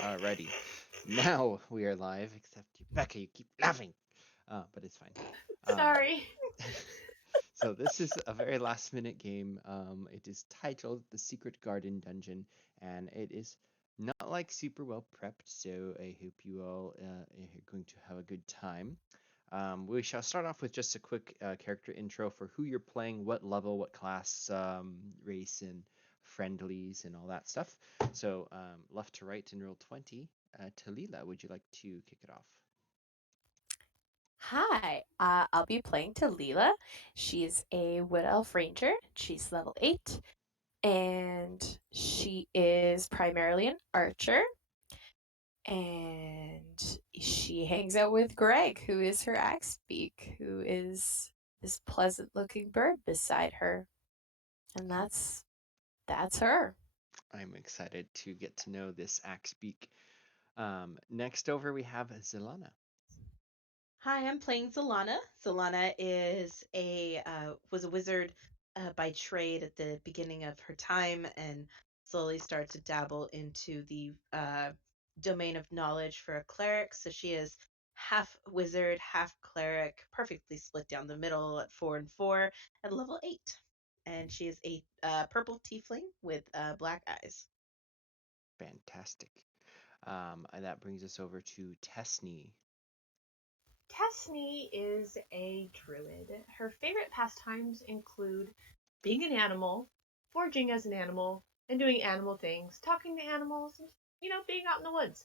Alrighty. Now we are live, except you, Becca, you keep laughing. But it's fine. Um, Sorry. so this is a very last minute game. It is titled The Secret Garden Dungeon, and it is not like super well prepped, so I hope you all are going to have a good time. We shall start off with just a quick character intro for who you're playing, what level, what class, race, and friendlies, and all that stuff. So, left to right in roll 20. Talila, would you like to kick it off? Hi, I'll be playing Talila. She's a Wood Elf Ranger. She's level 8, and she is primarily an archer. And she hangs out with Greg, who is her axe beak, who is this pleasant looking bird beside her. And Oh, that's her. I'm excited to get to know this axe beak. Next over, we have Zelana. Hi, I'm playing Zalana. Zalana is a was a wizard by trade at the beginning of her time, and slowly started to dabble into the domain of knowledge for a cleric. So she is half wizard, half cleric, perfectly split down the middle at 4 and 4 at level 8. And she is a purple tiefling with black eyes. Fantastic. And that brings us over to Tesney. Tessney is a druid. Her favorite pastimes include being an animal, foraging as an animal, and doing animal things, talking to animals, and, being out in the woods.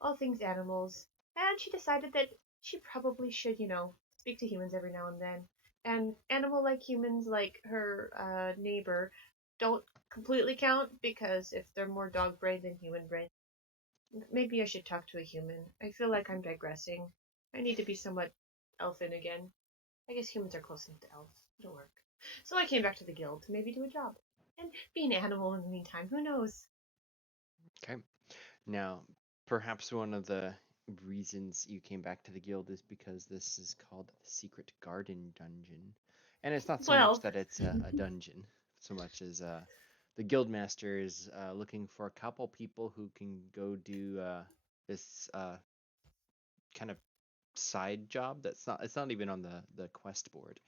All things animals. And she decided that she probably should, speak to humans every now and then. And animal like humans, like her neighbor, don't completely count because if they're more dog brain than human brain, maybe I should talk to a human. I feel like I'm digressing. I need to be somewhat elfin again. I guess humans are close enough to elves. It'll work. So I came back to the guild to maybe do a job. And be an animal in the meantime. Who knows? Okay. Now, perhaps one of the reasons you came back to the guild is because this is called the Secret Garden Dungeon. And it's not so much Well, that it's a dungeon, so much as the guildmaster is looking for a couple people who can go do this kind of side job that's not it's not even on the quest board.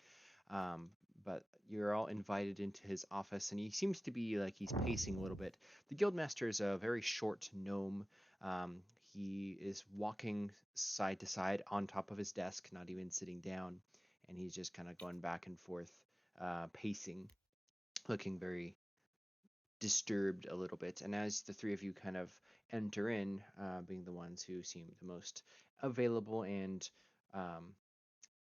Um, but you're all invited into his office, and he seems to be like he's pacing a little bit. The guildmaster is a very short gnome. Um, he is walking side to side on top of his desk, not even sitting down, and he's just kind of going back and forth, pacing, looking very disturbed a little bit. And as the three of you kind of enter in, being the ones who seem the most available, and um,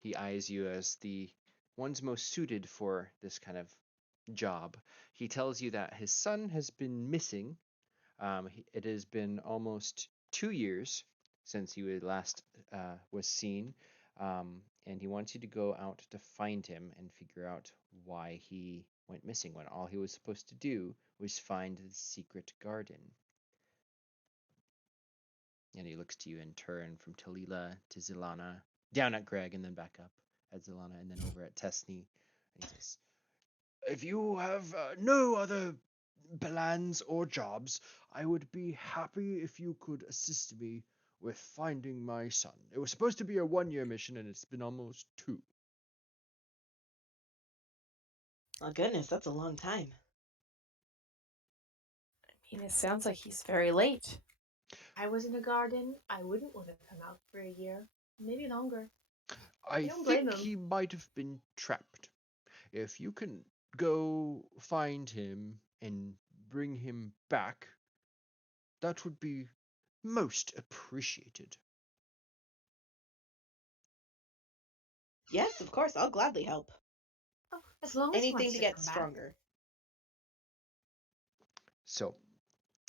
he eyes you as the ones most suited for this kind of job. He tells you that his son has been missing. It has been almost 2 years since he last was seen, and he wants you to go out to find him and figure out why he went missing when all he was supposed to do was find the secret garden. And he looks to you in turn from Talila to Zilana, down at Greg, and then back up at Zilana, and then over at Tesney. And he says, if you have no other plans or jobs, I would be happy if you could assist me with finding my son. It was supposed to be a 1 year mission, and it's been almost two. Oh goodness, that's a long time. I mean, it sounds like he's very late. I was in a garden. I wouldn't want to come out for a year. Maybe longer. I I don't blame think him. he might have been trapped. If you can go find him and bring him back, that would be most appreciated. Yes, of course, I'll gladly help. Oh, as long as he Anything wants to to get come back. stronger. So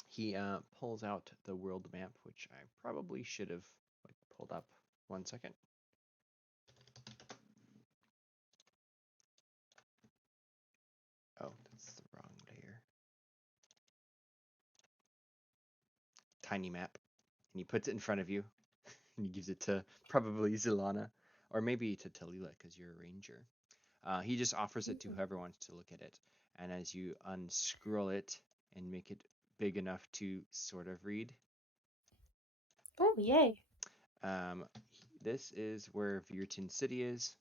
he pulls out the world map, which I probably should have pulled up. 1 second. Oh, that's the wrong layer. Tiny map. And he puts it in front of you, and he gives it to probably Zilana, or maybe to Talila because you're a ranger. He just offers it to whoever wants to look at it. And as you unscroll it and make it big enough to sort of read, Oh, yay. This is where Virtin City is,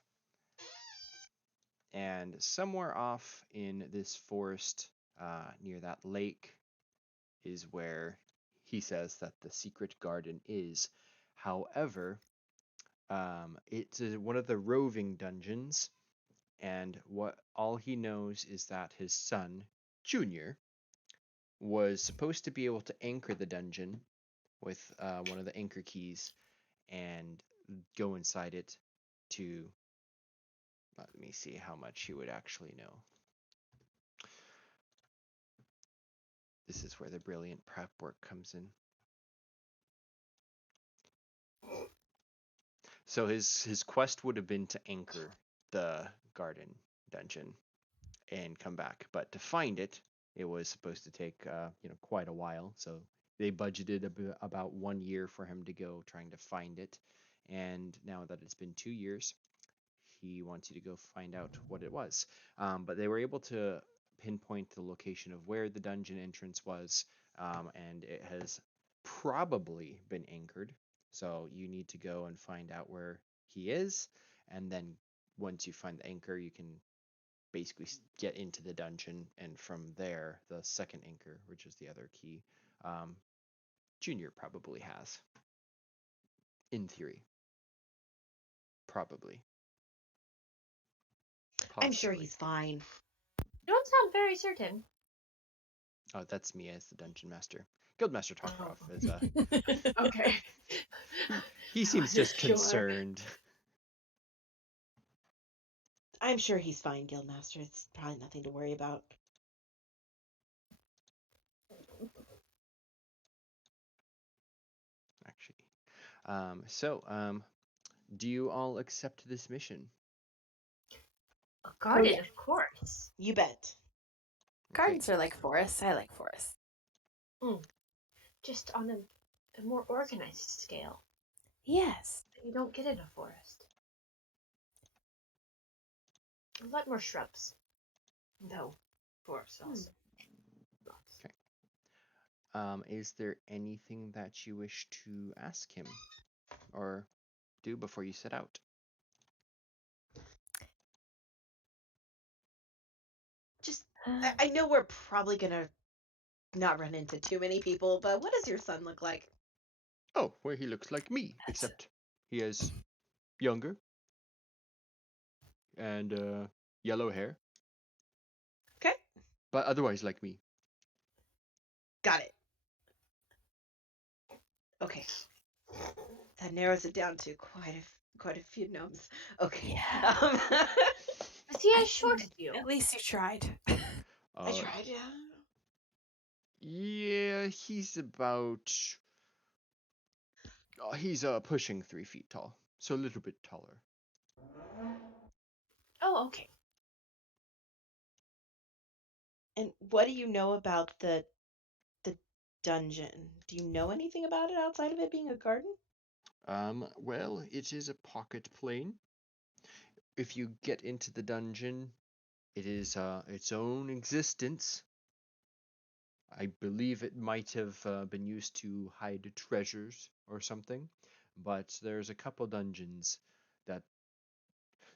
and somewhere off in this forest, near that lake, is where he says that the secret garden is. However, it's one of the roving dungeons, and what all he knows is that his son, Junior, was supposed to be able to anchor the dungeon with one of the anchor keys and go inside it to. Let me see how much he would actually know. This is where the brilliant prep work comes in. So his quest would have been to anchor the garden dungeon and come back, but to find it, it was supposed to take quite a while. So they budgeted about 1 year for him to go trying to find it, and now that it's been 2 years, he wants you to go find out what it was. But they were able to pinpoint the location of where the dungeon entrance was, and it has probably been anchored. So you need to go and find out where he is, and then once you find the anchor, you can basically get into the dungeon, and from there, the second anchor, which is the other key, Junior probably has. In theory. Probably. I'm sure Possibly. he's fine. You don't sound very certain. Oh, that's me as the dungeon master. Guildmaster Takarov is Okay. he seems just Sure. concerned. I'm sure he's fine, Guildmaster. It's probably nothing to worry about. Actually. Do you all accept this mission? A garden, yeah. of course. You bet. Gardens are like forests. I like forests. Just on a more organized scale. Yes. You don't get in a forest. A lot more shrubs. Though, forests also. Is there anything that you wish to ask him or do before you set out? Just, I know we're probably gonna not run into too many people, but what does your son look like? Oh, well, he looks like me, except he has younger and yellow hair, Okay, but otherwise like me. got it. Okay, that narrows it down to quite a few gnomes. Okay. Yeah. Is he as short as you? At least you tried. I tried. Yeah. Yeah, he's about. He's pushing 3 feet tall, so a little bit taller. Oh, okay. And what do you know about the dungeon? Do you know anything about it outside of it being a garden? Well, it is a pocket plane. If you get into the dungeon, it is its own existence. I believe it might have been used to hide treasures or something, but there's a couple dungeons that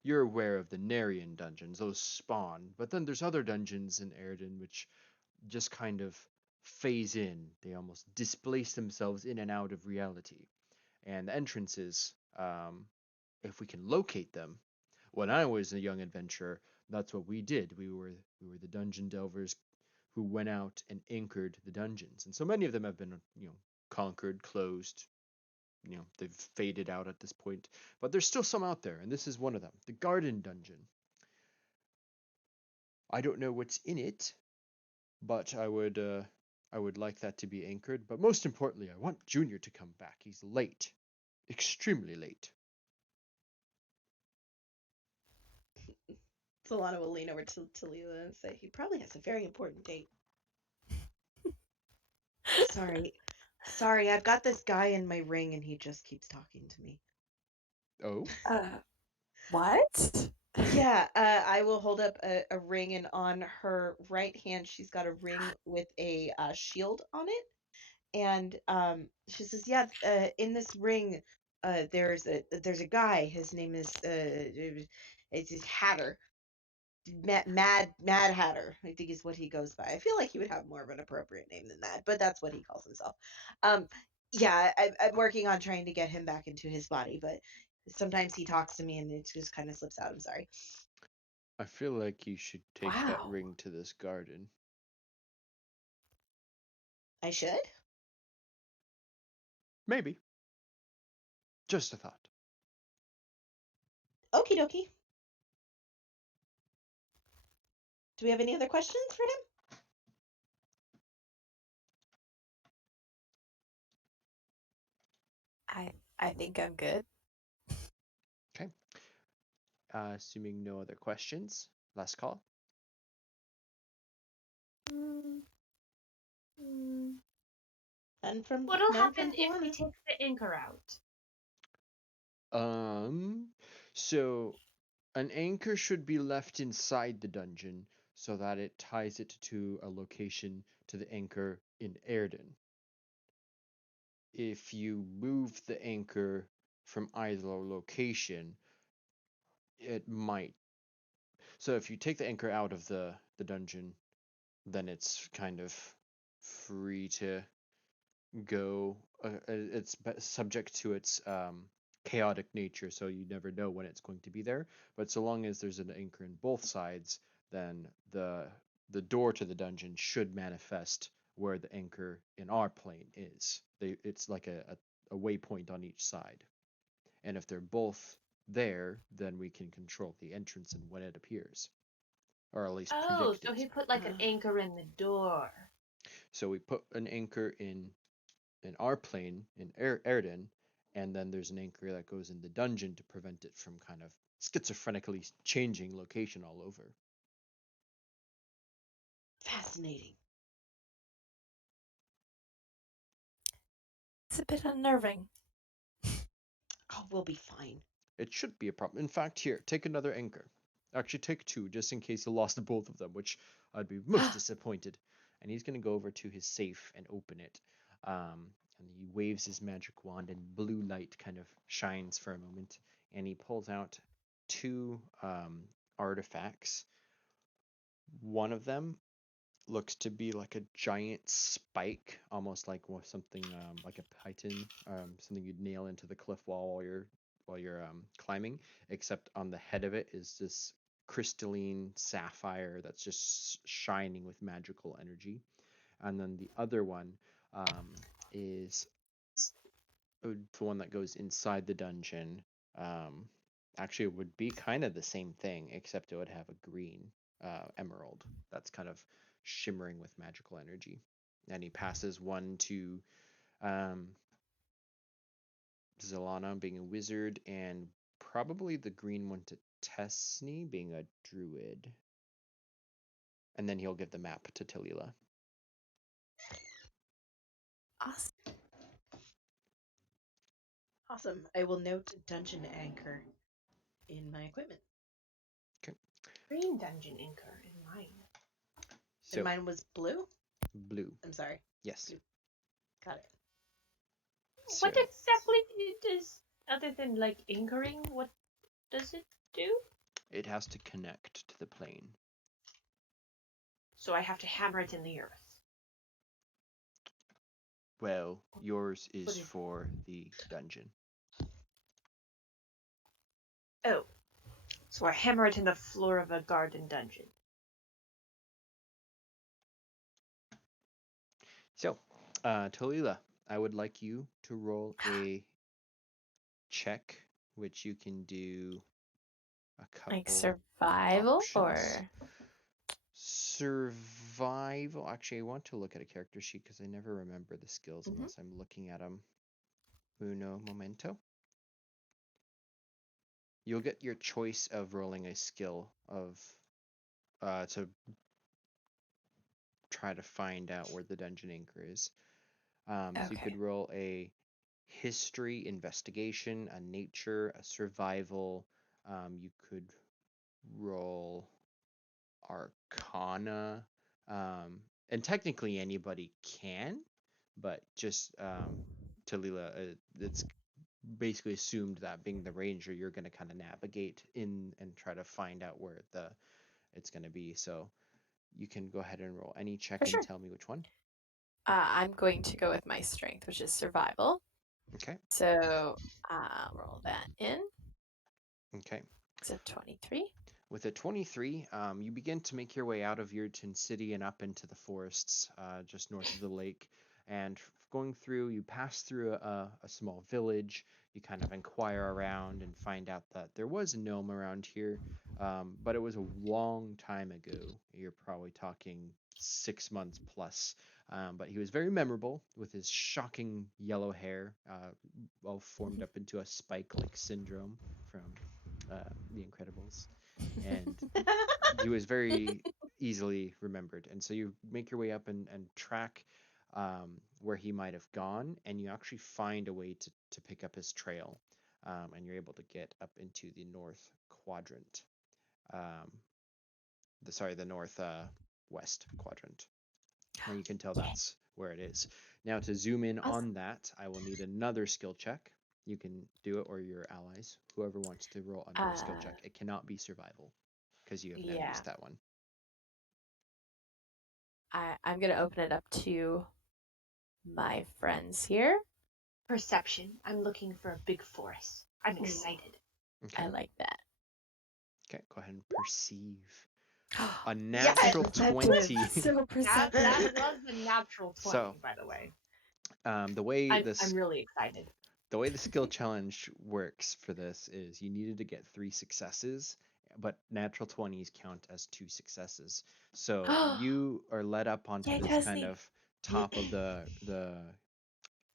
you're aware of, the Narian dungeons, those spawn, but then there's other dungeons in Eridan which just kind of phase in. They almost displace themselves in and out of reality. And the entrances, if we can locate them, when I was a young adventurer, that's what we did. We were the dungeon delvers who went out and anchored the dungeons. And so many of them have been, conquered, closed, they've faded out at this point. But there's still some out there, and this is one of them, the Garden Dungeon. I don't know what's in it, but I would like that to be anchored. But most importantly, I want Junior to come back. He's late, extremely late. Solana will lean over to Leela and say, he probably has a very important date. Sorry. Sorry, I've got this guy in my ring and he just keeps talking to me. Oh, What? Yeah, I will hold up a ring, and on her right hand, she's got a ring with a shield on it. And she says, "Yeah, in this ring, there's a guy. His name is it's Hatter, Mad Hatter. I think is what he goes by. I feel like he would have more of an appropriate name than that, but that's what he calls himself. Um, yeah, I'm working on trying to get him back into his body, but sometimes he talks to me and it just kind of slips out. I'm sorry. I feel like you should take that Wow. ring to this garden. I should. Maybe. Just a thought. Okie dokie. Do we have any other questions for him? I think I'm good. Okay. Assuming no other questions, last call. Mm, mm. What'll None from happen if we Kalana. take the anchor out? So an anchor should be left inside the dungeon so that it ties it to a location to the anchor in Erden. If you move the anchor from either location, it might. So if you take the anchor out of the dungeon, then it's kind of free to go. It's subject to its chaotic nature, so you never know when it's going to be there. But so long as there's an anchor in both sides, then the door to the dungeon should manifest where the anchor in our plane is. It's like a waypoint on each side, and if they're both there, then we can control the entrance and when it appears, or at least Oh, predict so it. he put like an anchor in the door. So we put an anchor in our plane in Erden, and then there's an anchor that goes in the dungeon to prevent it from kind of schizophrenically changing location all over. Fascinating. It's a bit unnerving. Oh, we'll be fine. It should be a problem. In fact, here, take another anchor. Actually, take two, just in case you lost both of them, which I'd be most disappointed. And he's going to go over to his safe and open it. And he waves his magic wand, and blue light kind of shines for a moment. And he pulls out two artifacts. One of them looks to be like a giant spike, almost like something like a python, something you'd nail into the cliff wall while you're climbing. Except on the head of it is this crystalline sapphire that's just shining with magical energy. And then the other one is the one that goes inside the dungeon. Um, Actually, it would be kind of the same thing, except it would have a green emerald that's kind of shimmering with magical energy. And he passes one to um, Zelana, being a wizard, and probably the green one to Tessney, being a druid. And then he'll give the map to Talila. Awesome. Awesome. I will note dungeon anchor in my equipment. Okay. Green dungeon anchor in mine. And So mine was blue? blue. I'm sorry. Yes. Blue. Got it. So What exactly does, other than like anchoring, what does it do? it has to connect to the plane. So I have to hammer it in the earth. Well, yours is What is- for the dungeon. Oh, so I hammer it in the floor of a garden dungeon. So, Talila, I would like you to roll a check, which you can do a Like couple survival options. or Survival. Actually, I want to look at a character sheet because I never remember the skills Mhm. unless I'm looking at them. Uno momento. You'll get your choice of rolling a skill of to try to find out where the dungeon anchor is. So you could okay. roll a history, investigation, a nature, a survival. You could roll arcana. And technically anybody can, but just Talila, it's basically assumed that being the ranger, you're going to kind of navigate in and try to find out where it's going to be. So you can go ahead and roll any check For and sure. tell me which one. I'm going to go with my strength, which is survival. Okay. So roll that in. Okay. It's a 23. With a 23, you begin to make your way out of Yurton City and up into the forests just north of the lake. And going through, you pass through a small village. You kind of inquire around and find out that there was a gnome around here, but it was a long time ago. You're probably talking 6 months plus. But he was very memorable with his shocking yellow hair, all formed up into a spike-like syndrome from The Incredibles. And he was very easily remembered. And so you make your way up and track where he might have gone, and you actually find a way to pick up his trail. And you're able to get up into the north quadrant. Um, the north west quadrant. And you can tell that's where it is. Now to zoom in on that, I will need another skill check. You can do it, or your allies, whoever wants to roll another skill check. It cannot be survival because you have now used that one. I'm going to open it up to my friends here. Perception. I'm looking for a big forest. I'm excited. Okay. I like that. Okay, go ahead and perceive. A natural 20. So perceptive. That was the natural 20, So, by the way. The way I'm really excited. The way the skill challenge works for this is you needed to get 3 successes, but natural 20s count as 2 successes. So you are led up onto this kind of top of the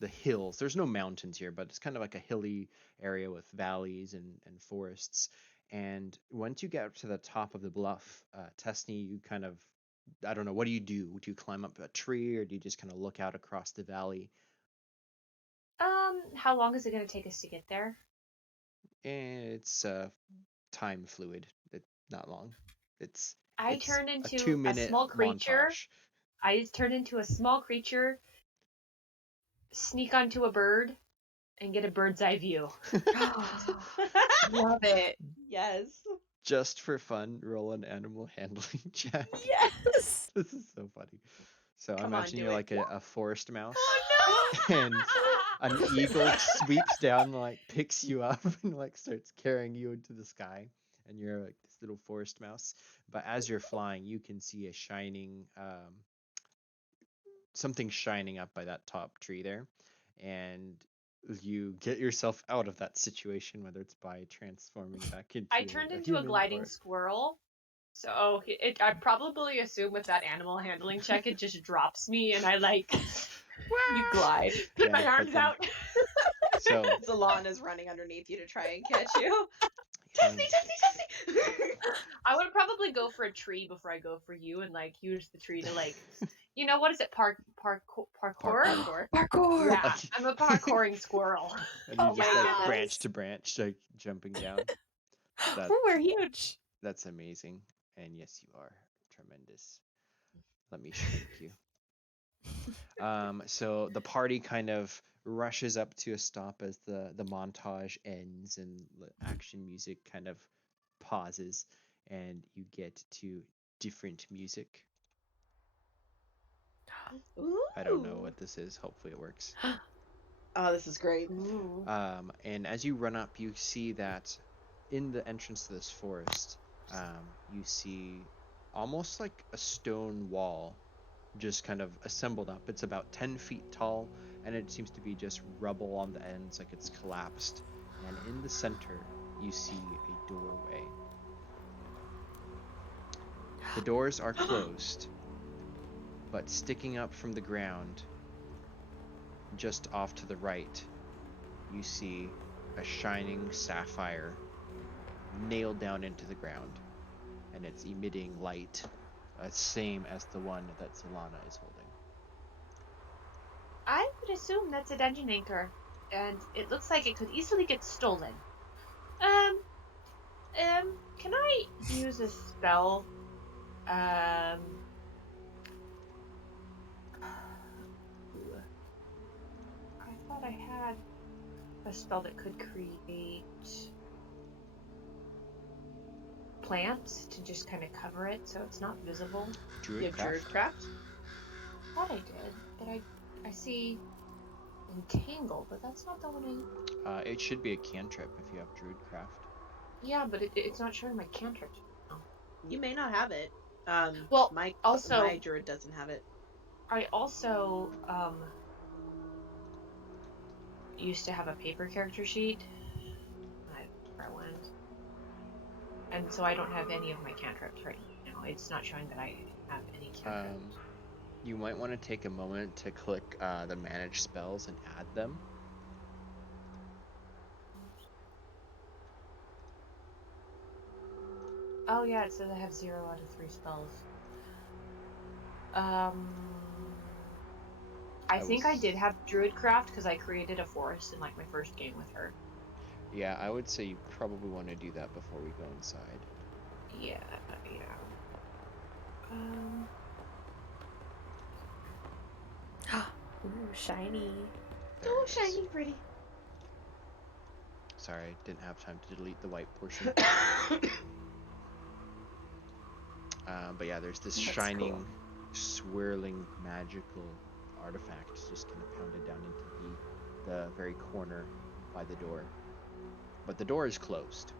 hills. There's no mountains here, but it's kind of like a hilly area with valleys and forests. And once you get up to the top of the bluff, Tessney, you kind of, I don't know, what do you do? Would you climb up a tree, or do you just kind of look out across the valley? How long is it going to take us to get there? It's time fluid. Not long. It's turned into a 2-minute small creature. montage. I turned into a small creature, sneak onto a bird, and get a bird's eye view. Love it. Yes. Just for fun, roll an animal handling check. Yes. This is so funny. So Come imagine on, you're do like a forest mouse. Oh no! And an eagle sweeps down, like picks you up and like starts carrying you into the sky, and you're like this little forest mouse. But as you're flying, you can see a shining something shining up by that top tree there, and you get yourself out of that situation, whether it's by transforming back into I turned into a human gliding or... squirrel. So I probably assume with that animal handling check, it just drops me and I like You glide. put my arms out. So Zalana's running underneath you to try and catch you. um, Tessie! I would probably go for a tree before I go for you and like use the tree to like, what is it? Parkour? Parkour. Parkour. Yeah, I'm a parkouring squirrel. and you Oh just my like goodness. branch to branch, like jumping down. That, We're huge. that's amazing. And yes, you are tremendous. Let me shrink you. So the party kind of rushes up to a stop as the montage ends and the action music kind of pauses, and you get to different music. Ooh. I don't know what this is. Hopefully it works. Oh, this is great. Ooh. And as you run up, you see that in the entrance to this forest, you see almost like a stone wall just kind of assembled up. It's about 10 feet tall, and it seems to be just rubble on the ends, like it's collapsed. And in the center, you see a doorway. The doors are closed, but sticking up from the ground, just off to the right, you see a shining sapphire nailed down into the ground, and it's emitting light, same as the one that Zalana is holding. I would assume that's a dungeon anchor, and it looks like it could easily get stolen. Can I use a spell? I had a spell that could create plants to just kind of cover it so it's not visible. You have Druidcraft. Druidcraft? Thought I did, but I see Entangle, but that's not the one I... It should be a cantrip if you have Druidcraft. Yeah, but it's not showing my cantrips. Oh. You may not have it. Well, my also- my druid doesn't have it. I also used to have a paper character sheet. Where I went. And so I don't have any of my cantrips right now. It's not showing that I have any cantrips. You might want to take a moment to click the manage spells and add them. Oh yeah, it says I have 0 out of 3 spells. I think I did have Druidcraft because I created a forest in like my first game with her. Yeah, I would say you probably want to do that before we go inside. Yeah. Ooh, shiny. There Oh, it is. shiny pretty. Sorry, I didn't have time to delete the white portion. But yeah, there's this That's shining, cool. swirling, magical artifact just kind of pounded down into the very corner by the door. But the door is closed.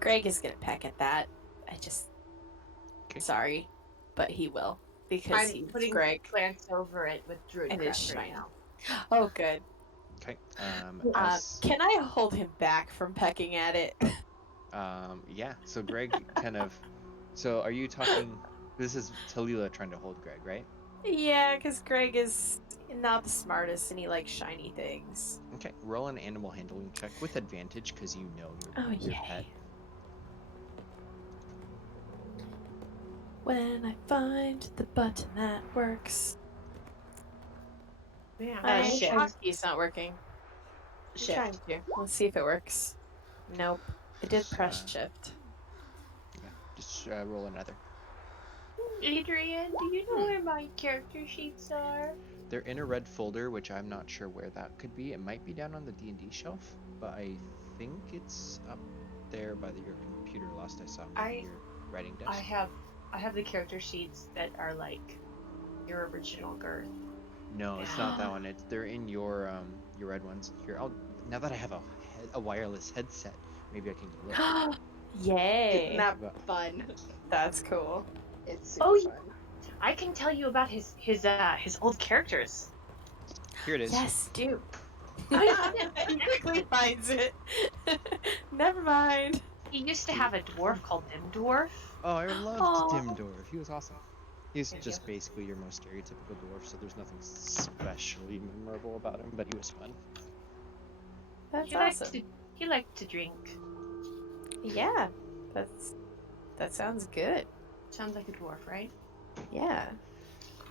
Greg is gonna peck at that. Okay. Sorry, but he will because I'm he's putting Greg plants over it with and it's Druidcraft right shiny. now. Oh, good. Okay. As Can I hold him back from pecking at it? yeah. So Greg kind of. So are you talking? This is Talila trying to hold Greg, right? Yeah, because Greg is not the smartest and he likes shiny things. Okay. Roll an animal handling check with advantage because you know Oh, your yay. pet. When I find the button that works. Man, shit. Hotkey's not working. I'm Shift. trying to. Let's see if it works. Nope. It did press shift. Yeah. Just roll another. Adrian, do you know where my character sheets are? They're in a red folder, which I'm not sure where that could be. It might be down on the D&D shelf, but I think it's up there by your computer. Last I saw, maybe your writing desk. I have the character sheets that are like your original girth. No, it's not that one. They're in your red ones. Here, now that I have a wireless headset, maybe I can go look. Yay. Isn't that fun? That's cool. It's super Oh, fun. I can tell you about his old characters. Here it is. Yes, do. Oh, He quickly finds it. Never mind. He used to have a dwarf called Dimdwarf. Oh, I loved Aw. Dimdorf. He was awesome. He's Yeah, just yeah. basically your most stereotypical dwarf, so there's nothing especially memorable about him, but he was fun. That's He awesome. liked to drink. Yeah, that sounds good. Sounds like a dwarf, right? Yeah.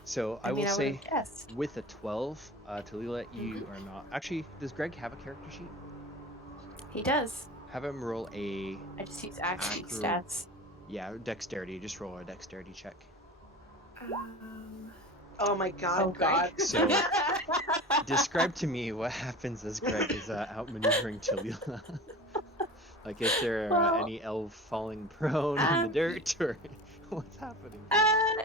So I mean, will I say, would've guessed. with a 12, Talila, you are not. Actually, does Greg have a character sheet? He does. Have him roll a. I just use acro Acro- stats. Yeah, dexterity. Just roll a dexterity check. Oh my god. Oh, God. So, describe to me what happens as Greg is outmaneuvering Talila. Like, is there Well, any elf falling prone in the dirt, or what's happening?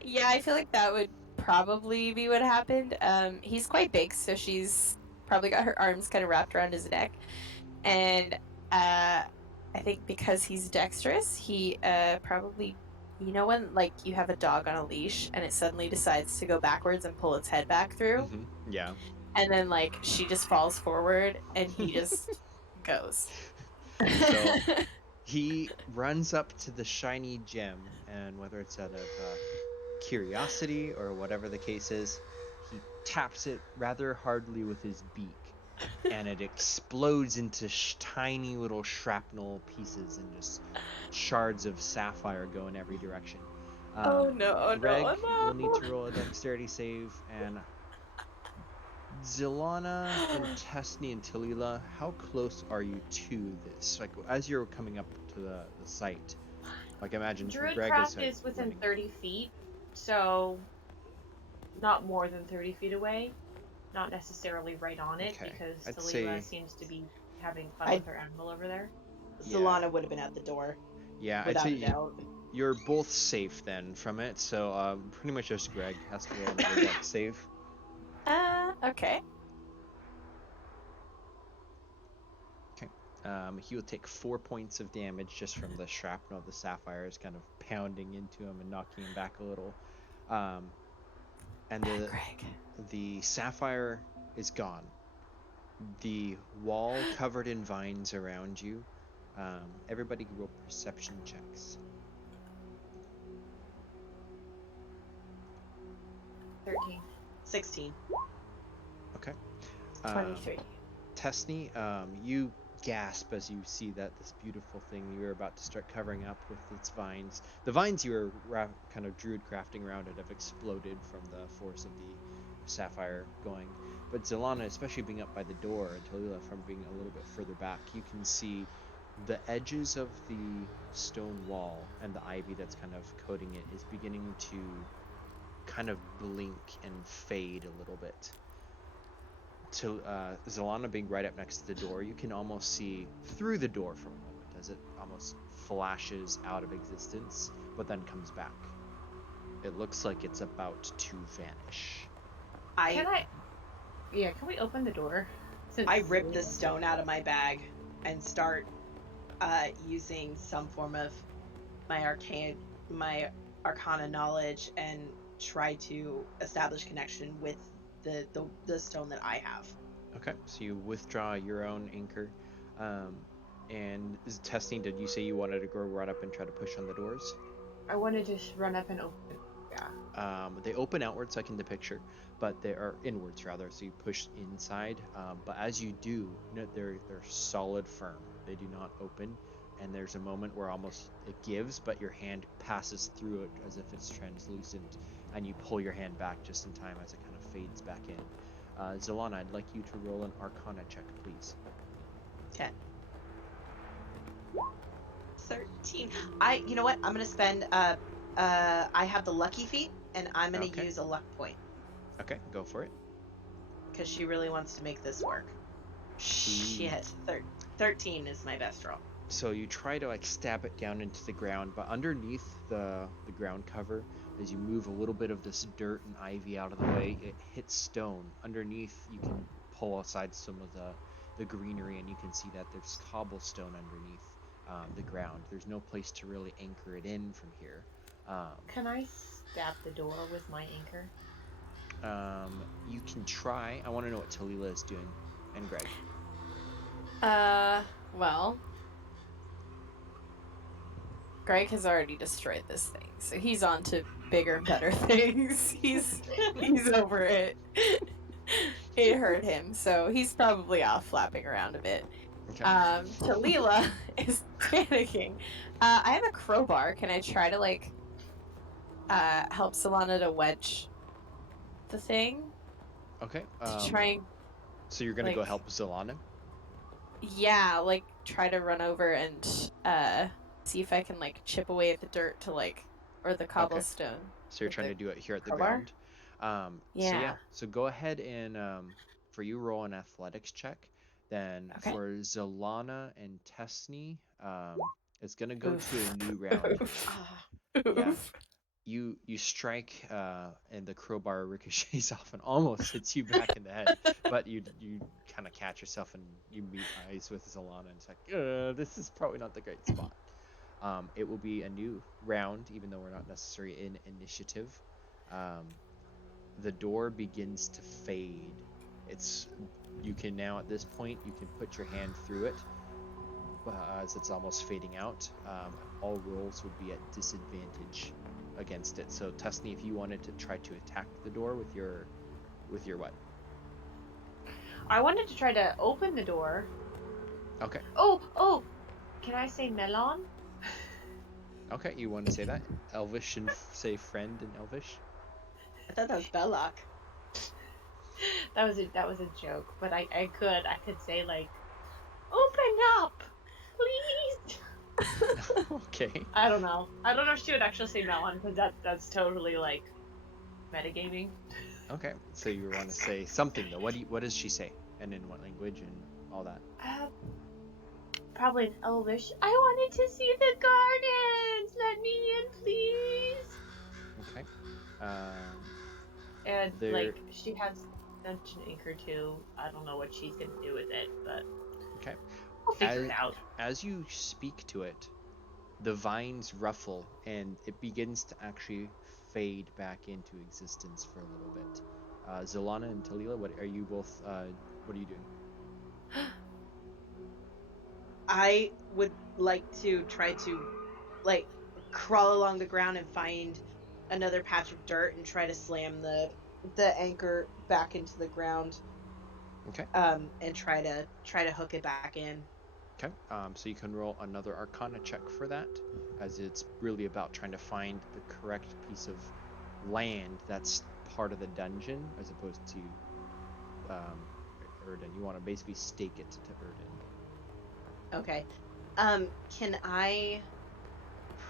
Yeah, I feel like that would probably be what happened. He's quite big, so she's probably got her arms kind of wrapped around his neck, and I think because he's dexterous, he probably, you know, when like you have a dog on a leash and it suddenly decides to go backwards and pull its head back through, Yeah. and then like she just falls forward and he just goes. So he runs up to the shiny gem, and whether it's out of curiosity or whatever the case is, he taps it rather hardly with his beak, and it explodes into tiny little shrapnel pieces, and just shards of sapphire go in every direction. Oh no! Greg Oh no! will need to roll a dexterity save, and Zilana and Tessni and Talila, how close are you to this? Like, as you're coming up to the site, like, imagine Greg Druidcraft is is within running. 30 feet, so not more than 30 feet away. not necessarily right on it, Okay, because I'd Talila say- seems to be having fun I- with her animal over there. Yeah. Solana would have been at the door, Yeah, I'd without say a doubt. you're both safe then from it. So pretty much just Greg has to roll another dex save. Okay. He will take 4 points of damage just from the shrapnel of the sapphires kind of pounding into him and knocking him back a little. And Bad Greg. the sapphire is gone. The wall covered in vines around you. Everybody roll perception checks. 13. 16. Okay. 23. Tessney, you gasp as you see that this beautiful thing you're about to start covering up with its vines. The vines you were kind of druid crafting around it have exploded from the force of the sapphire going. But Zelana, especially being up by the door, and Talila from being a little bit further back, you can see the edges of the stone wall and the ivy that's kind of coating it is beginning to kind of blink and fade a little bit. To Zelana being right up next to the door, you can almost see through the door for a moment as it almost flashes out of existence, but then comes back. It looks like it's about to vanish. Can we open the door? I rip the stone out of my bag and start using some form of my arcana knowledge and try to establish connection with the stone that I have. Okay, so you withdraw your own anchor. And is testing, did you say you wanted to go run up and try to push on the doors? I want to just run up and open. Yeah. They open outwards like in the picture, but they are inwards rather, so you push inside. But as you do, they're solid firm. They do not open, and there's a moment where almost it gives, but your hand passes through it as if it's translucent, and you pull your hand back just in time as it kind of fades back in. Zelana, I'd like you to roll an Arcana check, please. Okay. 13. You know what? I'm gonna spend I have the lucky feat, and I'm gonna Okay. use a luck point Okay, go for it. because she really wants to make this work. Shit. 13 is my best roll. So you try to like stab it down into the ground, but underneath the ground cover, as you move a little bit of this dirt and ivy out of the way, it hits stone. Underneath, you can pull aside some of the greenery, and you can see that there's cobblestone underneath the ground. There's no place to really anchor it in from here. Can I stab the door with my anchor? You can try. I want to know what Talila is doing, and Greg. Well, Greg has already destroyed this thing, so he's on to bigger and better things. He's over it. It hurt him, so he's probably off flapping around a bit. Okay. Talila is panicking. I have a crowbar. Can I try to help Solana to wedge the thing? Okay. To try and So you're gonna go help Zelana? try to run over and see if I can chip away at the dirt to or the cobblestone. So you're with trying the to do it here at the crowbar? ground. Yeah. So go ahead and for you roll an athletics check. Then Okay. for Zelana and Tessney, it's gonna go Oof. to a new round. Ah, Yeah. You strike and the crowbar ricochets off and almost hits you back in the head, but you kind of catch yourself and you meet eyes with Zelana, and it's like, this is probably not the great spot. It will be a new round, even though we're not necessarily in initiative. The door begins to fade. You can now at this point you can put your hand through it as it's almost fading out. All rolls would be at disadvantage against it. So Tessney, if you wanted to try to attack the door with your what? I wanted to try to open the door. Okay. Oh! Can I say melon? Okay, you want to say that? Elvish and say friend in Elvish? I thought that was Belloc. That was a joke, but I could say open up, please. Okay. I don't know if she would actually say melon, because that's totally metagaming. Okay, so you want to say something though. What does she say, and in what language, and all that? Probably in Elvish. I wanted to see the gardens. Let me in, please. Okay. Um, And there. like she has Dungeon Anchor too. I don't know what she's gonna do with it, but Okay. we'll figure As it out. as you speak to it, the vines ruffle and it begins to actually fade back into existence for a little bit. Zilana and Talila, what are you both? What are you doing? I would like to try to like crawl along the ground and find another patch of dirt and try to slam the anchor back into the ground, Okay. and try to hook it back in. Okay. So you can roll another Arcana check for that, as it's really about trying to find the correct piece of land that's part of the dungeon, as opposed to um, Erden. You want to basically stake it to Erden. Okay. Can I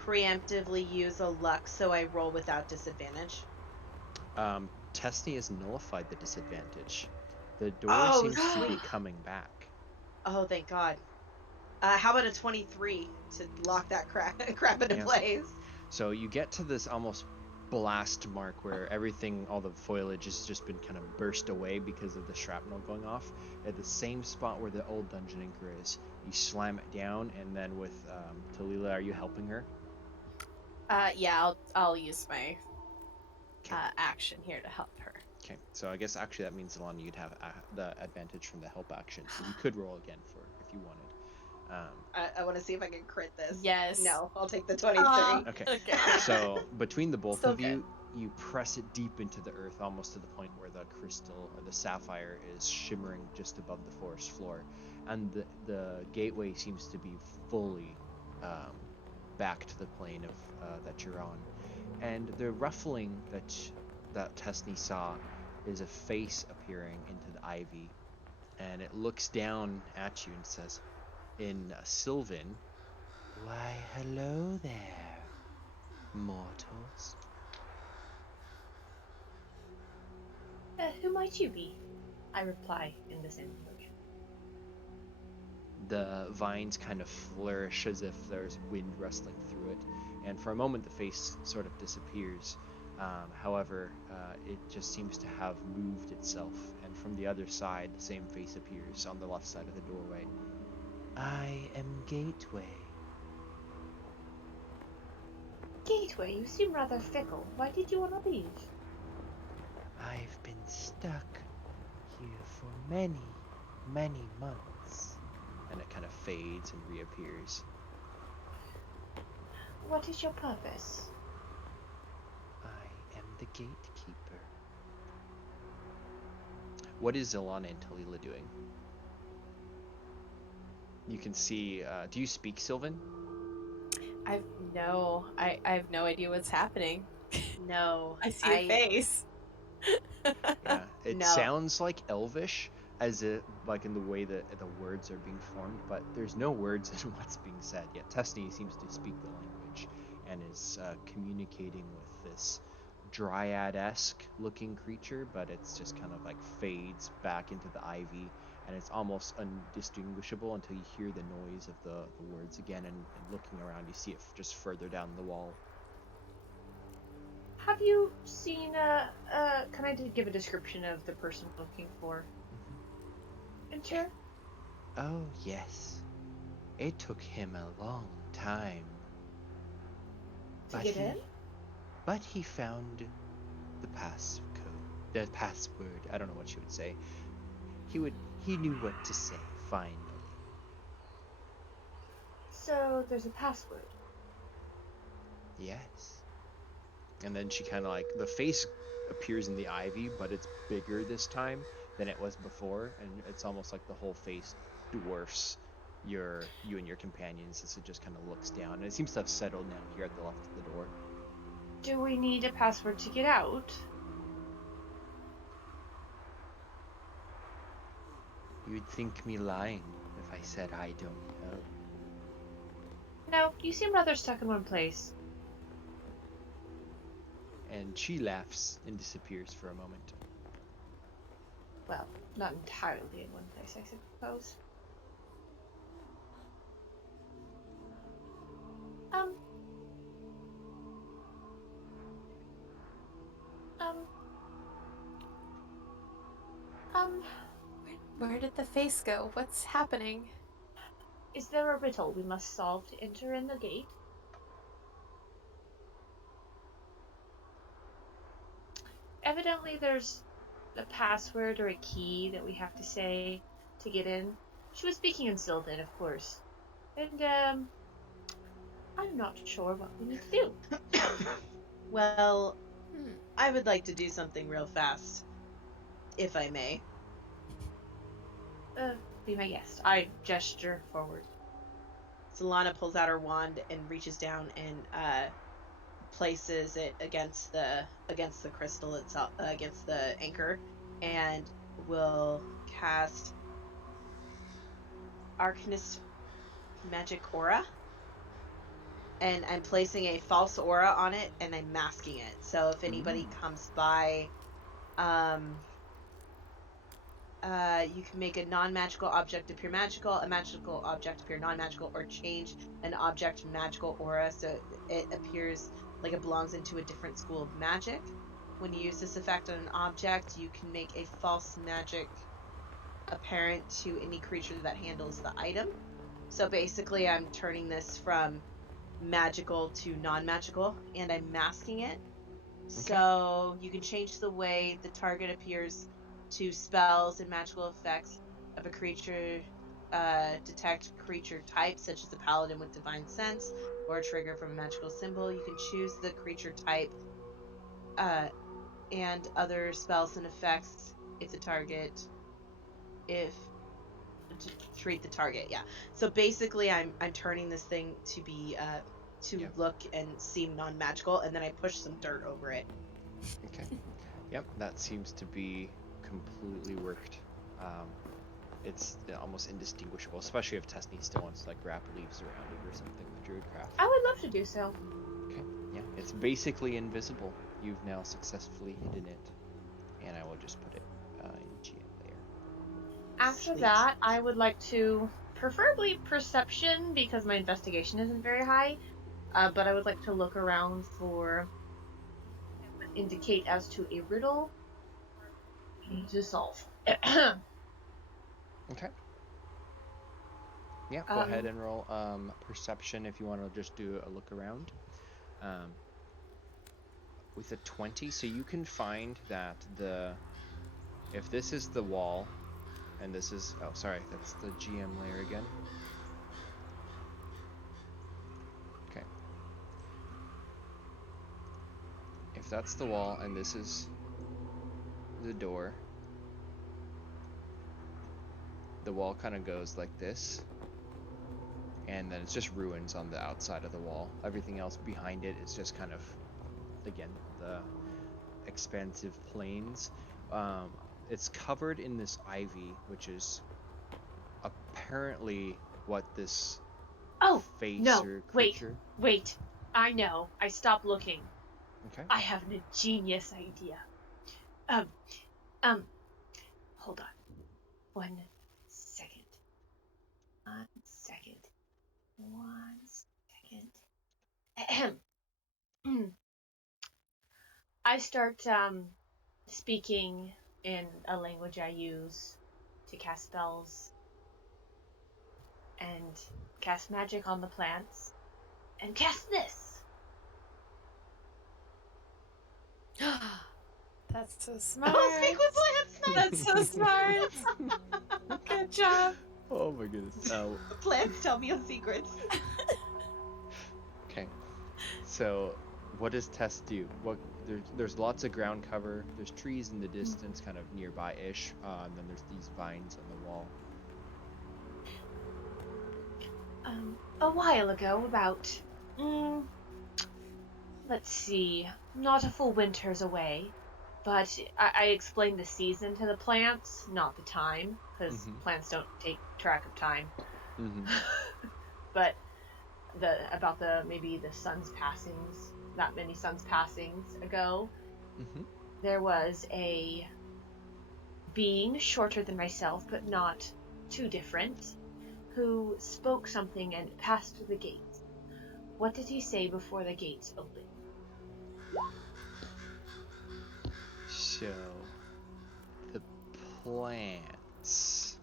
preemptively use a luck so I roll without disadvantage? Testy has nullified the disadvantage. The door Oh, seems to be sweet. coming back. Oh, thank God. How about a 23 to lock that crap into Yeah. place? So you get to this almost blast mark where everything, all the foliage has just been kind of burst away because of the shrapnel going off. At the same spot where the old dungeon anchor is, you slam it down, and then with Talila, are you helping her? Yeah, I'll use my Okay. action here to help her. Okay. So I guess actually that means, Alana, you'd have the advantage from the help action. So you could roll again for if you wanted. I want to see if I can crit this. Yes. No, I'll take the 23. Okay. Okay. So between the both Still of you press it deep into the earth, almost to the point where the crystal or the sapphire is shimmering just above the forest floor, and the gateway seems to be fully back to the plane of that you're on, and the ruffling that Tesney saw is a face appearing into the ivy, and it looks down at you and says, in Sylvan, "Why, hello there, mortals." Who might you be? I reply in the same language. The vines kind of flourish as if there's wind rustling through it, and for a moment the face sort of disappears. However, it just seems to have moved itself, and from the other side, the same face appears on the left side of the doorway. "I am Gateway." Gateway, you seem rather fickle. Why did you want to leave? "I've been stuck here for many, many months." And it kind of fades and reappears. What is your purpose? "I am the gatekeeper." What is Ilana and Talila doing? You can see. Do you speak Sylvan? I have no idea what's happening. No, I see a face. Yeah, it No. sounds like Elvish, as it like in the way that the words are being formed, but there's no words in what's being said yet. Testney seems to speak the language and is communicating with this dryad-esque looking creature, but it's just kind of like fades back into the ivy, and it's almost undistinguishable until you hear the noise of the words again, and looking around, you see it just further down the wall. Have you seen can I give a description of the person I'm looking for? Enter. "Oh, yes. It took him a long time. To get in? But he found the password. I don't know what she would say. He knew what to say, finally." So there's a password. "Yes." And then she kind of like, the face appears in the ivy, but it's bigger this time than it was before, and it's almost like the whole face dwarfs you and your companions as it just kind of looks down, and it seems to have settled now here at the left of the door. Do we need a password to get out? "You'd think me lying if I said I don't know." No, you seem rather stuck in one place. And she laughs and disappears for a moment. Well, not entirely in one place, I suppose. Um, um, um, Where did the face go? What's happening? is there a riddle we must solve to enter in the gate? Evidently, there's a password or a key that we have to say to get in. She was speaking in Sylvan, of course. And, I'm not sure what we need to do. Well, Hmm. I would like to do something real fast, if I may. Be my guest. I gesture forward. Solana pulls out her wand and reaches down and places it against the crystal itself, against the anchor, and will cast Arcanist Magic Aura. And I'm placing a false aura on it, and I'm masking it. So if anybody comes by, you can make a non-magical object appear magical, a magical object appear non-magical, or change an object magical aura so it appears like it belongs into a different school of magic. When you use this effect on an object, you can make a false magic apparent to any creature that handles the item. So basically, I'm turning this from magical to non-magical, and I'm masking it. Okay. So you can change the way the target appears to spells and magical effects of a creature, detect creature type, such as a paladin with divine sense, or a trigger from a magical symbol. You can choose the creature type and other spells and effects if the target, if to treat the target. Yeah. So basically, I'm turning this thing to be to Yep. look and seem non-magical, and then I push some dirt over it. Okay. Yep, that seems to be completely worked. It's almost indistinguishable, especially if Tessney still wants to like wrap leaves around it or something, the druidcraft. I would love to do so. Okay, yeah, it's basically invisible. You've now successfully hidden it, and I will just put it in GM layer. After Sweet. that, I would like to, preferably perception, because my investigation isn't very high, but I would like to look around for that would indicate as to a riddle we need to solve. Okay. Yeah, go ahead and roll perception if you want to just do a look around. With a 20, so you can find that if this is the wall, and this is, oh sorry, that's the GM layer again. Okay. If that's the wall and this is the door, the wall kind of goes like this, and then it's just ruins on the outside of the wall. Everything else behind it is just kind of, again, the expansive plains. It's covered in this ivy, which is apparently what this Oh, face no, or wait, creature. wait. I know. I stopped looking. Okay. I have a genius idea. Hold on. 1 second. 1 second. 1 second. Ahem. I start speaking in a language I use to cast spells and cast magic on the plants and cast this. That's so smart. Oh, speak with plants. That's so smart. Good job. Oh my goodness. Plants tell me your secrets. Okay. So, what does Tess do? There's lots of ground cover. There's trees in the distance, kind of nearby-ish, and then there's these vines on the wall. A while ago, about, let's see, not a full winter's away, but I explained the season to the plants, not the time, because plants don't take track of time. But about maybe the sun's passings, not many sun's passings ago, there was a being shorter than myself, but not too different, who spoke something and passed through the gates. What did he say before the gates opened? So, the plants.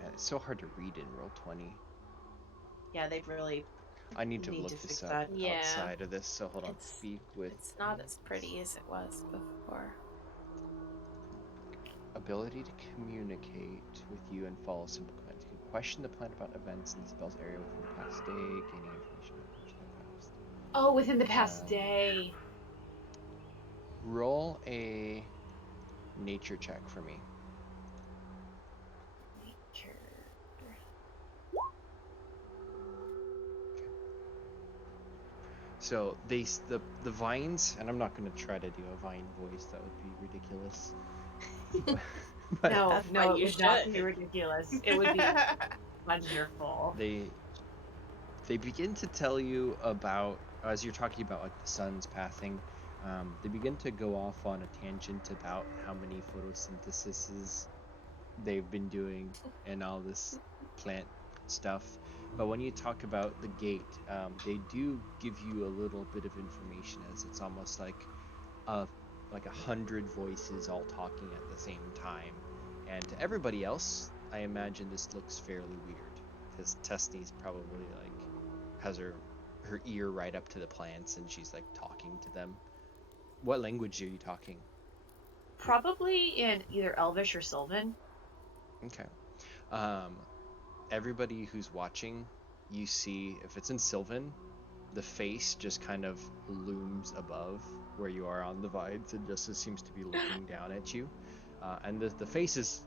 Man, it's so hard to read in Roll20. Yeah, they'd really I need to need to look this fix up that. Yeah. outside of this, so hold on. It's Speak with it's not as pretty as it was before. ability to communicate with you and follow simple commands. You can question the plant about events in the spell's area within the past day, gaining information about which the past. Oh, within the past Um, day. Roll a nature check for me. Nature. So the vines, and I'm not going to try to do a vine voice. That would be ridiculous. But No, That's no, why it you would not should. be ridiculous. It would be wonderful. they begin to tell you about, as you're talking about like the sun's pathing. They begin to go off on a tangent about how many photosyntheses they've been doing and all this plant stuff. But when you talk about the gate, they do give you a little bit of information, as it's almost a like 100 voices all talking at the same time. And to everybody else, I imagine this looks fairly weird, because Tessney's probably like has her ear right up to the plants and she's like talking to them. What language are you talking? Probably in either Elvish or Sylvan. Okay. Um, Everybody who's watching, you see, if it's in Sylvan, the face just kind of looms above where you are on the vines and just seems to be looking down at you. And the face is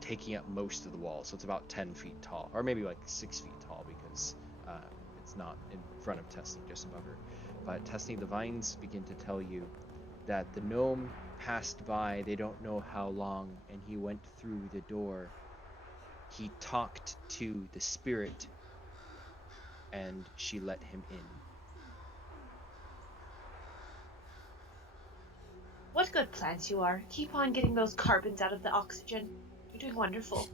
taking up most of the wall, so it's about 10 feet tall, or maybe like 6 feet tall, because uh, it's not in front of Tessney, just above her. But Tessney, the vines begin to tell you that the gnome passed by, they don't know how long, and he went through the door. He talked to the spirit, and she let him in. What good plants you are. Keep on getting those carbons out of the oxygen. You're doing wonderful.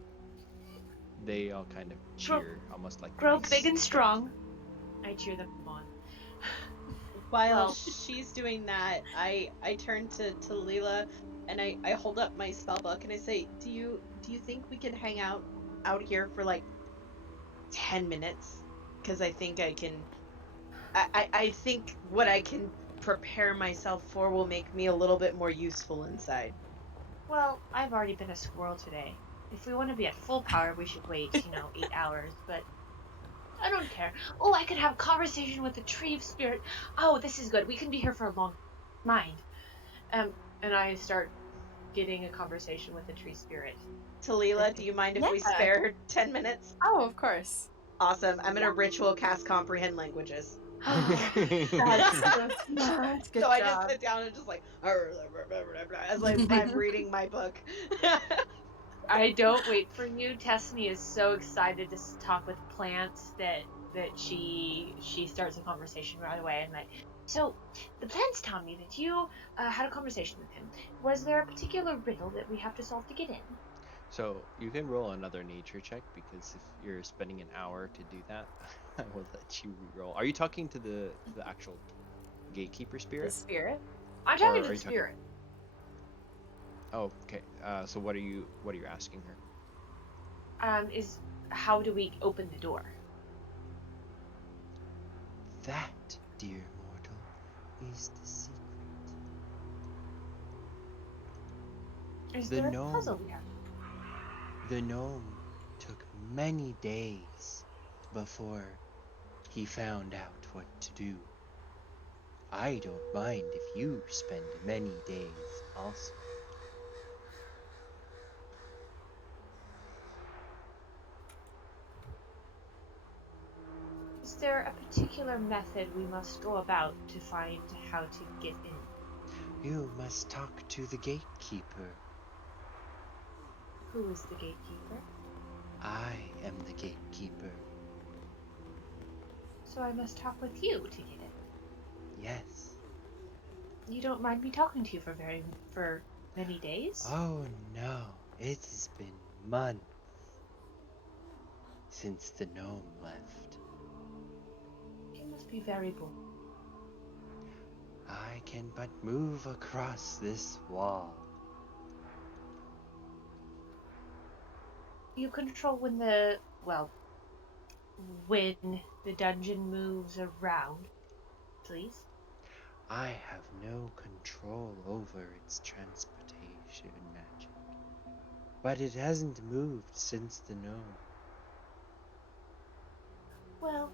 They all kind of Grow, cheer, almost like grow mice. big and strong. I cheer them on. While Well- she's doing that, I turn to Leela and I hold up my spell book and I say, do you think we can hang out here for like 10 minutes? Because I think I can. I think what I can prepare myself for will make me a little bit more useful inside. Well, I've already been a squirrel today. If we want to be at full power, we should wait, 8 hours, but I don't care. Oh, I could have a conversation with the tree of spirit. Oh, this is good. We can be here for a long mind. And I start getting a conversation with the tree spirit. Talila, do you mind if we Yeah. spare 10 minutes? Oh, of course. Awesome. I'm gonna ritual cast comprehend languages. That's so smart. Good So I job. just sit down and just like as I'm reading my book. I don't wait for you. Tessney is so excited to talk with plants that she starts a conversation right away and like. So the plants tell me that you had a conversation with him. Was there a particular riddle that we have to solve to get in? So you can roll another nature check, because if you're spending an hour to do that, I will let you re-roll. Are you talking to the actual gatekeeper The spirit? spirit. I'm Or talking are to the you talking- spirit. Oh, okay. So what are you asking her? Is how do we open the door? That, dear mortal, is the secret. Is The there a gnome. puzzle we have? The gnome took many days before he found out what to do. I don't mind if you spend many days also. Is there a particular method we must go about to find how to get in? You must talk to the gatekeeper. Who is the gatekeeper? I am the gatekeeper. So I must talk with you to get in. Yes. You don't mind me talking to you for Many days? Oh no, it has been months since the gnome left. He must be very bored. I can but move across this wall. You control when the dungeon moves around, please. I have no control over its transportation magic. But it hasn't moved since the gnome. Well,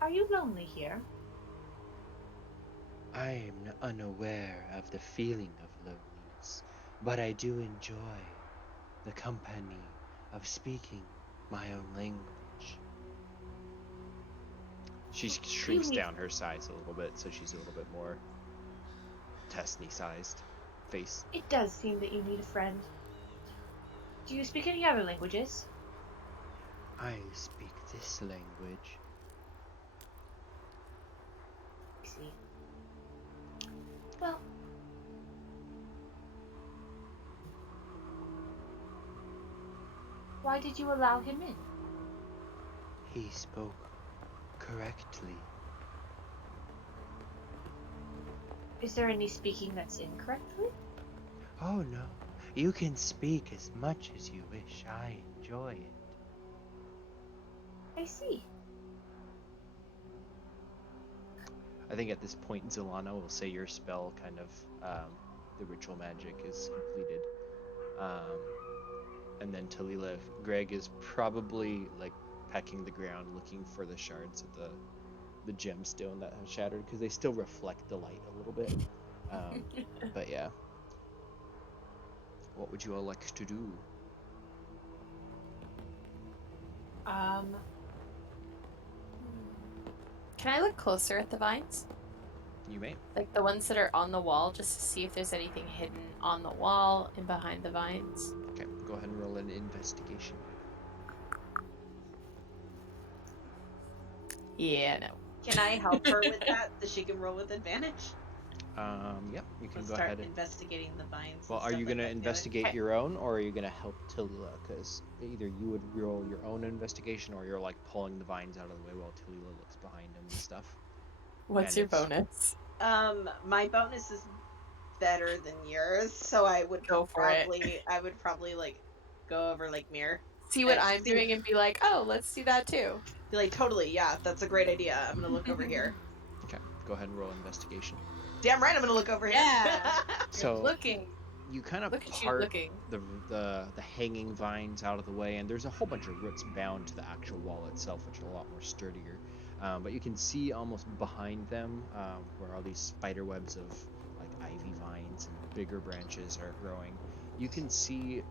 are you lonely here? I am unaware of the feeling of loneliness, but I do enjoy the company of speaking my own language. She shrinks need- down her size a little bit, so she's a little bit more Tessney-sized face. It does seem that you need a friend. Do you speak any other languages? I speak this language. I see. Well, why did you allow him in? He spoke correctly. Is there any speaking that's incorrectly? Oh no, you can speak as much as you wish. I enjoy it. I see. I think at this point, Zelana will say your spell kind of, the ritual magic is completed. And then Talila, Greg is probably like pecking the ground looking for the shards of the gemstone that have shattered because they still reflect the light a little bit. But yeah. What would you all like to do? Can I look closer at the vines? You may. Like the ones that are on the wall, just to see if there's anything hidden on the wall and behind the vines. Okay, go ahead and roll an investigation. Yeah, no. Can I help her with that so she can roll with advantage? Yep, you can Let's go start ahead. investigating the vines. Well, and are stuff you like gonna that together. investigate Okay. your own, or are you gonna help Talila? Because either you would roll your own investigation, or you're like pulling the vines out of the way while Talila looks behind them and stuff. What's And your it's- bonus? My bonus is better than yours, so I would Go for it. probably like go over like mirror. See what And I'm see- doing and be like, oh, let's do that too. Be like, totally, yeah, that's a great idea. I'm gonna look over here. Okay, go ahead and roll investigation. Damn right, I'm gonna look over here. Yeah. So Looking. you kind of Look at you part looking. the hanging vines out of the way, and there's a whole bunch of roots bound to the actual wall itself, which are a lot more sturdier. But you can see almost behind them where all these spider webs of like ivy vines and bigger branches are growing. You can see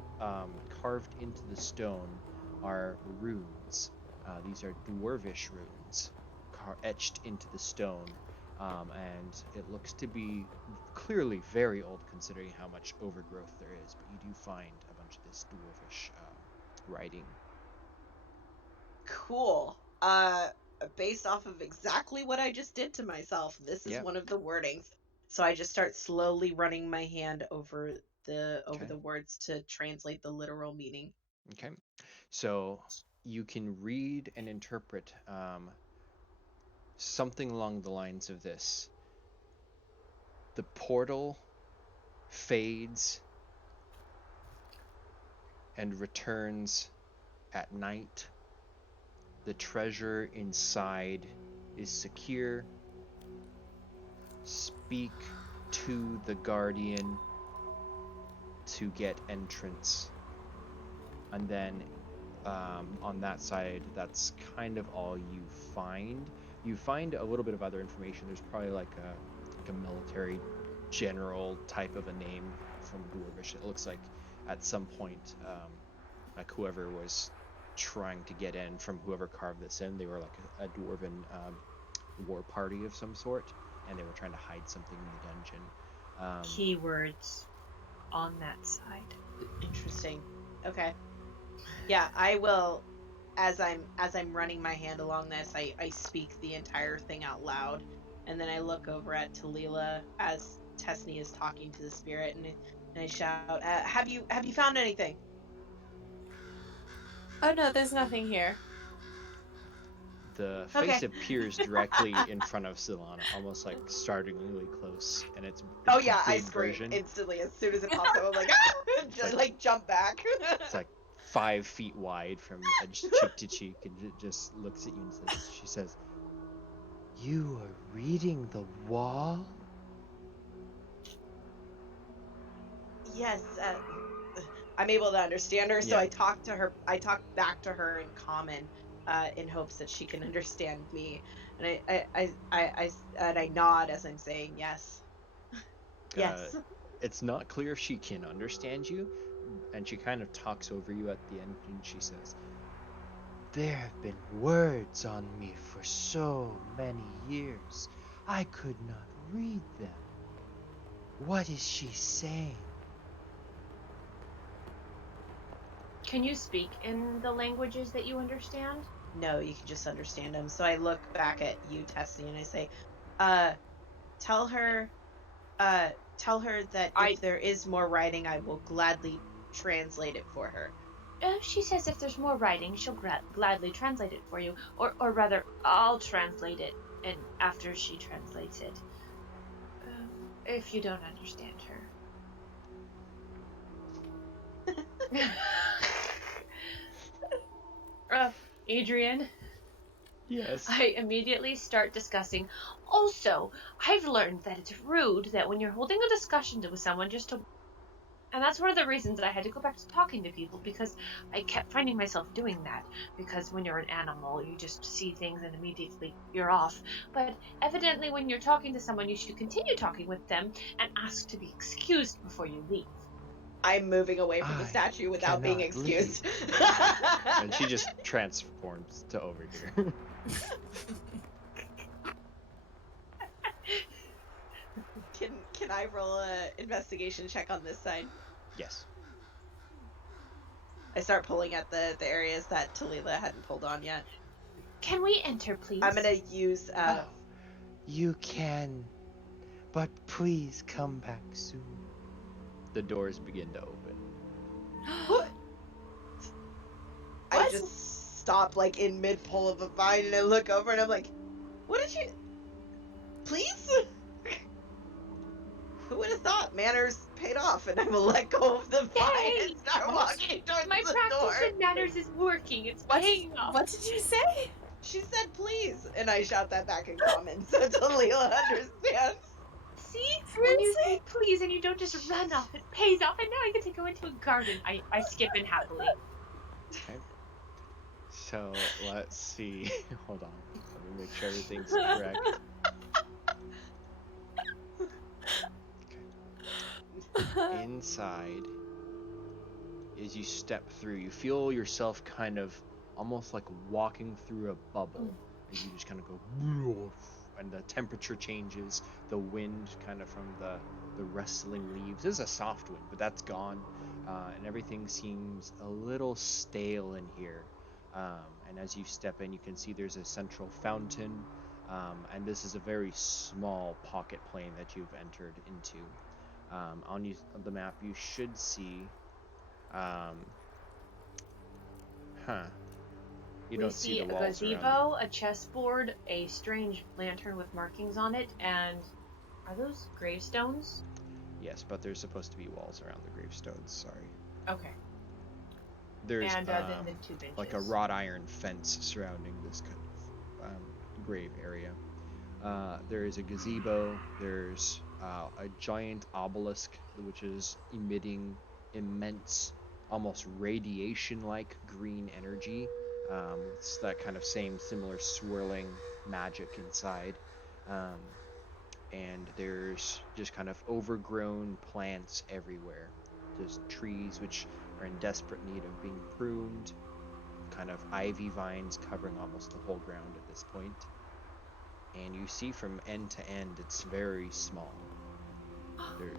carved into the stone are runes. These are dwarvish runes etched into the stone. And it looks to be clearly very old considering how much overgrowth there is, but you do find a bunch of this dwarvish writing. Cool. Based off of exactly what I just did to myself, this is Yeah. one of the wordings. So I just start slowly running my hand over Okay. the words to translate the literal meaning. Okay. So you can read and interpret something along the lines of this. The portal fades and returns at night. The treasure inside is secure. Speak to the guardian to get entrance. And then on that side, that's kind of all you find. You find a little bit of other information. There's probably like a military general type of a name from Dwarvish. It looks like at some point, like whoever was trying to get in from whoever carved this in, they were like a dwarven war party of some sort, and they were trying to hide something in the dungeon. Keywords on that side. Interesting. Okay. Yeah, I will as I'm running my hand along this, I speak the entire thing out loud, and then I look over at Talila as Tessney is talking to the spirit, and I shout, have you found anything? Oh no, there's nothing here. The face Okay. appears directly in front of Silana, almost like startlingly close, and it's Oh a yeah, I big scream version. instantly as soon as it pops up. I'm like, ah! Just like jump back. It's like 5 feet wide from edge cheek to cheek, and it just looks at you and says, she says, "You are reading the wall?" Yes, I'm able to understand her, so Yeah. I talk to her. I talk back to her in common, in hopes that she can understand me. And I nod as I'm saying yes, Uh, yes. it's not clear if she can understand you, and she kind of talks over you at the end, and she says, "There have been words on me for so many years. I could not read them. What is she saying?" Can you speak in the languages that you understand? No, you can just understand them. So I look back at you, Tessie, and I say, uh, tell her, tell her that if there is more writing, I will gladly translate it for her. She says if there's more writing, she'll gladly translate it for you, or rather, I'll translate it, and after she translates it, if you don't understand her. Adrian, Yes. I immediately start discussing. Also, I've learned that it's rude that when you're holding a discussion with someone just to. And that's one of the reasons that I had to go back to talking to people, because I kept finding myself doing that. Because when you're an animal, you just see things and immediately you're off. But evidently, when you're talking to someone, you should continue talking with them and ask to be excused before you leave. I'm moving away from the I statue without being cannot leave. excused. And she just transforms to over here. Can I roll a investigation check on this side? Yes. I start pulling at the areas that Talila hadn't pulled on yet. Can we enter, please? I'm gonna use Oh, you can, but please come back soon. The doors begin to open. what? I What? just stop like in mid pull of a vine and I look over and I'm like, what did you please? Who would have thought manners paid off, and I will let go of the vine Yay! and start walking towards My the practice door. in manners is working. It's What? paying off. What did you say? She said please, and I shout that back in common so Talila understands. See? When you say Seriously? please and you don't just run off, it pays off, and now I get to go into a garden. I skip in happily. Okay. So let's see. Hold on. Let me make sure everything's correct. Okay. Inside, as you step through, you feel yourself kind of almost like walking through a bubble as you just kind of go, and the temperature changes, the wind kind of from the rustling leaves. This is a soft wind, but that's gone, and everything seems a little stale in here. And as you step in, you can see there's a central fountain, and this is a very small pocket plane that you've entered into. On the map, you should see. Um, huh. You We don't see see the a walls around. gazebo, a chessboard, a strange lantern with markings on it, and are those gravestones? Yes, but there's supposed to be walls around the gravestones. Sorry. Okay. There's And then the 2 benches. like a wrought iron fence surrounding this kind of grave area. There is a gazebo. There's a giant obelisk which is emitting immense, almost radiation-like green energy. It's that kind of same similar swirling magic inside. Um, and there's just kind of overgrown plants everywhere. Just trees which are in desperate need of being pruned, kind of ivy vines covering almost the whole ground at this point. And you see from end to end, it's very small. There's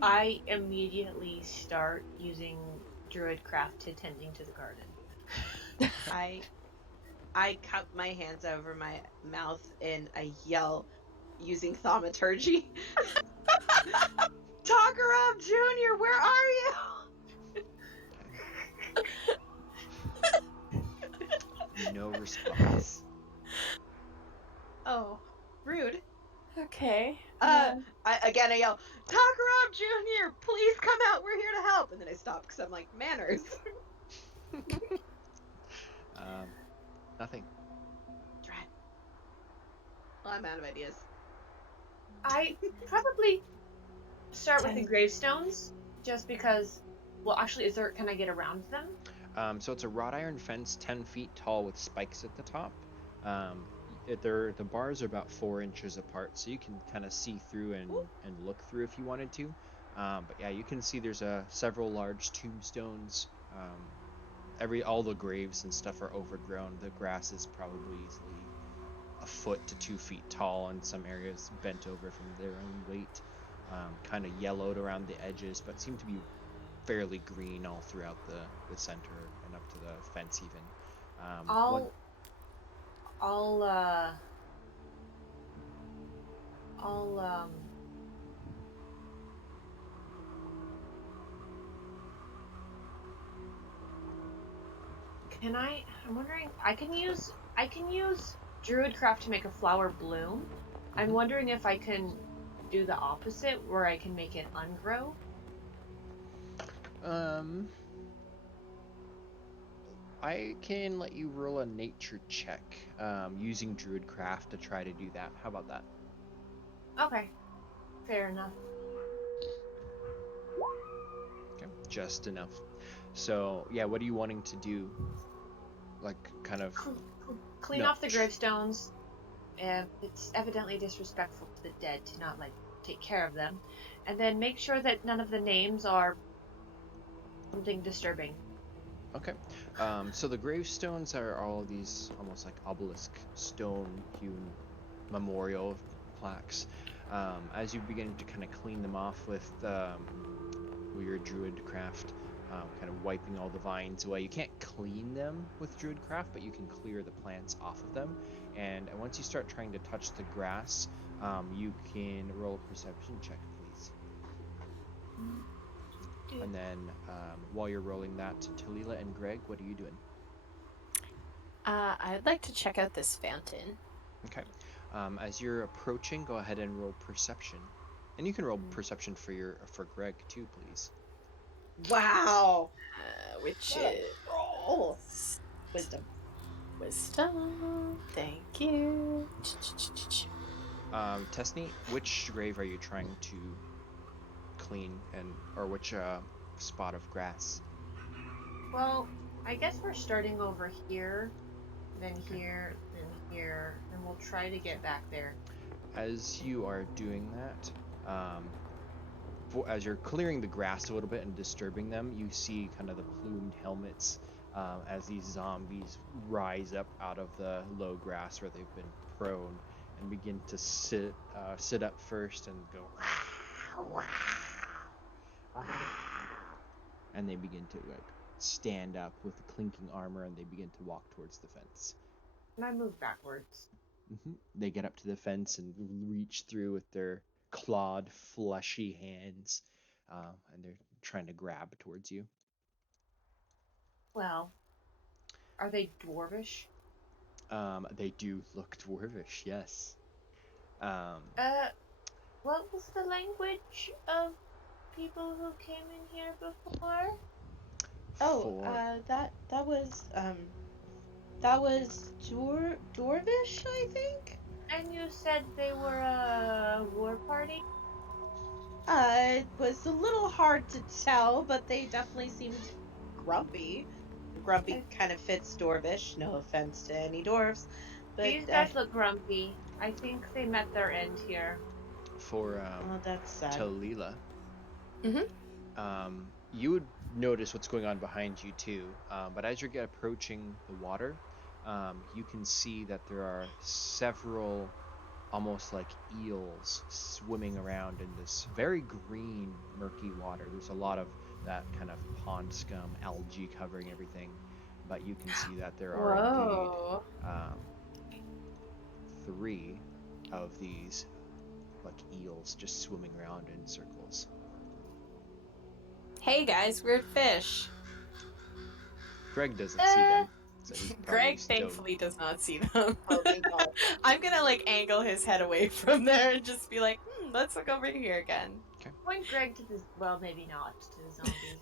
I immediately start using druidcraft to tending to the garden. I cup my hands over my mouth and I yell using thaumaturgy. Takarov Jr., where are you? No response. Oh, rude. Okay. I yell, Takarov Jr., please come out, we're here to help. And then I stop because I'm like, manners. Nothing. Drat. Well, I'm out of ideas. I probably start with the gravestones, just because. Well, actually, can I get around them? So it's a wrought iron fence, 10 feet tall with spikes at the top. The bars are about 4 inches apart, so you can kind of see through and look through if you wanted to. But yeah, you can see there's several large tombstones. All the graves and stuff are overgrown. The grass is probably easily a foot to 2 feet tall, in some areas bent over from their own weight. Kind of yellowed around the edges, but seem to be fairly green all throughout the center and up to the fence even. I'll I'm wondering, I can use druidcraft to make a flower bloom. I'm wondering if I can do the opposite, where I can make it ungrow. I can let you roll a nature check using druidcraft to try to do that. How about that? Okay, fair enough. Okay, just enough. So yeah, what are you wanting to do? Like, kind of Clean off the gravestones. It's evidently disrespectful to the dead to not take care of them, and then make sure that none of the names are something disturbing. Okay. So the gravestones are all these almost like obelisk stone-hewn memorial plaques. As you begin to kind of clean them off with your druid craft, kind of wiping all the vines away. You can't clean them with druid craft, but you can clear the plants off of them. And once you start trying to touch the grass, you can roll a perception check, please. And then while you're rolling that, Talila and Greg, what are you doing? I'd like to check out this fountain. Okay. As you're approaching, go ahead and roll perception. And you can roll perception for Greg too, please. Wow. Which What a is roll. Wisdom. Wisdom. Thank you. Tessney, which grave are you trying to clean, or which spot of grass? Well, I guess we're starting over here, then here, then here, and we'll try to get back there. As you are doing that, as you're clearing the grass a little bit and disturbing them, you see kind of the plumed helmets as these zombies rise up out of the low grass where they've been prone and begin to sit up first and go, and they begin to stand up with the clinking armor, and they begin to walk towards the fence. And I move backwards. They get up to the fence and reach through with their clawed, fleshy hands, and they're trying to grab towards you. Well, are they dwarvish? They do look dwarvish, yes. What was the language of people who came in here before? That was Dwarvish, I think. And you said they were a war party? It was a little hard to tell, but they definitely seemed grumpy. Grumpy kind of fits Dwarvish. No offense to any dwarves, but These guys look grumpy. I think they met their end here. For that's sad. Talila, you would notice what's going on behind you too. But as you're approaching the water, you can see that there are several almost like eels swimming around in this very green, murky water. There's a lot of that kind of pond scum, algae covering everything. But you can see that there are indeed Whoa. 3 of these like eels just swimming around in circles. Hey guys, weird fish. Greg doesn't see them, so he's probably Greg still. thankfully does not see them. Oh, thank God. I'm gonna like angle his head away from there and just be like, let's look over here again. Point Greg to the well, maybe not to the zombies.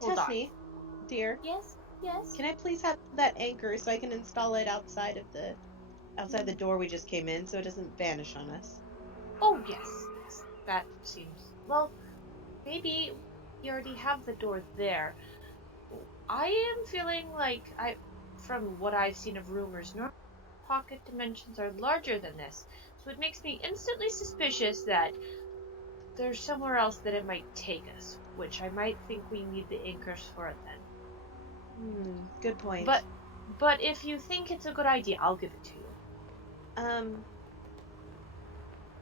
Hold on. Tessney, dear, Yes, yes. can I please have that anchor so I can install it outside the door we just came in so it doesn't vanish on us? Oh yes, yes. That seems well. Maybe you already have the door there. I am feeling like from what I've seen of rumors, normal pocket dimensions are larger than this, so it makes me instantly suspicious that there's somewhere else that it might take us, which I might think we need the anchors for it then. Good point. But if you think it's a good idea, I'll give it to you.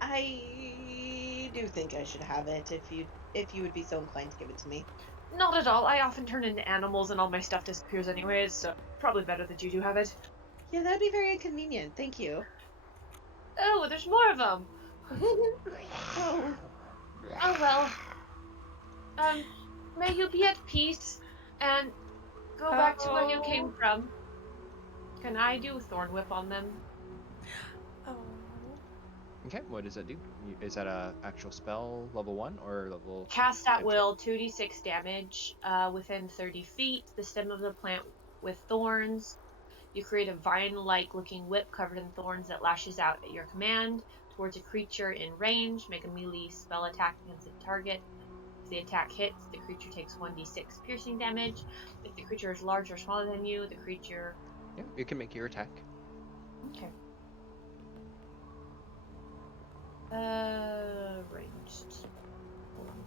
I do think I should have it if you would be so inclined to give it to me. Not at all. I often turn into animals and all my stuff disappears anyways, so probably better that you do have it. Yeah, that'd be very inconvenient. Thank you. Oh, there's more of them. Oh. Oh well. May you be at peace and go back to where you came from. Can I do Thorn Whip on them? Oh. Okay, what does that do? Is that a actual spell, level 1 or level? Cast at will, 2d6 damage within 30 feet. The stem of the plant with thorns. You create a vine-like looking whip covered in thorns that lashes out at your command towards a creature in range. Make a melee spell attack against a target. If the attack hits, the creature takes 1d6 piercing damage. If the creature is larger or smaller than you, the creature... Yeah, you can make your attack. Okay. Ranged. Hold on.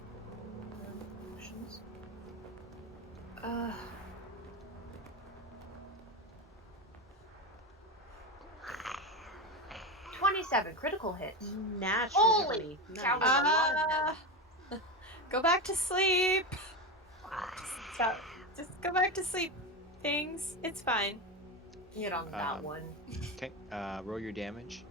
Options. 27 critical hit. Naturally. Holy Nice. cow, there's a lot of them. Go back to sleep. Just go back to sleep, things. It's fine. Get on that one. Okay, roll your damage.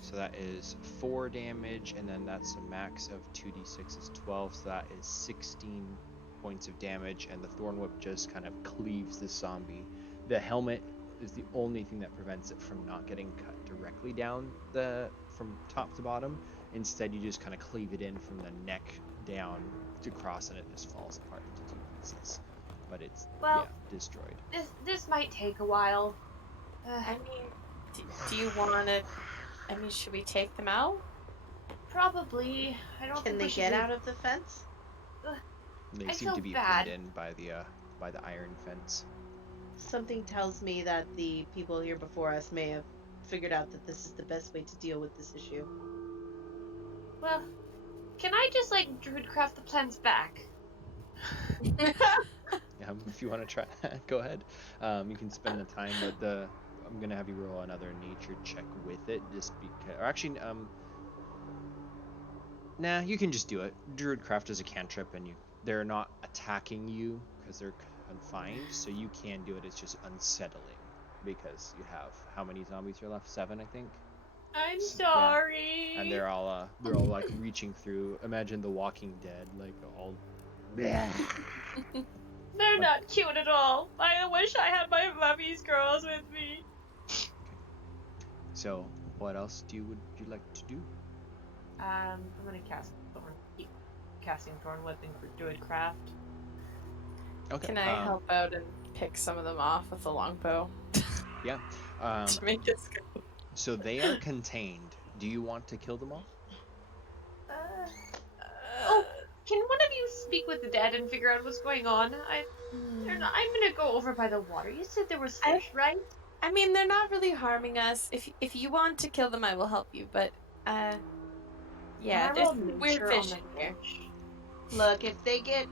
So that is 4 damage, and then that's a max of 2d6 is 12, so that is 16 points of damage, and the Thorn Whip just kind of cleaves the zombie. The helmet is the only thing that prevents it from not getting cut directly down from top to bottom. Instead, you just kind of cleave it in from the neck down to cross, and it just falls apart into 2 pieces. But it's destroyed. This might take a while. I mean, do you want to... I mean, should we take them out? Probably. I don't Can think they we should get leave- out of the fence? They I seem feel to be bad. pinned in by the iron fence. Something tells me that the people here before us may have figured out that this is the best way to deal with this issue. Well, can I just druidcraft the plans back? If you want to try, go ahead. You can spend the time, but I'm gonna have you roll another nature check with it, just because. Or actually, nah, you can just do it. Druidcraft is a cantrip, and they're not attacking you because they're confined, so you can do it. It's just unsettling because you have how many zombies are left? 7, I think. I'm sorry. Yeah. And they're all like reaching through. Imagine The Walking Dead, like all. They're not cute at all. I wish I had my mummy's girls with me. So, what else would you like to do? I'm gonna keep casting Thorn Whip and Druidcraft. Okay. Can I help out and pick some of them off with the longbow? Yeah. To make this go. So they are contained. Do you want to kill them all? Oh, can one of you speak with the dead and figure out what's going on? I'm gonna go over by the water. You said there was fish, right? I mean, they're not really harming us. If you want to kill them, I will help you. But yeah, there's some weird fish in here. Look, if they get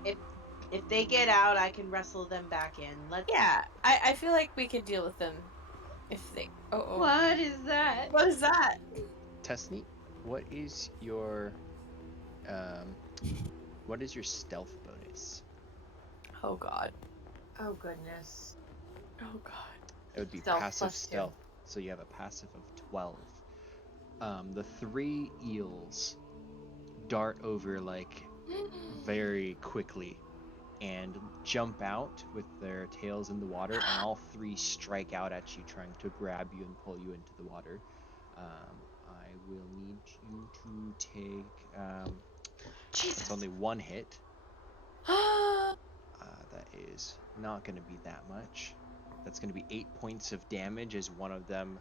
out, I can wrestle them back in. Yeah, I feel like we can deal with them if they. Oh. What is that? What is that? Tessni, what is your Um, what is your stealth bonus? Oh god. Oh goodness. Oh god. It would be Stealth passive +2. stealth, so you have a passive of 12. The 3 eels dart over like very quickly and jump out with their tails in the water, and all 3 strike out at you, trying to grab you and pull you into the water. I will need you to take. Jesus. It's only 1 hit. That is not going to be that much. That's going to be 8 points of damage as one of them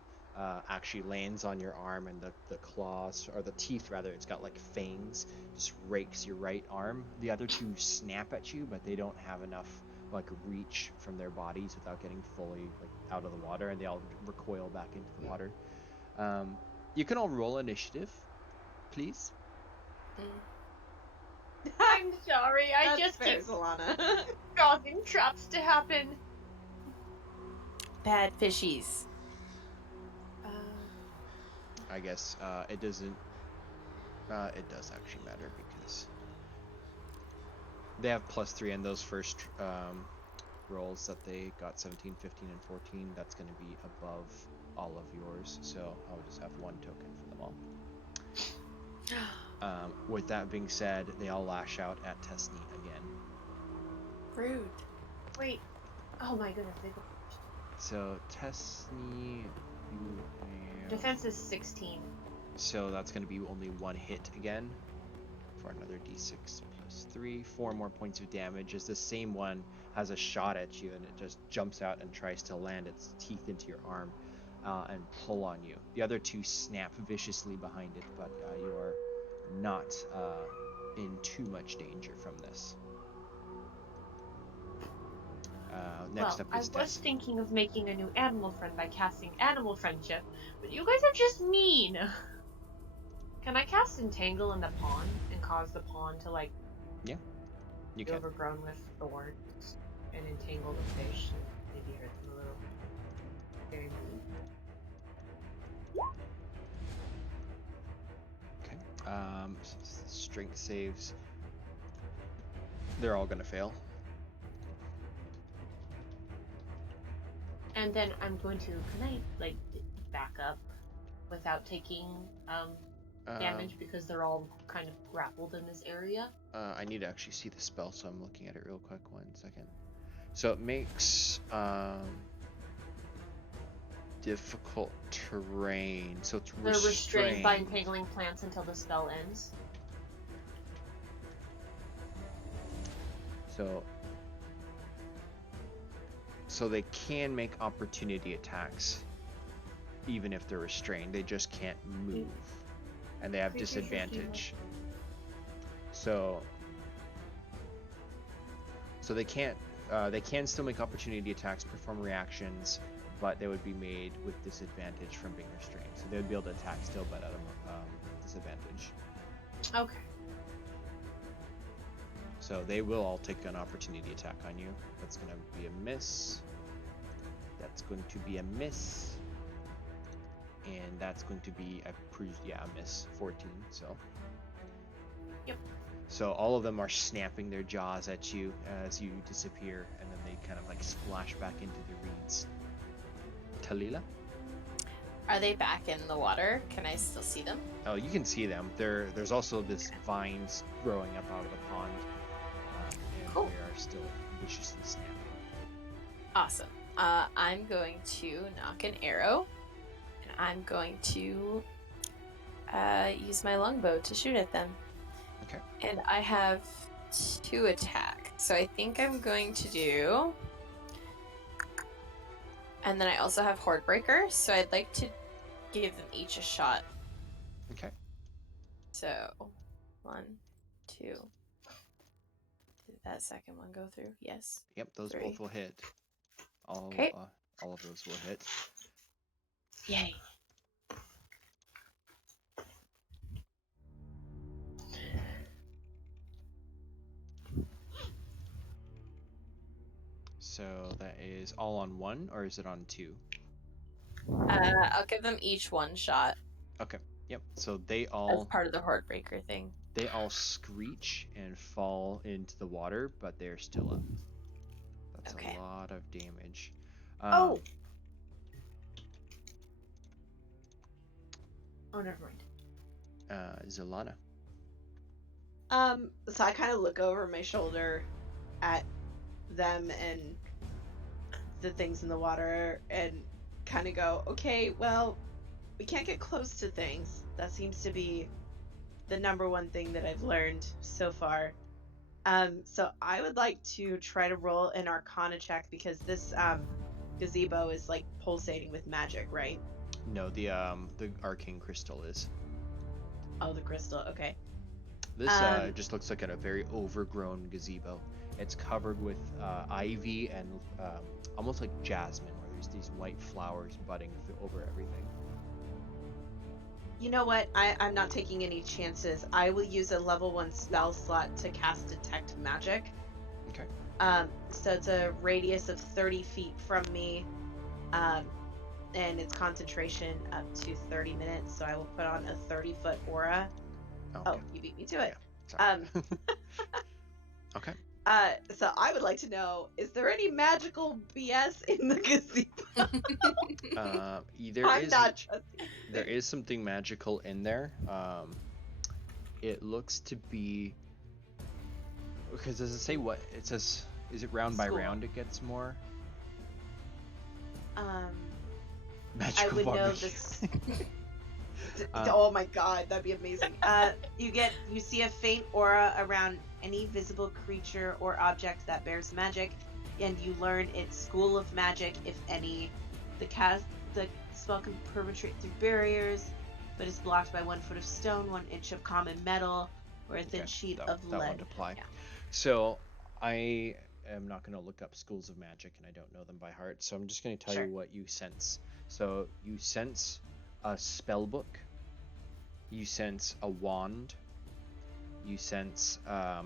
actually lands on your arm, and the claws, or the teeth rather, it's got like fangs, just rakes your right arm. The other 2 snap at you, but they don't have enough like reach from their bodies without getting fully like out of the water, and they all recoil back into the water. You can all roll initiative, please. I'm sorry, I That's just fair, keep Solana. causing traps to happen. Bad fishies. I guess it doesn't. It does actually matter because they have +3 on those first rolls that they got 17, 15, and 14. That's going to be above all of yours, so I'll just have 1 token for them all. With that being said, they all lash out at Tesney again. Rude. Wait. Oh my goodness. So Tesney, you have... Defense is 16. So that's going to be only 1 hit again for another d6 +3, 4 more points of damage, as the same one has a shot at you, and it just jumps out and tries to land its teeth into your arm and pull on you. The other 2 snap viciously behind it, but you are not in too much danger from this. Next Well, up I is was Tessie. thinking of making a new animal friend by casting Animal Friendship, but you guys are just mean. Can I cast Entangle in the pond and cause the pond to like You be can. overgrown with thorns and entangle the fish and maybe hurt them a little? Very mean. Okay. Strength saves. They're all gonna fail. And then I'm going to, can I like back up without taking damage because they're all kind of grappled in this area? I need to actually see the spell, so I'm looking at it real quick. 1 second. So it makes difficult terrain. So it's They're restrained by restrained. entangling plants until the spell ends. So they can make opportunity attacks even if they're restrained. They just can't move, and they have disadvantage. So they can't. They can still make opportunity attacks, perform reactions, but they would be made with disadvantage from being restrained. So they would be able to attack still, but at a disadvantage. Okay. So they will all take an opportunity attack on you. That's going to be a miss. That's going to be a miss. And that's going to be a miss. 14. So. Yep. So all of them are snapping their jaws at you as you disappear, and then they kind of like splash back into the reeds. Talila? Are they back in the water? Can I still see them? Oh, you can see them. There's also this vines growing up out of the pond, and Cool. they are still viciously snapping. Awesome. I'm going to knock an arrow, and I'm going to use my longbow to shoot at them. Okay. And I have 2 attack, so I think I'm going to do. And then I also have Hordebreaker, so I'd like to give them each a shot. Okay. So, 1, 2. Did that second one go through? Yes. Yep, those 3. both will hit. Okay. All of those will hit. Yay. So that is all on 1, or is it on 2? I'll give them each 1 shot. Okay. Yep. So as part of the horde breaker thing. they all screech and fall into the water, but they're still up. That's Okay. a lot of damage. Oh. Oh, never mind. Zolana. So I kind of look over my shoulder at them and the things in the water and kind of go, okay, well, we can't get close to things. That seems to be the number one thing that I've learned so far. So I would like to try to roll an Arcana check because this gazebo is like pulsating with magic, right? No, the arcane crystal is. Oh, the crystal. Okay. This just looks like a very overgrown gazebo. It's covered with ivy and almost like jasmine, where there's these white flowers budding over everything. You know what? I'm not taking any chances. I will use a level 1 spell slot to cast Detect Magic. Okay. So it's a radius of 30 feet from me, and its concentration up to 30 minutes. So I will put on a 30-foot aura. Okay. Oh, you beat me to it. Yeah, sorry. Okay. So I would like to know, is there any magical BS in the gazebo? There is something magical in there. It looks to be, because does it say what it says? Is it round by round it gets more magical? I would know formation? this. Oh my god, that'd be amazing. You see a faint aura around any visible creature or object that bears magic, and you learn its school of magic, if any. The spell can penetrate through barriers, but is blocked by 1 foot of stone, 1 inch of common metal, or a thin sheet of that lead. won't apply. Yeah. So I am not going to look up schools of magic, and I don't know them by heart. So I'm just going to tell you what you sense. So you sense a spell book. You sense a wand. You sense, I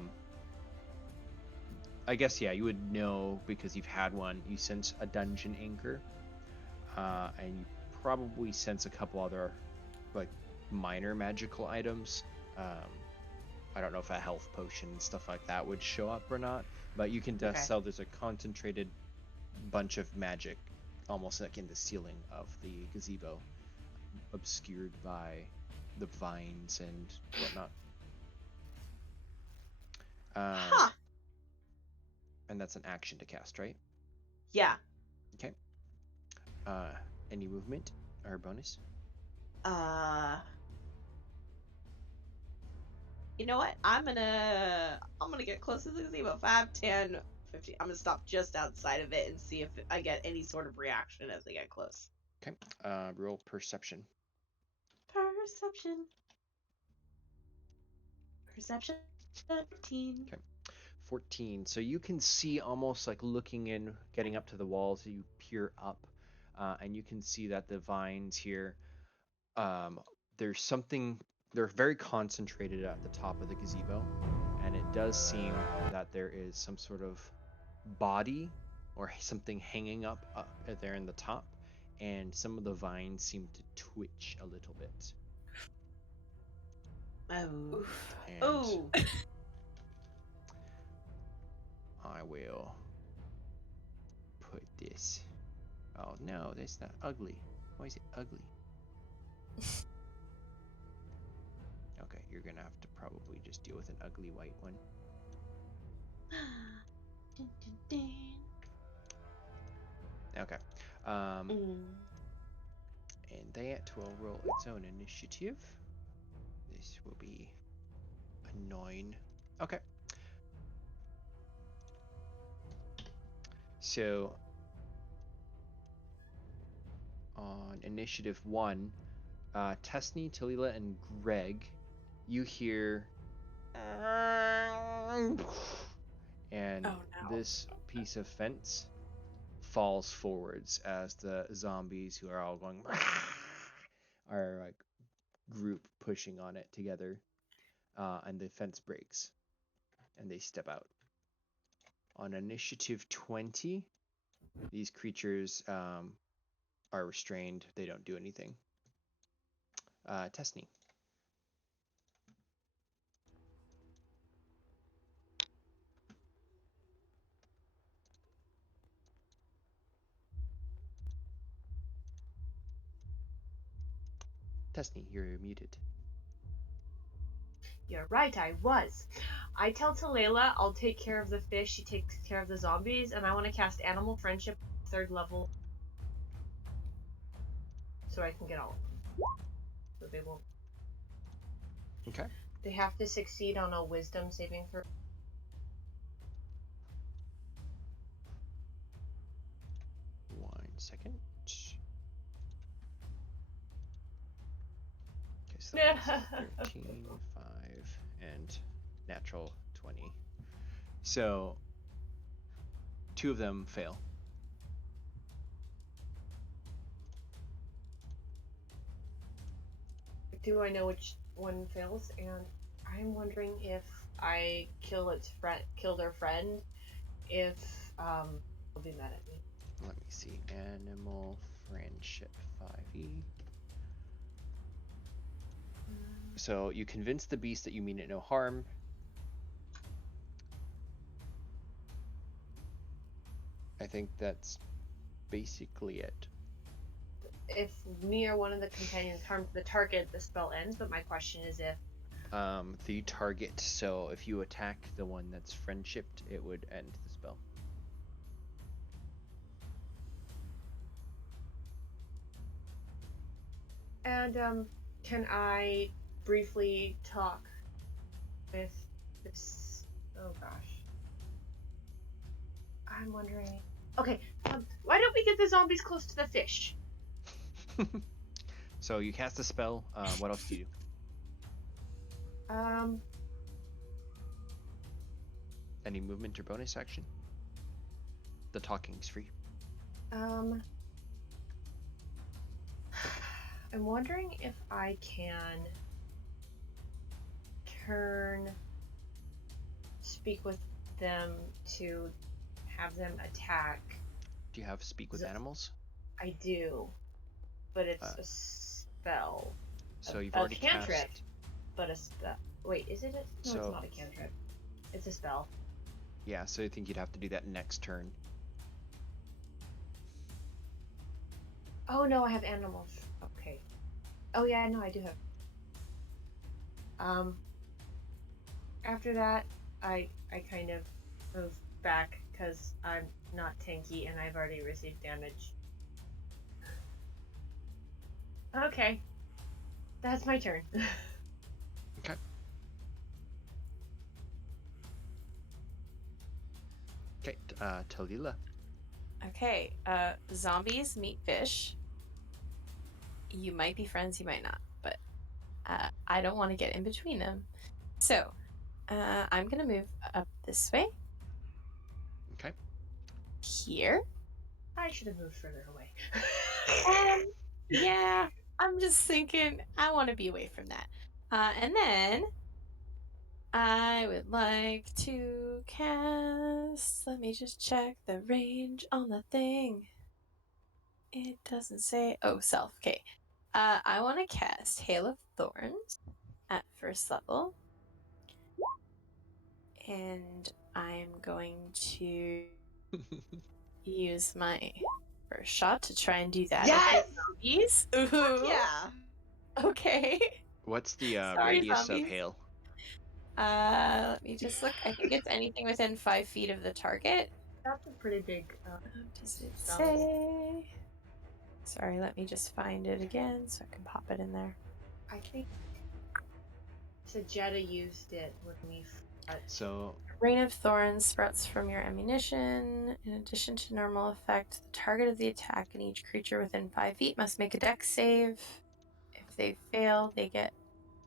guess, yeah, you would know because you've had one. You sense a dungeon anchor, and you probably sense a couple other, like, minor magical items. I don't know if a health potion and stuff like that would show up or not, but you can just tell there's a concentrated bunch of magic, almost like in the ceiling of the gazebo, obscured by the vines and whatnot. And that's an action to cast, right? Yeah. Okay. Any movement or bonus? You know what? I'm gonna get close to the gazebo. 5, 10, 15. I'm gonna stop just outside of it and see if I get any sort of reaction as I get close. Okay. Roll perception. Perception 14. Okay. 14. So you can see, almost like looking in, getting up to the walls, you peer up, and you can see that the vines here, there's something, they're very concentrated at the top of the gazebo, and it does seem that there is some sort of body or something hanging up there in the top, and some of the vines seem to twitch a little bit. Oh. And I will put this. Oh no, that's not ugly. Why is it ugly? Okay, you're gonna have to probably just deal with an ugly white one. Okay. And that will roll its own initiative. This will be a 9. Okay. So on initiative 1, Tessney, Talila, and Greg, you hear, and this piece of fence falls forwards as the zombies, who are all going, are like group pushing on it together, and the fence breaks and they step out. On initiative 20, these creatures are restrained. They don't do anything. Tessney. Destiny, you're muted. You're right, I was. I tell Talayla I'll take care of the fish, she takes care of the zombies, and I want to cast Animal Friendship 3rd level so I can get all of them. So they won't. Okay. They have to succeed on a wisdom saving throw. One second. Okay, so that's 13, 5, and natural 20. So 2 of them fail. Do I know which one fails? And I'm wondering if I kill their friend, if they'll be mad at me. Let me see. Animal friendship 5e. So you convince the beast that you mean it no harm. I think that's basically it. If me or one of the companions harms the target, the spell ends. But my question is if The target. So if you attack the one that's friendshipped, it would end the spell. And can I briefly talk with this? Oh gosh, I'm wondering. Okay, why don't we get the zombies close to the fish? So you cast a spell. What else do you do? Any movement or bonus action? The talking's free. I'm wondering if I can speak with them to have them attack. Do you have speak with animals? I do, but it's a spell. So you've a already cantrip, cast. but a spell. Wait, is it? No, So, it's not a cantrip. It's a spell. Yeah, so I think you'd have to do that next turn. Oh no, I have animals. Okay. Oh yeah, no, I do have. After that, I kind of move back because I'm not tanky and I've already received damage. Okay, that's my turn. Okay. Okay, Talila. Okay, zombies meet fish. You might be friends, you might not, but I don't want to get in between them. So, I'm gonna move up this way. Okay. Here. I should have moved further away. Yeah, I'm just thinking I want to be away from that. And then I would like to cast. Let me just check the range on the thing. It doesn't say. Oh, self. Okay. I want to cast Hail of Thorns at 1st level. And I'm going to use my first shot to try and do that. Yes! Zombies. Ooh. Yeah. Okay. What's the Sorry, radius zombies. of hail? Let me just look. I think it's anything within 5 feet of the target. That's a pretty big. Does it spell. say? Sorry, let me just find it again so I can pop it in there. I think Sajetta used it when we. So Rain of Thorns sprouts from your ammunition. In addition to normal effect, the target of the attack and each creature within 5 feet must make a dex save. If they fail, they get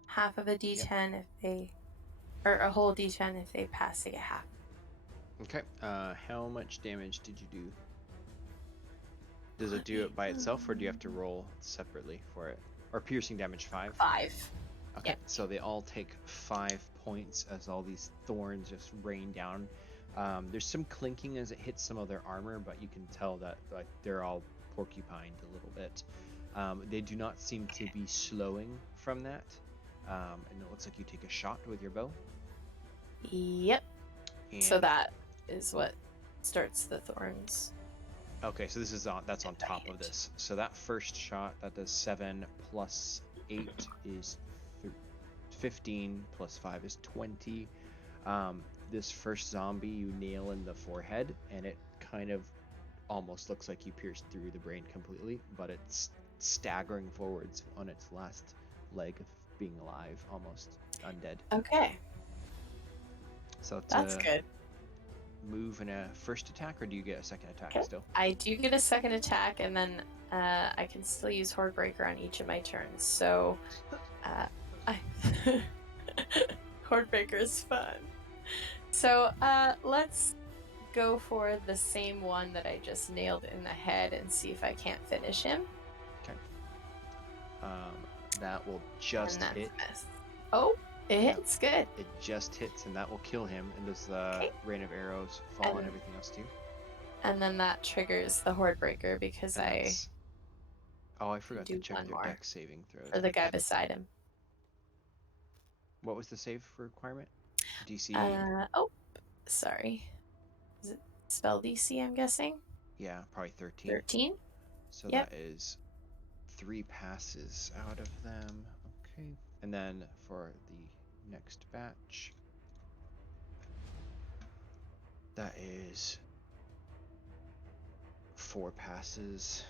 half of a d10. If they, or a whole d10. If they pass, they get half. Okay. How much damage did you do? Does it do it by itself, or do you have to roll separately for it? Or piercing damage 5? 5. Okay, Yep. so they all take 5 points as all these thorns just rain down. There's some clinking as it hits some of their armor, but you can tell that like they're all porcupined a little bit. They do not seem to be slowing from that. And it looks like you take a shot with your bow. Yep. And So that is what starts the thorns. Okay, so this is that's on top of this. So that first shot, that does 7 plus 8 is 15 plus 5 is 20. This first zombie you nail in the forehead, and it kind of almost looks like you pierced through the brain completely, but it's staggering forwards on its last leg of being alive, almost undead. Okay, So that's to good. move in a first attack, or do you get a second attack Okay. still? I do get a second attack, and then I can still use Hordebreaker on each of my turns. So, I Hordebreaker is fun. So, let's go for the same one that I just nailed in the head and see if I can't finish him. Okay. That will just And that's hit. a miss. Oh, it Yep. hits. Good. It just hits, and that will kill him. And does the Okay. rain of arrows fall on And- everything else too? And then that triggers the Hordebreaker because And I that's... Oh, I forgot to do check one their more dex saving throws. for the guy beside him. What was the save requirement? DC? Oh, sorry. Is it spell DC, I'm guessing? Yeah, probably 13. 13? So Yep. that is 3 passes out of them. Okay. And then for the next batch, that is 4 passes,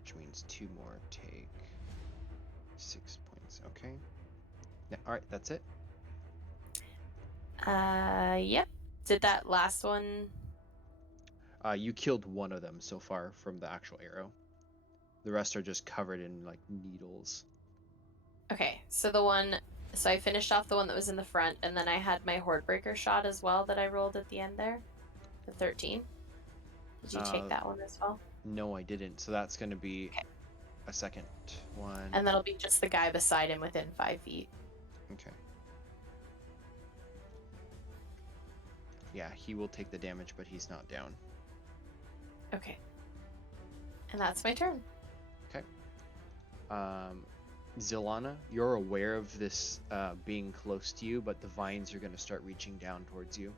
which means 2 more take 6 points. Okay. Yeah, all right, that's it. Yep. Did that last one? You killed one of them so far from the actual arrow. The rest are just covered in like needles. Okay, so I finished off the one that was in the front, and then I had my Hordebreaker shot as well that I rolled at the end there, the 13. Did you take that one as well? No, I didn't. So that's going to be Okay. a second one. And that'll be just the guy beside him within 5 feet. Okay. Yeah, he will take the damage, but he's not down. Okay. And that's my turn. Okay. Zilana, you're aware of this being close to you, but the vines are going to start reaching down towards you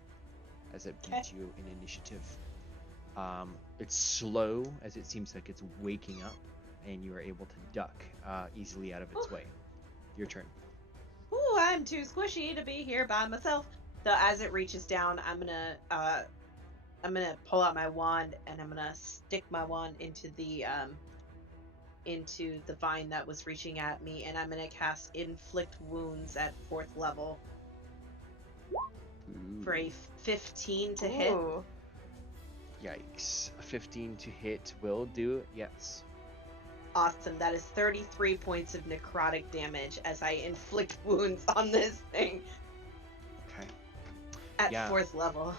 as it beats you in initiative. It's slow, as it seems like it's waking up, and you are able to duck easily out of its way. Your turn. Ooh, I'm too squishy to be here by myself. So as it reaches down, I'm gonna pull out my wand and I'm gonna stick my wand into the vine that was reaching at me, and I'm gonna cast Inflict Wounds at 4th level for a 15 to hit. Ooh. Yikes. A 15 to hit will do it, yes. Awesome. That is 33 points of necrotic damage as I inflict wounds on this thing Okay. at Yeah. 4th level.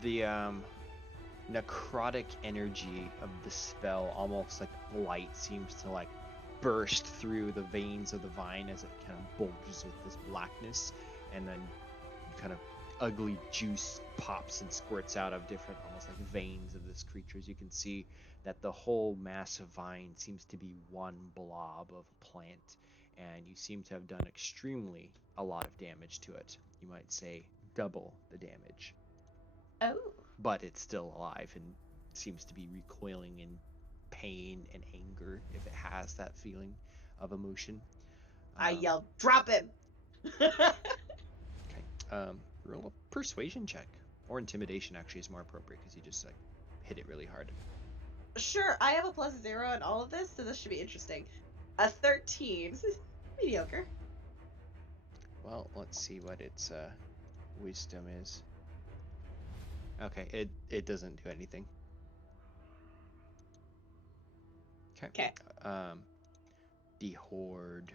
The necrotic energy of the spell, almost like light, seems to like burst through the veins of the vine as it kind of bulges with this blackness, and then kind of ugly juice pops and squirts out of different almost like veins of this creature. As you can see that the whole mass of vine seems to be one blob of a plant, and you seem to have done extremely a lot of damage to it. You might say double the damage. Oh. But it's still alive and seems to be recoiling in pain and anger if it has that feeling of emotion. I yelled, "Drop him!" Okay. Roll a persuasion check, or intimidation actually is more appropriate because you just like hit it really hard. Sure, I have a +0 in all of this, so this should be interesting. A 13. Mediocre. Well, let's see what its wisdom is. Okay, it doesn't do anything. Okay. The horde.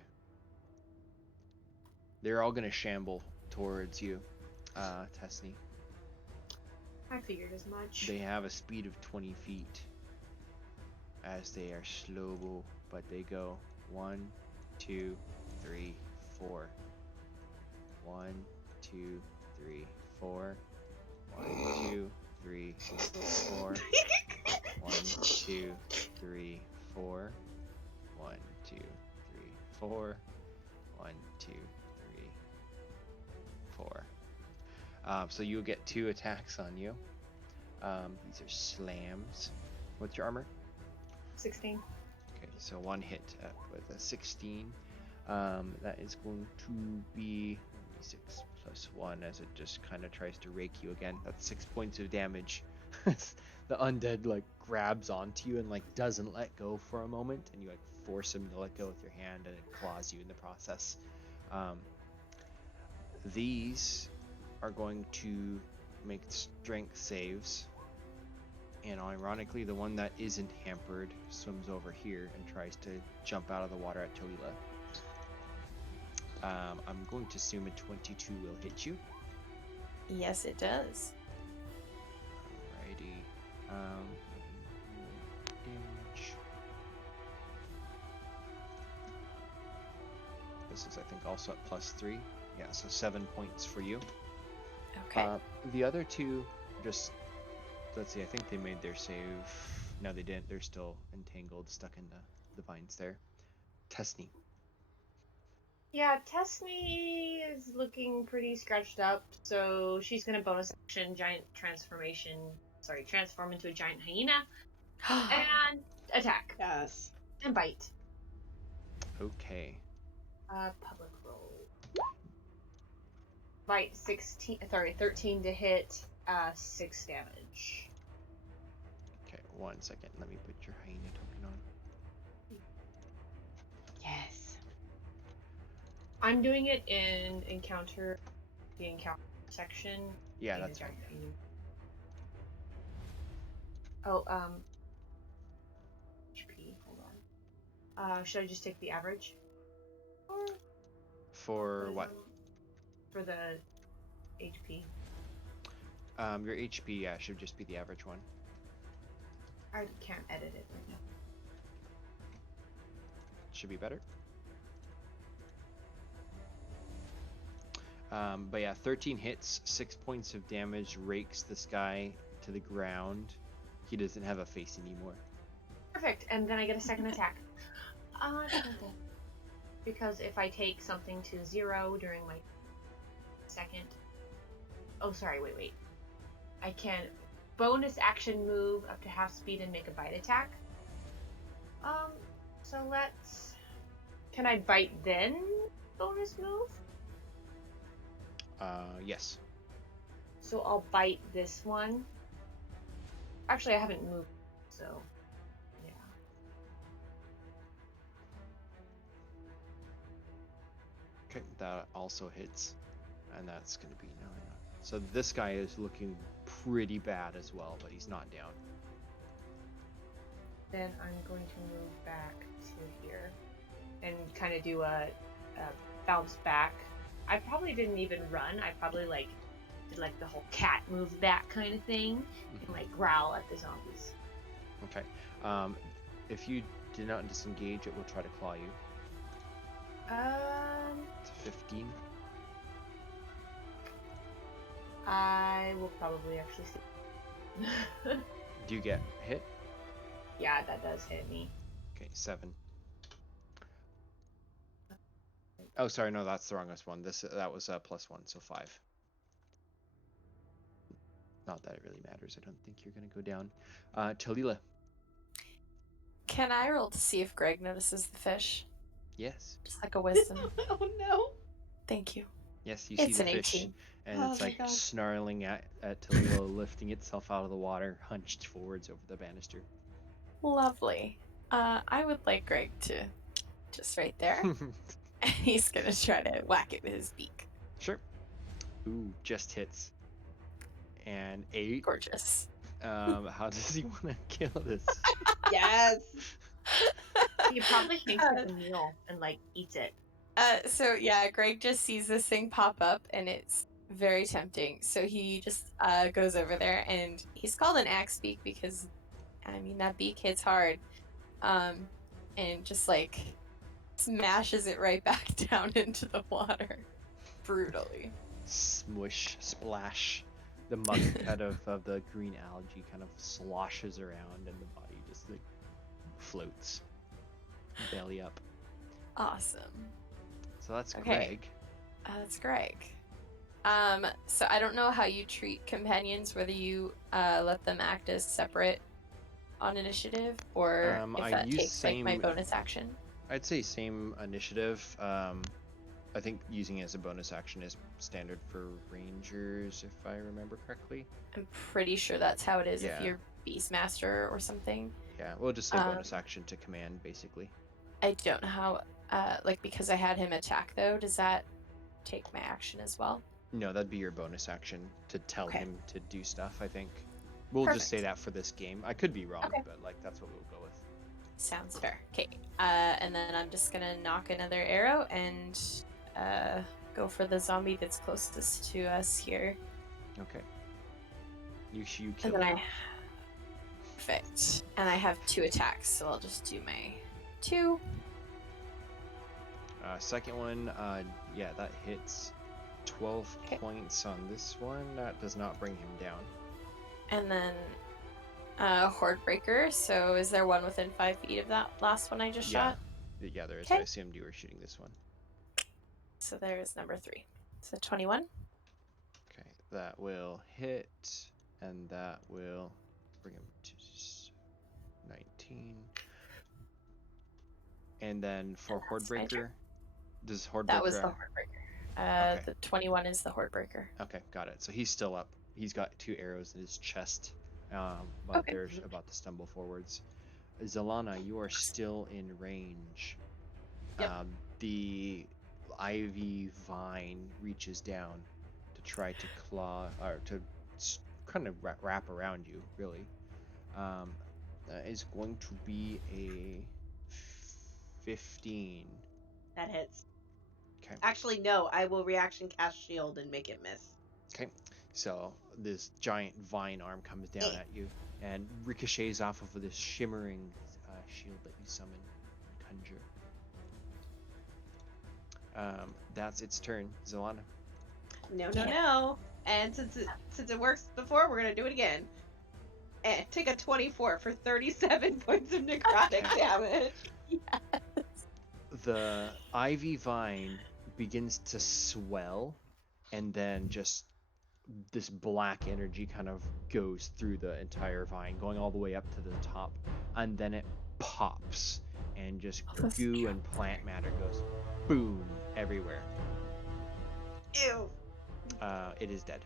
They're all gonna shamble towards you, Tessney. I figured as much. They have a speed of 20 feet as they are slow, but they go 1, 2, 3, 4. 1, 2, 3, 4. 1, 2, 3, 4. 1, 2, 3, 4. 1, 2, 3, 4. 1, 2, 3, 4. So you'll get 2 attacks on you. These are slams. What's your armor? 16. Okay, so one hit with a 16. That is going to be 6 plus 1 as it just kind of tries to rake you again. That's 6 points of damage. The undead like grabs onto you and like doesn't let go for a moment, and you like force him to let go with your hand, and it claws you in the process. These are going to make strength saves, and ironically, the one that isn't hampered swims over here and tries to jump out of the water at Talila. I'm going to assume a 22 will hit you. Yes, it does. Alrighty. Damage. This is, I think, also at +3. Yeah, so 7 points for you. Okay. The other two, just let's see. I think they made their save. No, they didn't. They're still entangled, stuck in the vines there. Tesney. Yeah, Tessney is looking pretty scratched up, so she's gonna bonus action transform into a giant hyena and attack Yes. and bite. Okay. Public roll. Bite 13 to hit, 6 damage. Okay, 1 second. Let me put your hyena token on. Yes. I'm doing it in the encounter section. Yeah, in the that's fine. giant hyena. Oh, HP. Hold on. Should I just take the average? Or For what? For the HP. Your HP, yeah, should just be the average one. I can't edit it right now. Should be better. But yeah, 13 hits, 6 points of damage, rakes this guy to the ground. He doesn't have a face anymore. Perfect, and then I get a second attack. Because if I take something to 0 during my second... Oh, sorry, wait. I can bonus action move up to half speed and make a bite attack. So let's... Can I bite then bonus move? Yes. So I'll bite this one. Actually, I haven't moved, so... Yeah. Okay, that also hits. And that's going to be 9. So this guy is looking pretty bad as well, but he's not down. Then I'm going to move back to here and kind of do a bounce back. I probably didn't even run. I probably did the whole cat move back kind of thing and growl at the zombies. Okay. If you do not disengage, it will try to claw you. It's 15. I will probably actually see. Do you get hit? Yeah, that does hit me. Okay, 7. Oh, sorry, no, that's the wrongest one. That was +1, so 5. Not that it really matters. I don't think you're gonna go down. Talila. Can I roll to see if Greg notices the fish? Yes. Just like a wisdom. Oh no. Thank you. Yes, you It's see the an fish, 18. and Oh it's my like God. snarling at Talila, lifting itself out of the water, hunched forwards over the banister. Lovely. I would like Greg to just right there. And he's gonna try to whack it with his beak. Sure. Ooh, just hits. And 8. Gorgeous. How does he want to kill this? Yes. He probably thinks it's a meal and eats it. So yeah, Greg just sees this thing pop up and it's very tempting. So he just goes over there, and he's called an axe beak because, I mean, that beak hits hard. And just smashes it right back down into the water. Brutally. Smush, splash. The muck kind of the green algae kind of sloshes around, and the body just floats, belly up. Awesome. So that's Okay. Greg. That's Greg. So I don't know how you treat companions, whether you let them act as separate on initiative, or if I that use takes like my same. bonus action? I'd say same initiative. I think using it as a bonus action is standard for rangers, if I remember correctly. I'm pretty sure that's how it is if Yeah. you're Beastmaster or something. Yeah, we'll just say Um, bonus action to command, basically. I don't know how, like, because I had him attack, though, does that take my action as well? No, that'd be your bonus action to tell Okay. him to do stuff, I think. We'll just say Perfect. that for this game. I could be wrong, Okay. but like that's what we'll go with. Sounds fair. Okay. And then I'm just gonna knock another arrow and go for the zombie that's closest to us here. Okay. You And kill then him. Perfect. And I have 2 attacks, so I'll just do my 2. Second one, yeah, that hits 12 Okay. points on this one. That does not bring him down. And then Horde Breaker. So is there one within 5 feet of that last one I just shot? Yeah, there is. Okay. I assumed you were shooting this one. So there's number 3. So 21. Okay, that will hit, and that will bring him to 19. And then for that's my turn. Hordebreaker, does Hordebreaker... That was the Horde Breaker. Okay. The 21 is the Horde Breaker. Okay, got it. So he's still up. He's got 2 arrows in his chest, but Okay. they're about to stumble forwards. Zelana, you are still in range. Yep. The ivy vine reaches down to try to claw, or to kind of wrap around you, really. That is going to be a 15. That hits. Okay. Actually, no. I will reaction cast shield and make it miss. Okay. So this giant vine arm comes down at you and ricochets off of this shimmering shield that you summon and conjure. That's its turn. Zelana. No. And since it works before, we're gonna do it again. And take a 24 for 37 points of necrotic damage. Yes. The ivy vine begins to swell, and then just this black energy kind of goes through the entire vine, going all the way up to the top, and then it pops, and just goo and plant matter goes boom everywhere. Ew. It is dead.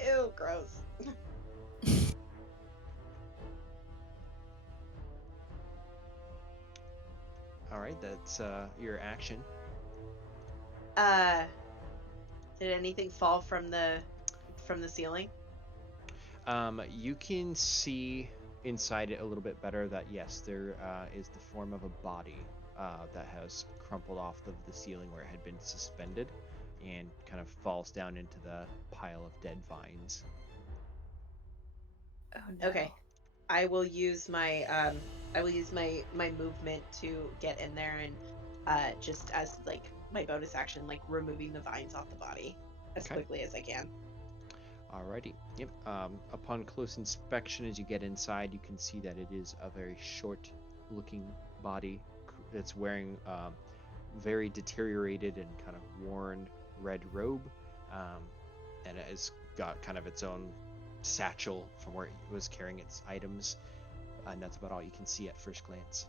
Ew, gross. All right, that's your action. Did anything fall from the ceiling? You can see inside it a little bit better that yes, there is the form of a body that has crumpled off of the ceiling where it had been suspended and kind of falls down into the pile of dead vines. Oh, no. Okay. I will use my my movement to get in there and just as like my bonus action, like removing the vines off the body as quickly as I can. Alrighty. Yep. Upon close inspection, as you get inside, you can see that it is a very short-looking body that's wearing very deteriorated and kind of worn red robe, and it has got kind of its own satchel from where it was carrying its items, and that's about all you can see at first glance.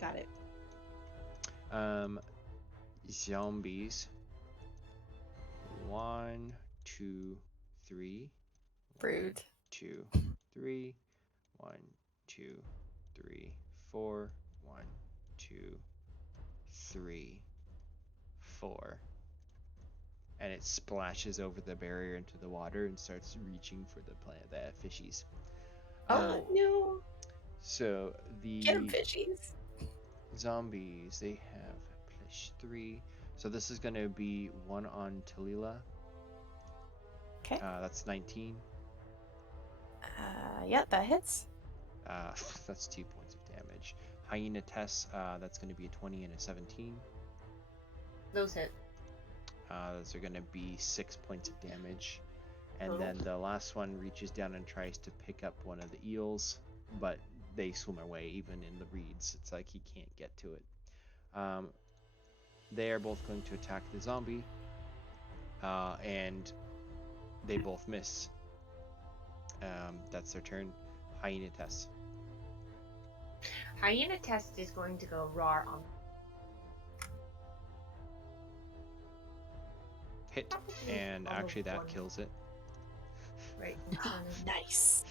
Got it. Zombies. 1, 2, 3. Rude. 2, 3. 1, 2, 3, 4. 1, 2, 3, 4. And it splashes over the barrier into the water and starts reaching for the fishies. Oh, no. So the get him, fishies. zombies, they have +3. So this is going to be 1 on Talila. Okay. That's 19. Yeah, that hits. That's 2 points of damage. Hyena Tess, that's going to be a 20 and a 17. Those hit. Those are going to be 6 points of damage. And then the last one reaches down and tries to pick up one of the eels, but they swim away even in the reeds. It's like he can't get to it. They are both going to attack the zombie, and they both miss. That's their turn. Hyena Tess. Hyena Test is going to go roar on. Hit, Probably and on the actually that one kills it. right in front of me. Nice.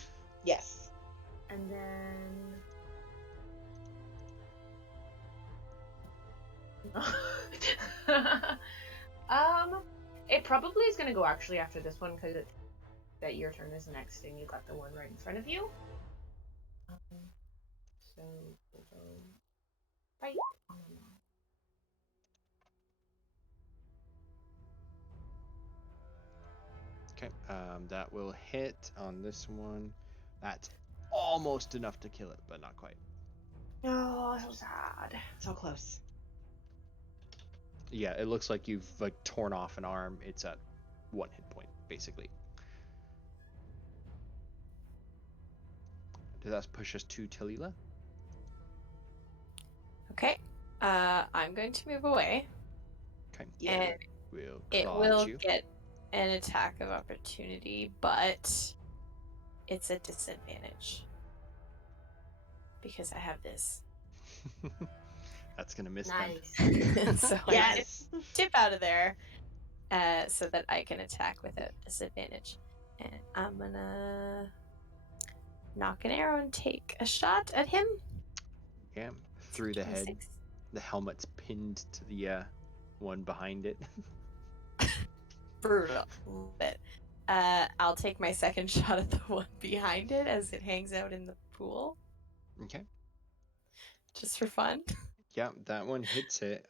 Yes. And then it probably is gonna go actually after this one because that your turn is next and you got the one right in front of you. So we'll go bite. Okay, that will hit on this one. That's almost enough to kill it, but not quite. Oh, so sad. So close. Yeah, it looks like you've like torn off an arm. It's at 1 hit point, basically. Does that push us to Talila? Okay. I'm going to move away, Okay. Yeah. and We'll it claw will at you. get an attack of opportunity, but it's a disadvantage because I have this. That's gonna miss Nice. So Yes. I tip out of there, so that I can attack with a disadvantage. And I'm gonna knock an arrow and take a shot at him. then. Yeah, through the head. 26. The helmet's pinned to the one behind it. Brutal. Love it. I'll take my second shot at the one behind it as it hangs out in the pool, Okay. just for fun. Yeah, that one hits it.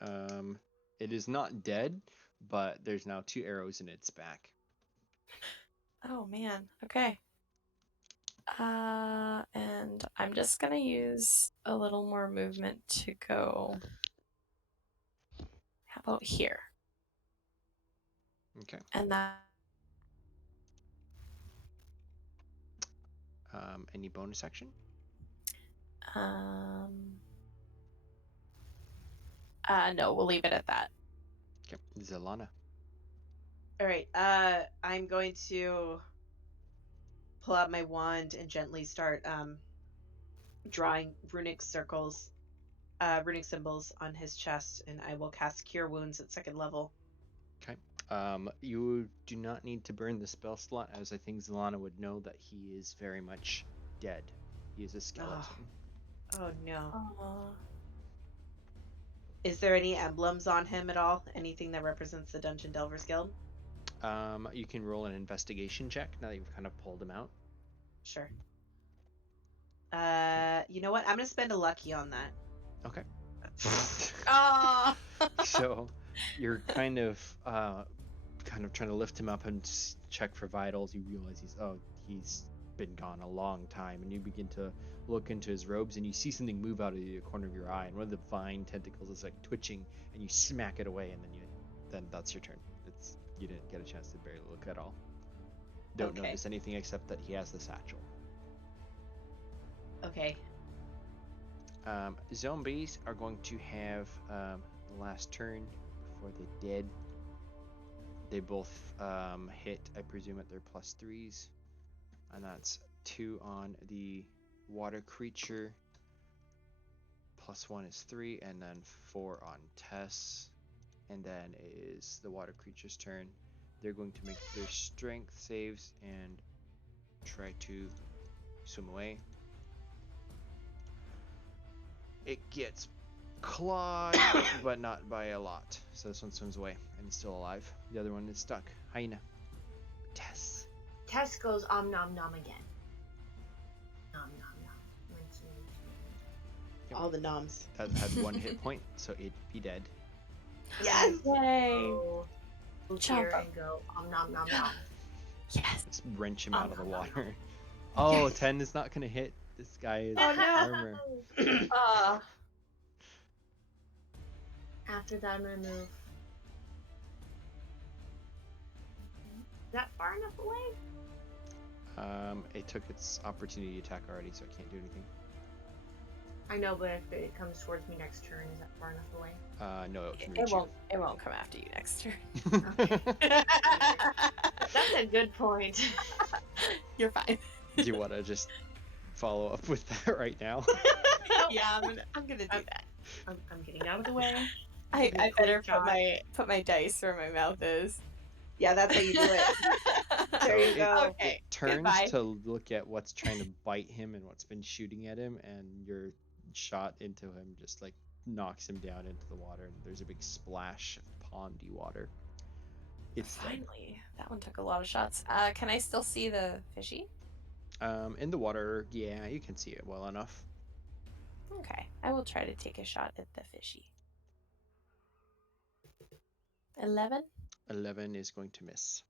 It is not dead, but there's now 2 arrows in its back. Oh man. Okay. And I'm just gonna use a little more movement to go. How about here? Okay. And that. Any bonus action? Um. No, we'll leave it at that. Okay. Zelana. All right. I'm going to pull out my wand and gently start drawing runic circles, runic symbols on his chest, and I will cast Cure Wounds at 2nd level. Okay. You do not need to burn the spell slot, as I think Zelana would know that he is very much dead. He is a skeleton. Oh no. Aw. Is there any emblems on him at all? Anything that represents the Dungeon Delvers Guild? You can roll an investigation check now that you've kind of pulled him out. Sure. You know what? I'm gonna spend a lucky on that. Okay. Ah. So you're kind of trying to lift him up and check for vitals. You realize he's been gone a long time, and you begin to look into his robes, and you see something move out of the corner of your eye, and one of the vine tentacles is like twitching, and you smack it away, and then that's your turn. You didn't get a chance to barely look at all. Don't Okay. notice anything except that he has the satchel. Okay. Zombies are going to have the last turn before they're dead. They both hit, I presume, at their +3s, and that's 2 on the water creature. +1 is 3, and then 4 on Tess. And then it is the water creature's turn. They're going to make their strength saves and try to swim away. It gets clawed, but not by a lot. So this one swims away and is still alive. The other one is stuck. Hyena. Tess. Tess goes nom nom again. Nom nom nom. Yep. All the noms. That had 1 hit point, so it'd be dead. Yes! Yay! Go Chomp here up. and go nom nom nom. Yes. Just wrench him out of the water. Oh, 10 is not going to hit. This guy is Oh, no. armor. After that, I'm gonna move. Is that far enough away? It took its opportunity attack already, so it can't do anything. I know, but if it comes towards me next turn, is that far enough away? No, it can It reach won't. It won't come after you next turn. you. That's a good point. You're fine. Do you want to just follow up with that right now. Yeah, I'm gonna do I'm- that. I'm getting out of the way. I Give me a better quick shot. put my dice where my mouth is. Yeah, that's how you do it. There you go. Okay. It turns Goodbye. to look at what's trying to bite him and what's been shooting at him, and your shot into him just like knocks him down into the water, and there's a big splash of pondy water. It's dead. Finally, that one took a lot of shots. Can I still see the fishy? In the water, yeah, you can see it well enough. Okay, I will try to take a shot at the fishy. 11. 11 is going to miss.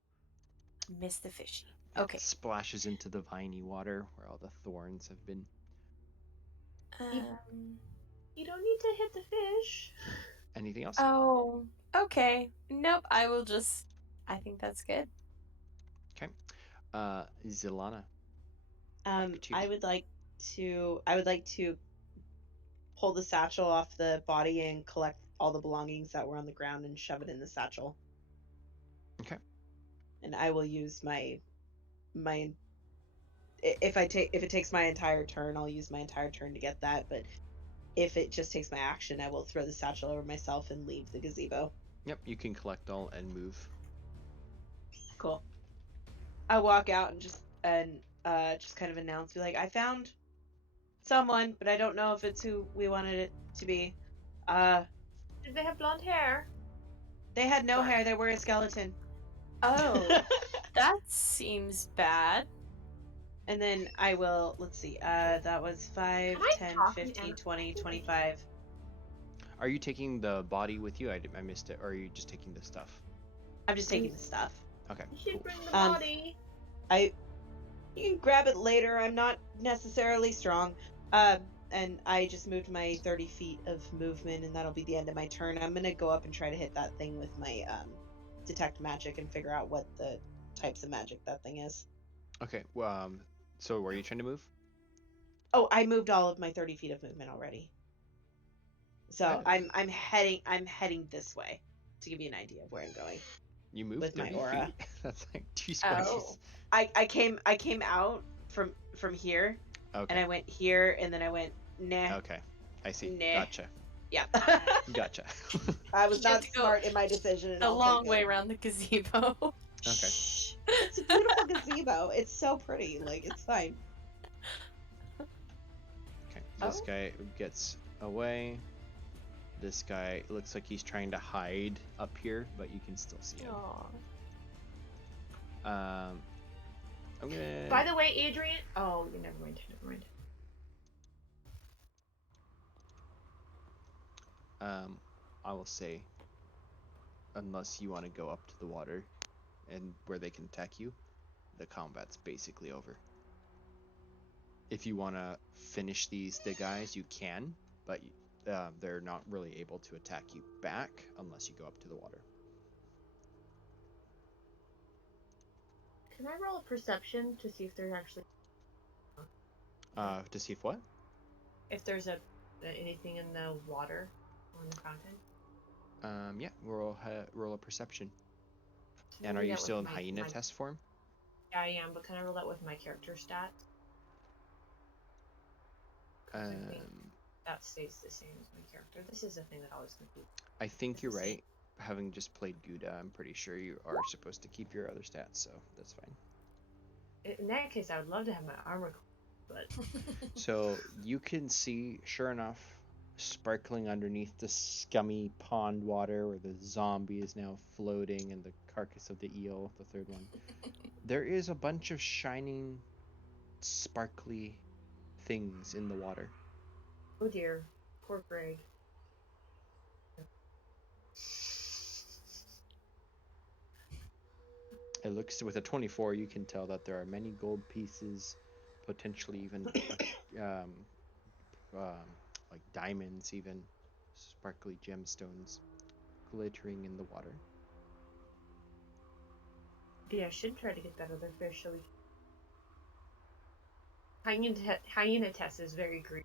Miss the fishy. It Okay. splashes into the viney water where all the thorns have been. You don't need to hit the fish. Anything else? Oh, okay. Nope. I will just. I think that's good. Zilana. I Opportunity. would like to pull the satchel off the body and collect all the belongings that were on the ground and shove it in the satchel. Okay. And I will use my if it takes my entire turn, I'll use my entire turn to get that, but if it just takes my action, I will throw the satchel over myself and leave the gazebo. Yep, you can collect all and move. Cool. I walk out and just kind of announce, be like, I found someone, but I don't know if it's who we wanted it to be. Did they have blonde hair? They had no Sorry. hair. They were a skeleton. Oh, that seems bad. And then I will, let's see, that was 5, Can I 10, talk to 15, them? 20, 25. Are you taking the body with you? I missed it. Or are you just taking the stuff? I'm just taking the stuff. Okay. You should Cool. bring the body. You can grab it later. I'm not necessarily strong. And I just moved my 30 feet of movement, and that'll be the end of my turn. I'm gonna go up and try to hit that thing with my detect magic and figure out what the types of magic that thing is. Okay. So were you trying to move? Oh, I moved all of my 30 feet of movement already. So Oh. I'm heading this way to give you an idea of where I'm going. You moved With my 30 aura. feet? That's like 2 spaces. Oh. I came out from here, Okay. and I went here, and then I went nah. Okay. I see. Nah. Gotcha. Yeah. Gotcha. I was You have not to go smart in my decision. and The I'll long take way it. around the gazebo. Okay. Shh. It's a beautiful gazebo. It's so pretty. Like, it's fine. Okay. This Oh. guy gets away. This guy looks like he's trying to hide up here, but you can still see him. Aw. I'm gonna. By the way, Adrian. Oh, you never mind. Never mind. I will say, unless you want to go up to the water and where they can attack you, the combat's basically over. If you want to finish the guys, you can, but they're not really able to attack you back unless you go up to the water. Can I roll a perception to see if there's actually To see if what? if there's anything in the water or in the fountain? Yeah, roll a perception. Can I And do are you that with still in my- hyena my- test form? Yeah, I am, but can I roll that with my character stats? 'Cause I think that stays the same as my character. This is a thing that always confuses. I think It's you're the same. right. Having just played Gouda, I'm pretty sure you are supposed to keep your other stats, so that's fine. In that case, I would love to have my armor, but So you can see, sure enough, sparkling underneath the scummy pond water where the zombie is now floating and the carcass of the eel, the third one. There is a bunch of shining, sparkly things in the water. oh dear, poor Greg. It looks, with a 24, you can tell that there are many gold pieces, potentially even like diamonds, even sparkly gemstones glittering in the water. Yeah, I should try to get that other fish so we can... Hyena test is very green.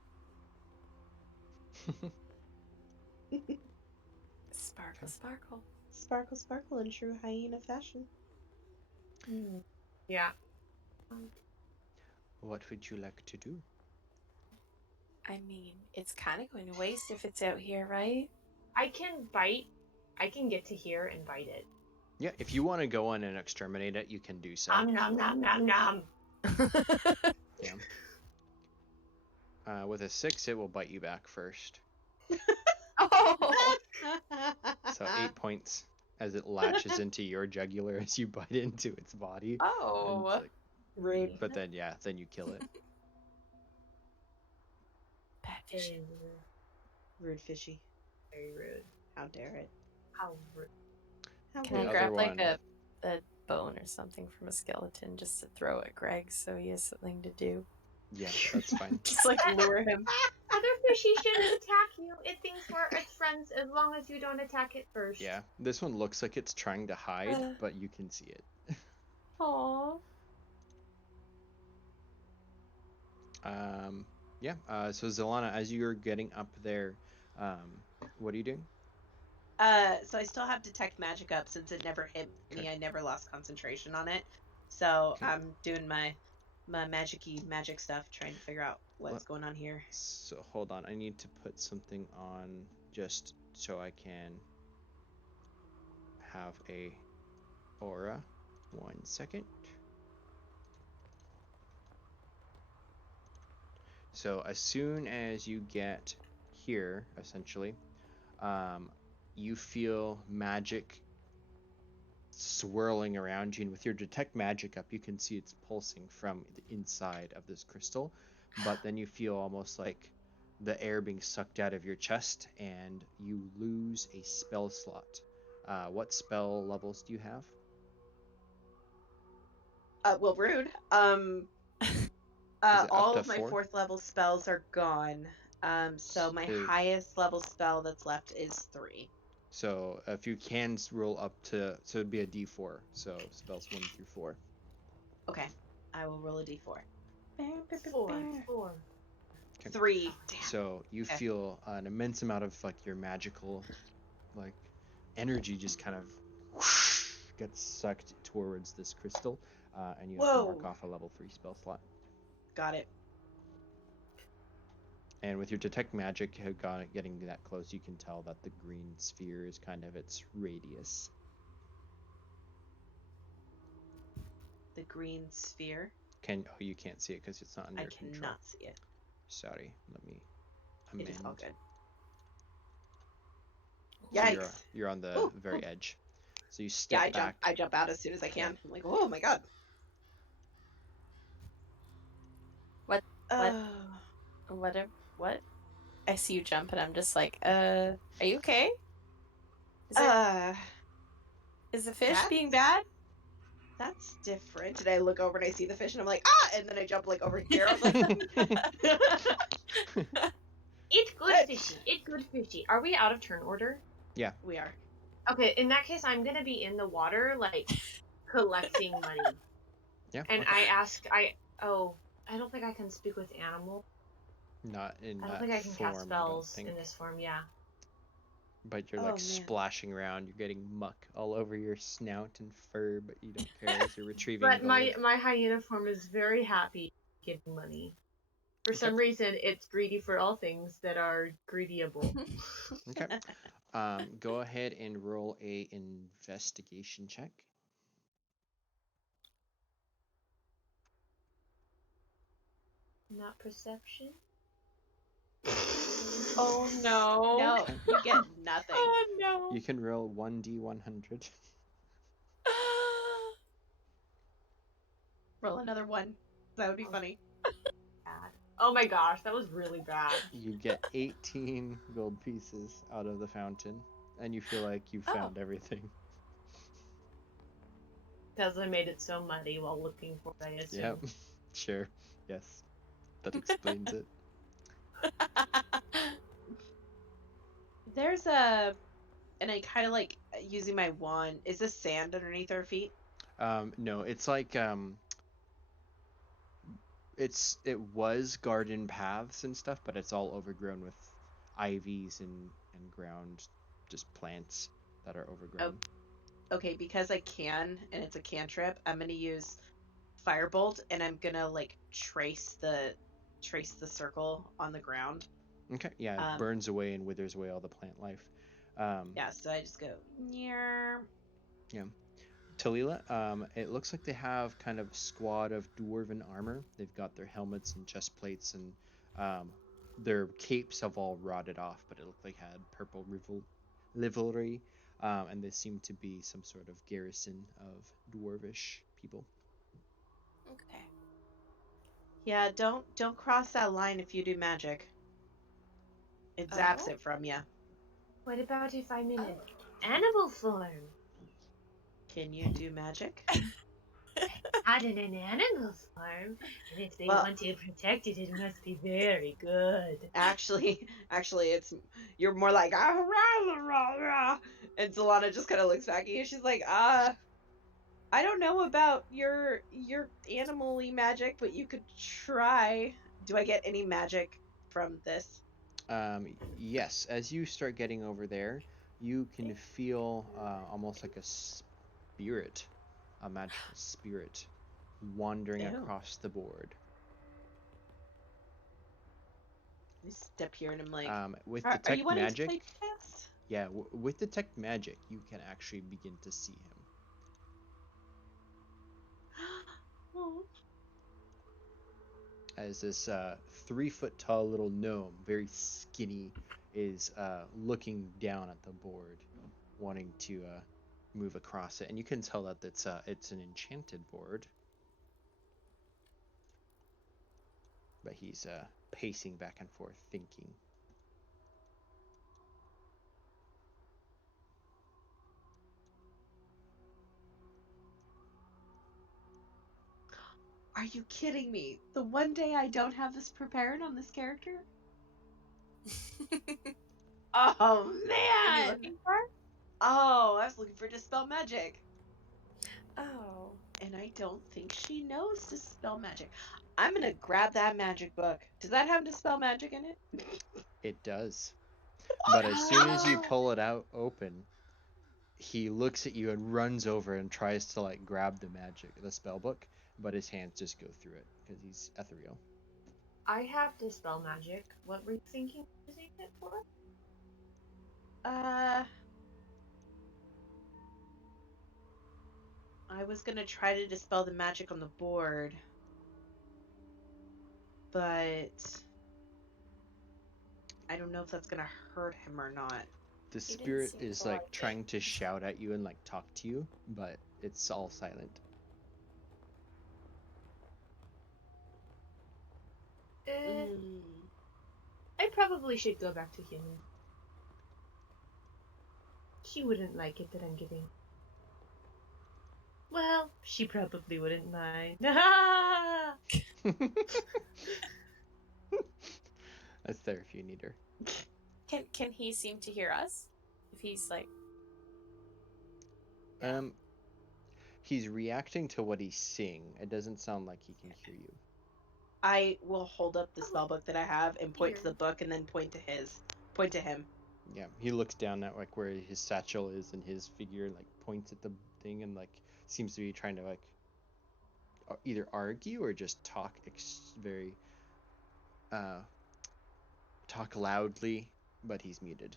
Sparkle, sparkle. Sparkle, sparkle in true hyena fashion. Yeah. What would you like to do? I mean, it's kind of going to waste if it's out here, right? I can bite. I can get to here and bite it. Yeah, if you want to go in and exterminate it, you can do so. Nom nom nom nom. Yeah. With a 6, it will bite you back first. Oh, So 8 points as it latches into your jugular as you bite into its body. And oh, it's like, Rude. but then then you kill it. bad fish. Very rude. Rude fishy. Very rude. How dare it? How rude. How Can The I rude. other grab like one- a bone or something from a skeleton just to throw at Greg so he has something to do? Yeah, that's fine. Just like lure him. Other fishy shouldn't attack you. It thinks we're its friends as long as you don't attack it first. Yeah, this one looks like it's trying to hide, but you can see it. Aww. Yeah. So Zelana, as you're getting up there, what are you doing? So I still have detect magic up since it never hit me. Okay. I never lost concentration on it. So Okay. I'm doing my magic-y magic stuff, trying to figure out what's going on here. So hold on, I need to put something on just so I can have a aura. 1 second. So as soon as you get here, essentially, you feel magic swirling around you, and with your detect magic up, you can see it's pulsing from the inside of this crystal. But then you feel almost like the air being sucked out of your chest, and you lose a spell slot. What spell levels do you have? Well, rude. Is it up All to of my 4? 4th level spells are gone. So my So- highest level spell that's left is 3. So if you can roll up to, so it'd be a D4. So spells 1 through 4. Okay, I will roll a d4. 4. Okay. 3. Damn. So you Okay. feel an immense amount of like your magical, like, energy just kind of whoosh, gets sucked towards this crystal, and you have to mark Whoa. off a level 3 spell slot. Got it. And with your detect magic getting that close, you can tell that the green sphere is kind of its radius. The green sphere. You can't see it because it's not under I your control. cannot see it. Sorry, let me It amend. is all good. So Yikes. you're on the Ooh, very ooh. edge. So you Yeah, step back. I jump out as soon as I can. I'm like, oh my god. What? Oh. What? I see you jump and I'm just like, are you okay? Is the fish that's- being bad? That's different. And I look over and I see the fish and I'm like, ah! And then I jump like over here. I'm like, It's good fishy. It's good fishy. Are we out of turn order? we are. Okay, in that case, I'm gonna be in the water, like, collecting money. Yeah. And okay. I don't think I can speak with animals. Not in I don't that think I can form, cast I don't spells think. in this form, yeah. But you're Oh, like man. splashing around. You're getting muck all over your snout and fur, but you don't care as you're retrieving But gold. my hyena form is very happy giving money. For Okay. some reason, it's greedy for all things that are greedyable. Okay. Go ahead and roll a investigation check. Not perception. Oh no. No, you get nothing. Oh no. You can roll 1d100. Roll another one. That would be funny. Bad. Oh my gosh, that was really bad. You get 18 gold pieces out of the fountain, and you feel like you found everything. Because I made it so muddy while looking for it, I assume. Yep. Sure. Yes. That explains it. There's a, and I kind of like using my wand. Is this sand underneath our feet? No, it's like it was garden paths and stuff, but it's all overgrown with ivies and ground, just plants that are overgrown. Okay, because I can, and it's a cantrip, I'm gonna use Firebolt, and I'm gonna like trace the trace the circle on the ground. Okay, yeah, it burns away and withers away all the plant life. Yeah, so I just go, yeah. Yeah. Talila, it looks like they have kind of squad of dwarven armor. They've got their helmets and chest plates, and their capes have all rotted off, but it looked like had purple livery, and they seem to be some sort of garrison of dwarvish people. Okay. Yeah, don't cross that line if you do magic. It zaps it from you. What about if I'm in an animal form? Can you do magic? Not in an animal form, and if they Well- want to protect it, it must be very good. Actually, it's you're more like ah, rah, rah, rah. And Solana just kind of looks back at you. She's like, I don't know about your animal-y magic, but you could try. Do I get any magic from this? Yes, as you start getting over there, you can feel almost like a spirit, a magical spirit, wandering Ew. across the board. I step here and I'm like, With are you detect wanting magic, to play chess? yeah, with detect magic, you can actually begin to see him. Oh. As this 3 foot tall little gnome, very skinny, is looking down at the board, wanting to move across it, and you can tell that it's an enchanted board. But he's pacing back and forth, thinking. Are you kidding me? The one day I don't have this prepared on this character? Oh What are you man! looking for? Oh, I was looking for Dispel Magic. Oh. And I don't think she knows Dispel Magic. I'm gonna grab that magic book. Does that have Dispel Magic in it? It does. But as soon as you Oh. pull it out open, he looks at you and runs over and tries to like grab the spell book, but his hands just go through it because he's ethereal. I have Dispel Magic. What were you thinking of using it for? I was gonna try to dispel the magic on the board, but I don't know if that's gonna hurt him or not. The He didn't spirit seem is to like like trying it. to shout at you and like talk to you, but it's all silent. Mm. I probably should go back to human. She wouldn't like it that I'm getting. Well, she probably wouldn't mind. That's there if you need her. Can he seem to hear us? If he's like He's reacting to what he's seeing. It doesn't sound like he can hear you. I will hold up the spell book that I have and point to Here. the book and then point to him. Yeah, he looks down at like where his satchel is and his figure like points at the thing and like seems to be trying to like either argue or just talk very talk loudly, but he's muted.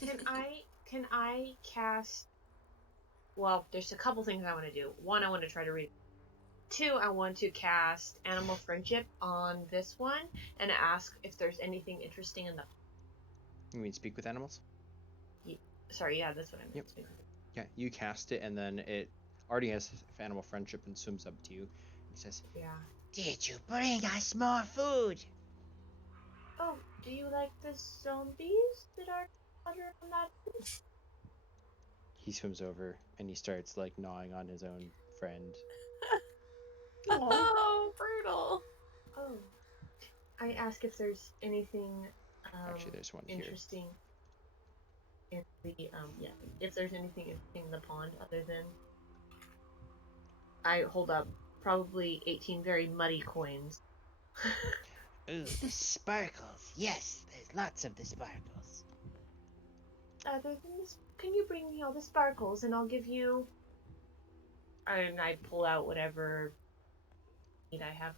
Can I cast? Well, there's a couple things I want to do. One, I want to try to read. Two, I want to cast Animal Friendship on this one and ask if there's anything interesting in the. You mean speak with animals? Sorry, yeah, that's what I meant. Yep. Yeah, you cast it and then it already has animal friendship and swims up to you. He says, Yeah. "Did you bring us more food?" Oh, do you like the zombies that are under on that? He swims over and he starts like gnawing on his own friend. oh, brutal. Oh. I ask if there's anything Actually, there's one here. interesting in the if there's anything interesting in the pond other than I hold up probably 18 very muddy coins. Ooh, the sparkles. Yes, there's lots of the sparkles. Other than this, can you bring me all the sparkles and I'll give you. And I pull out whatever meat I have.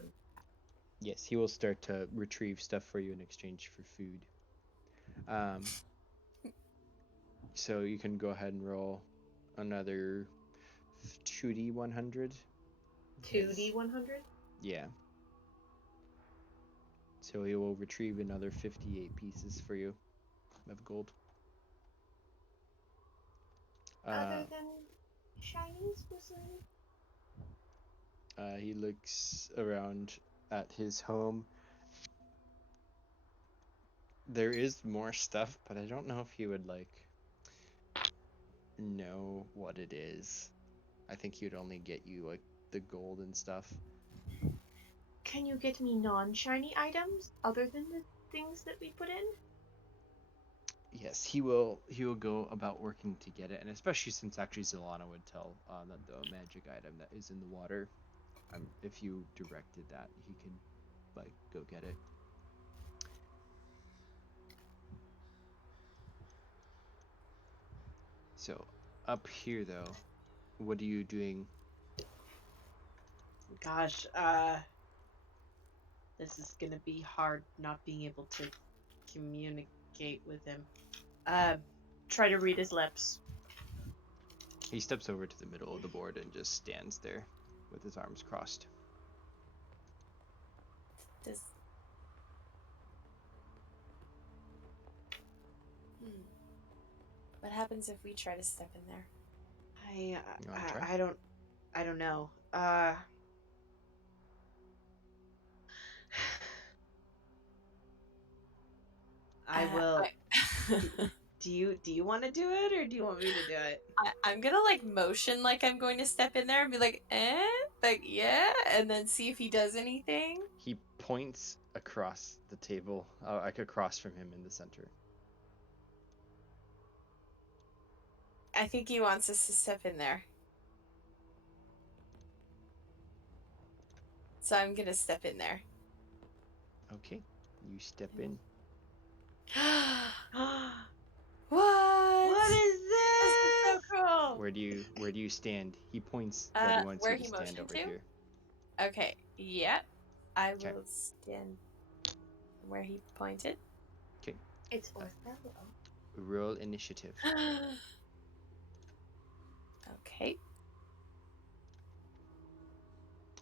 Yes, he will start to retrieve stuff for you in exchange for food. So you can go ahead and roll another 2d100. 2d100. Yeah. So he will retrieve another 58 pieces for you of gold. Other than shinies, was there? He looks around at his home. There is more stuff, but I don't know if he would know what it is. I think he would only get you the gold and stuff. Can you get me non-shiny items other than the things that we put in? Yes, he will go about working to get it, and especially since actually Zilana would tell that the magic item that is in the water, if you directed that, he could go get it. So up here though, what are you doing? Gosh, this is gonna be hard not being able to communicate with him. Try to read his lips. He steps over to the middle of the board and just stands there with his arms crossed. Does... What happens if we try to step in there? You wanna try? I don't know. I will. Do you want to do it, or do you want me to do it? I'm gonna motion like I'm going to step in there and be like, yeah, and then see if he does anything. He points across the table, across from him in the center. I think he wants us to step in there. So I'm gonna step in there. Okay, you step in. What? What is This is so this? cool. Where do you stand? He points that he wants where you to he stand motioned over to? here. Okay, yeah. I Okay. will stand where he pointed. Okay. It's Othello. Roll initiative. Okay.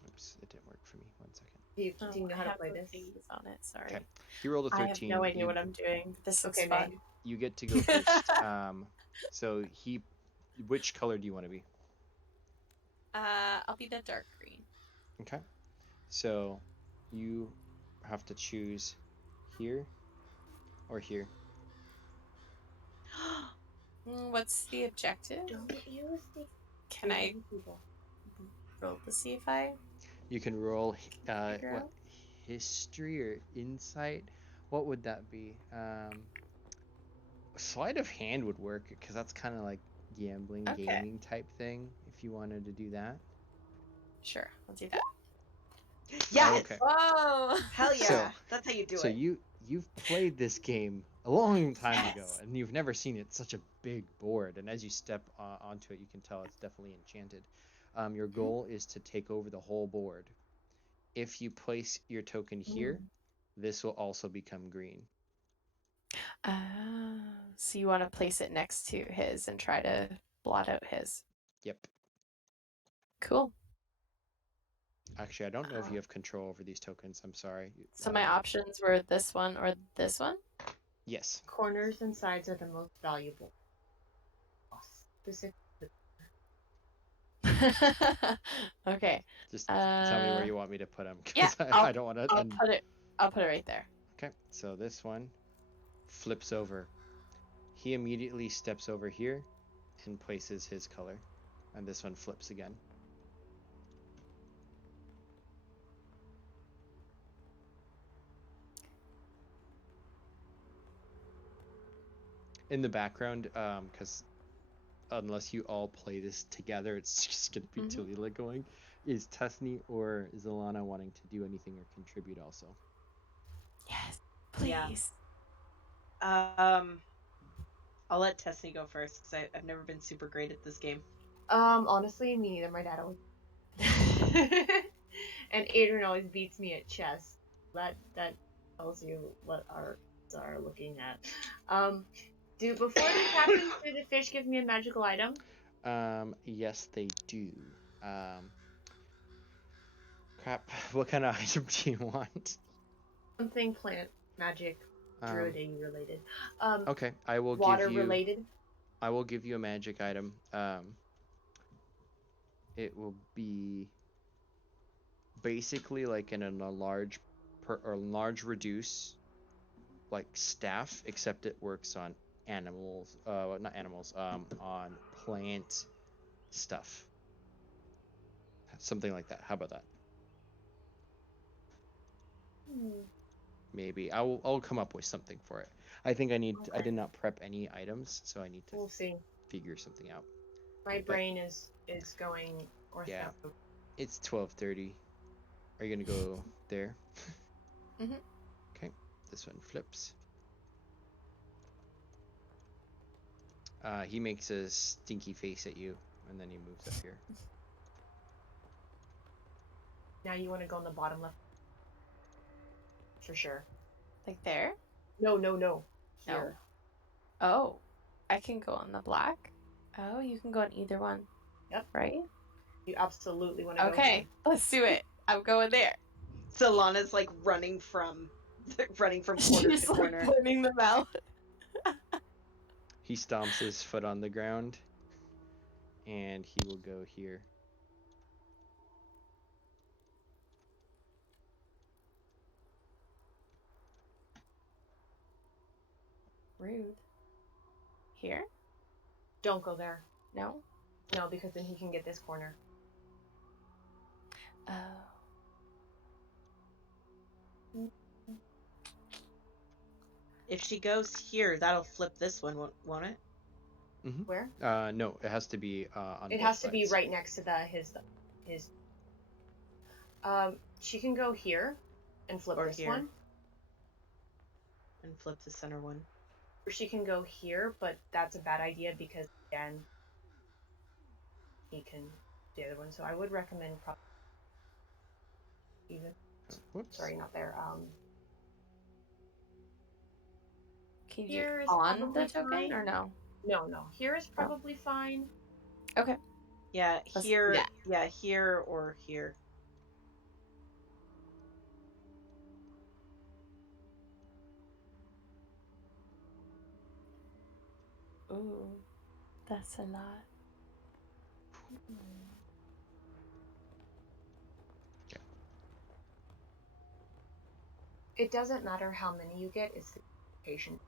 Oops, it didn't work for me. 1 second. Do you know I how to have play the this? thingies on it, sorry. Okay. He rolled a 13. I have no idea what I'm doing. This looks Okay, fun. Meg. You get to go first. So which color do you want to be? I'll be the dark green. Okay. So you have to choose here or here. What's the objective? Don't use the Can I people. roll to see if I You can roll figure what out? history or insight? What would that be? Sleight of hand would work because that's kind of like gambling, Okay. gaming type thing. If you wanted to do that. Sure, I'll do that. Yes. Okay. Whoa! Hell yeah. So- That's how you do So it. you've played this game a long time ago, Yes. and you've never seen it such a big board. And as you step onto it, you can tell it's definitely enchanted. Your goal is to take over the whole board. If you place your token here, this will also become green. So you want to place it next to his and try to blot out his. Yep. Cool. Actually, I don't know if you have control over these tokens. I'm sorry. So my options were this one or this one? Yes. Corners and sides are the most valuable. Specific. Okay. Just tell me where you want me to put them, Yeah, because I don't want to. I'll put it right there. Okay, so this one flips over. He immediately steps over here and places his color, and this one flips again. In the background, because unless you all play this together, it's just gonna be Talila going. Is Tusney or is Alana wanting to do anything or contribute also? Yes, please. Yeah. I'll let Tessy go first because I've never been super great at this game. Honestly, me neither. My dad always. And Adrian always beats me at chess. That tells you what our are looking at. Before this happens, do the fish give me a magical item? Yes, they do. Um, Crap. What kind of item do you want? Something plant magic, Um, druiding related. okay, I will Water give you. related. I will give you a magic item. It will be basically like in a large or large reduce like staff, except it works on animals. Not animals. On plant stuff. Something like that. How about that? Maybe I'll come up with something for it. I think I did not prep any items, so I need to We'll see. figure something out. My But brain is going yeah, ortho. it's 12:30. Are you gonna go there? Mhm. Okay, this one flips. He makes a stinky face at you, and then he moves up here. Now you want to go on the bottom left for sure. Like there? No. No. Here. Oh, I can go on the black. Oh, you can go on either one. Yep. Right? You absolutely want to go Okay, here. let's do it. I'm going there. Solana's like running from corner She's to corner. like pointing them out. He stomps his foot on the ground, and he will go here. Rude. Here? Don't go there. No? No, because then he can get this corner. Oh. If she goes here, that'll flip this one, won't it? Mm-hmm. Where? No, it has to be on. It both has to be sides. right next to his. She can go here, and flip Or this here. one. And flip the center one. Or she can go here, but that's a bad idea because again, he can do the other one. So I would recommend probably even. Oh, whoops. Sorry, not there. Can you Here do is on the probably token fine. or no? No. Here is probably fine. Okay. Yeah, Let's do here. that. Yeah, here or here. Ooh, that's a lot. Yeah. It doesn't matter how many you get, it's the location.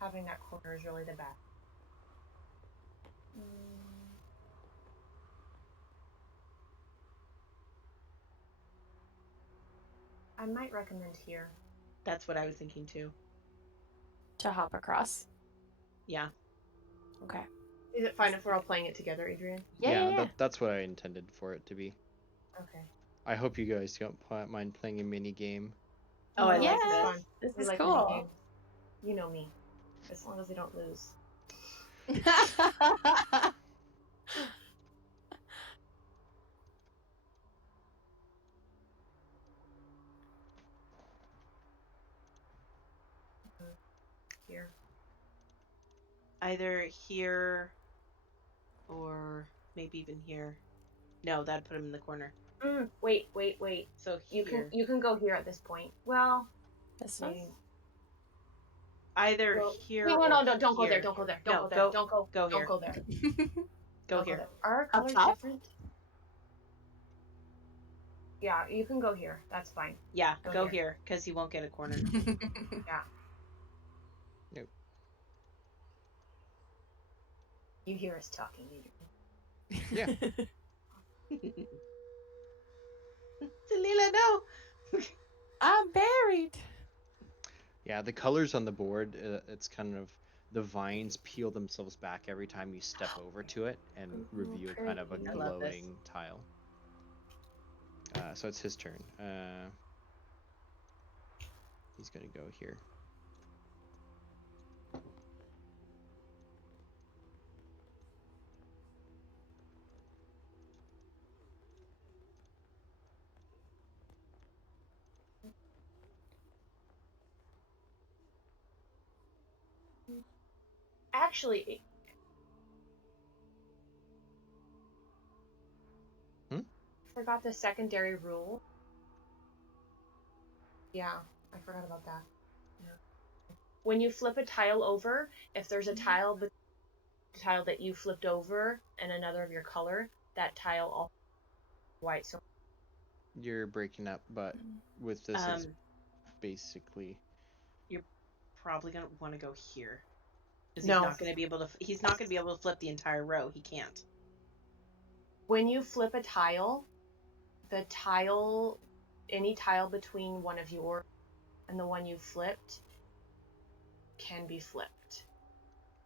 Having that corner is really the best. I might recommend here. That's what I was thinking too. To hop across. Yeah. Okay. Is it fine if we're all playing it together, Adrian? Yeah. That's what I intended for it to be. Okay. I hope you guys don't mind playing a mini game. Oh, I Yeah. like this. Fun. This We is like cool. mini games. You know me. As long as we don't lose. Here. Either here or maybe even here. No, that'd put him in the corner. Wait. So here. You can go here at this point. Well, This one? maybe. Either here Wait, or no, don't go here. there. Don't go there. Don't No, go there. go- Don't go. go Don't here. go there. Go Don't here. there. Are our Up colors top? different? Yeah, you can go here. That's fine. Yeah, Go go here. here because he won't get a corner. Yeah. Nope. You hear us talking, Adrian. Yeah. Delila, no. I'm buried. Yeah, the colors on the board, it's kind of the vines peel themselves back every time you step over to it and Ooh, reveal kind of a pretty. I love this. glowing tile. So it's his turn. He's gonna go here. Actually, Hmm? forgot the secondary rule. Yeah, I forgot about that. Yeah. When you flip a tile over, if there's a tile that you flipped over and another of your color, that tile all white. So You're breaking up, but with this, it's basically. You're probably gonna want to go here because No. he's not gonna be able to. He's not gonna be able to flip the entire row. He can't. when you flip a tile, the tile, any tile between one of yours and the one you flipped, can be flipped.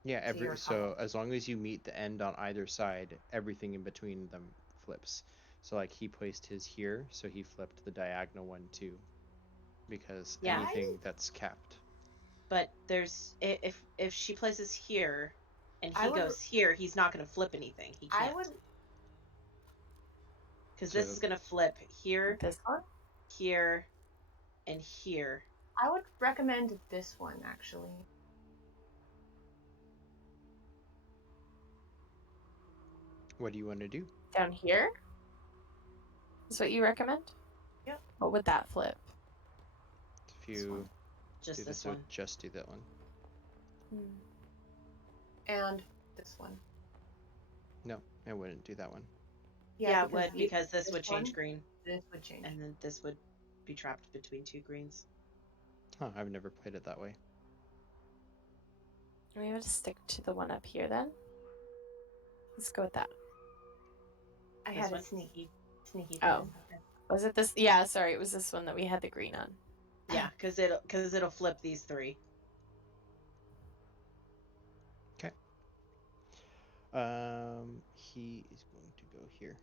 Yeah, to your so color. as long as you meet the end on either side, everything in between them flips. So like he placed his here, so he flipped the diagonal one too, because Yeah. anything that's capped. But there's if she places here, and I he would- goes here, he's not gonna flip anything. He I can't. would Because this is gonna flip here, This one? here, and here. I would recommend this one actually. What do you want to do? Down here? Is what you recommend? Yep. What would that flip? If This you one. Just do this this, it would one. just do that one. And this one. No, I wouldn't do that one. Yeah, it would, because this would change one, green, This would change. and then this would be trapped between two greens. Huh, I've never played it that way. We would stick to the one up here then. Let's go with that. I This had one? a sneaky Oh. feeling. Was it this? Yeah, sorry, it was this one that we had the green on. Yeah, because it'll flip these three. Okay. He is going to go here.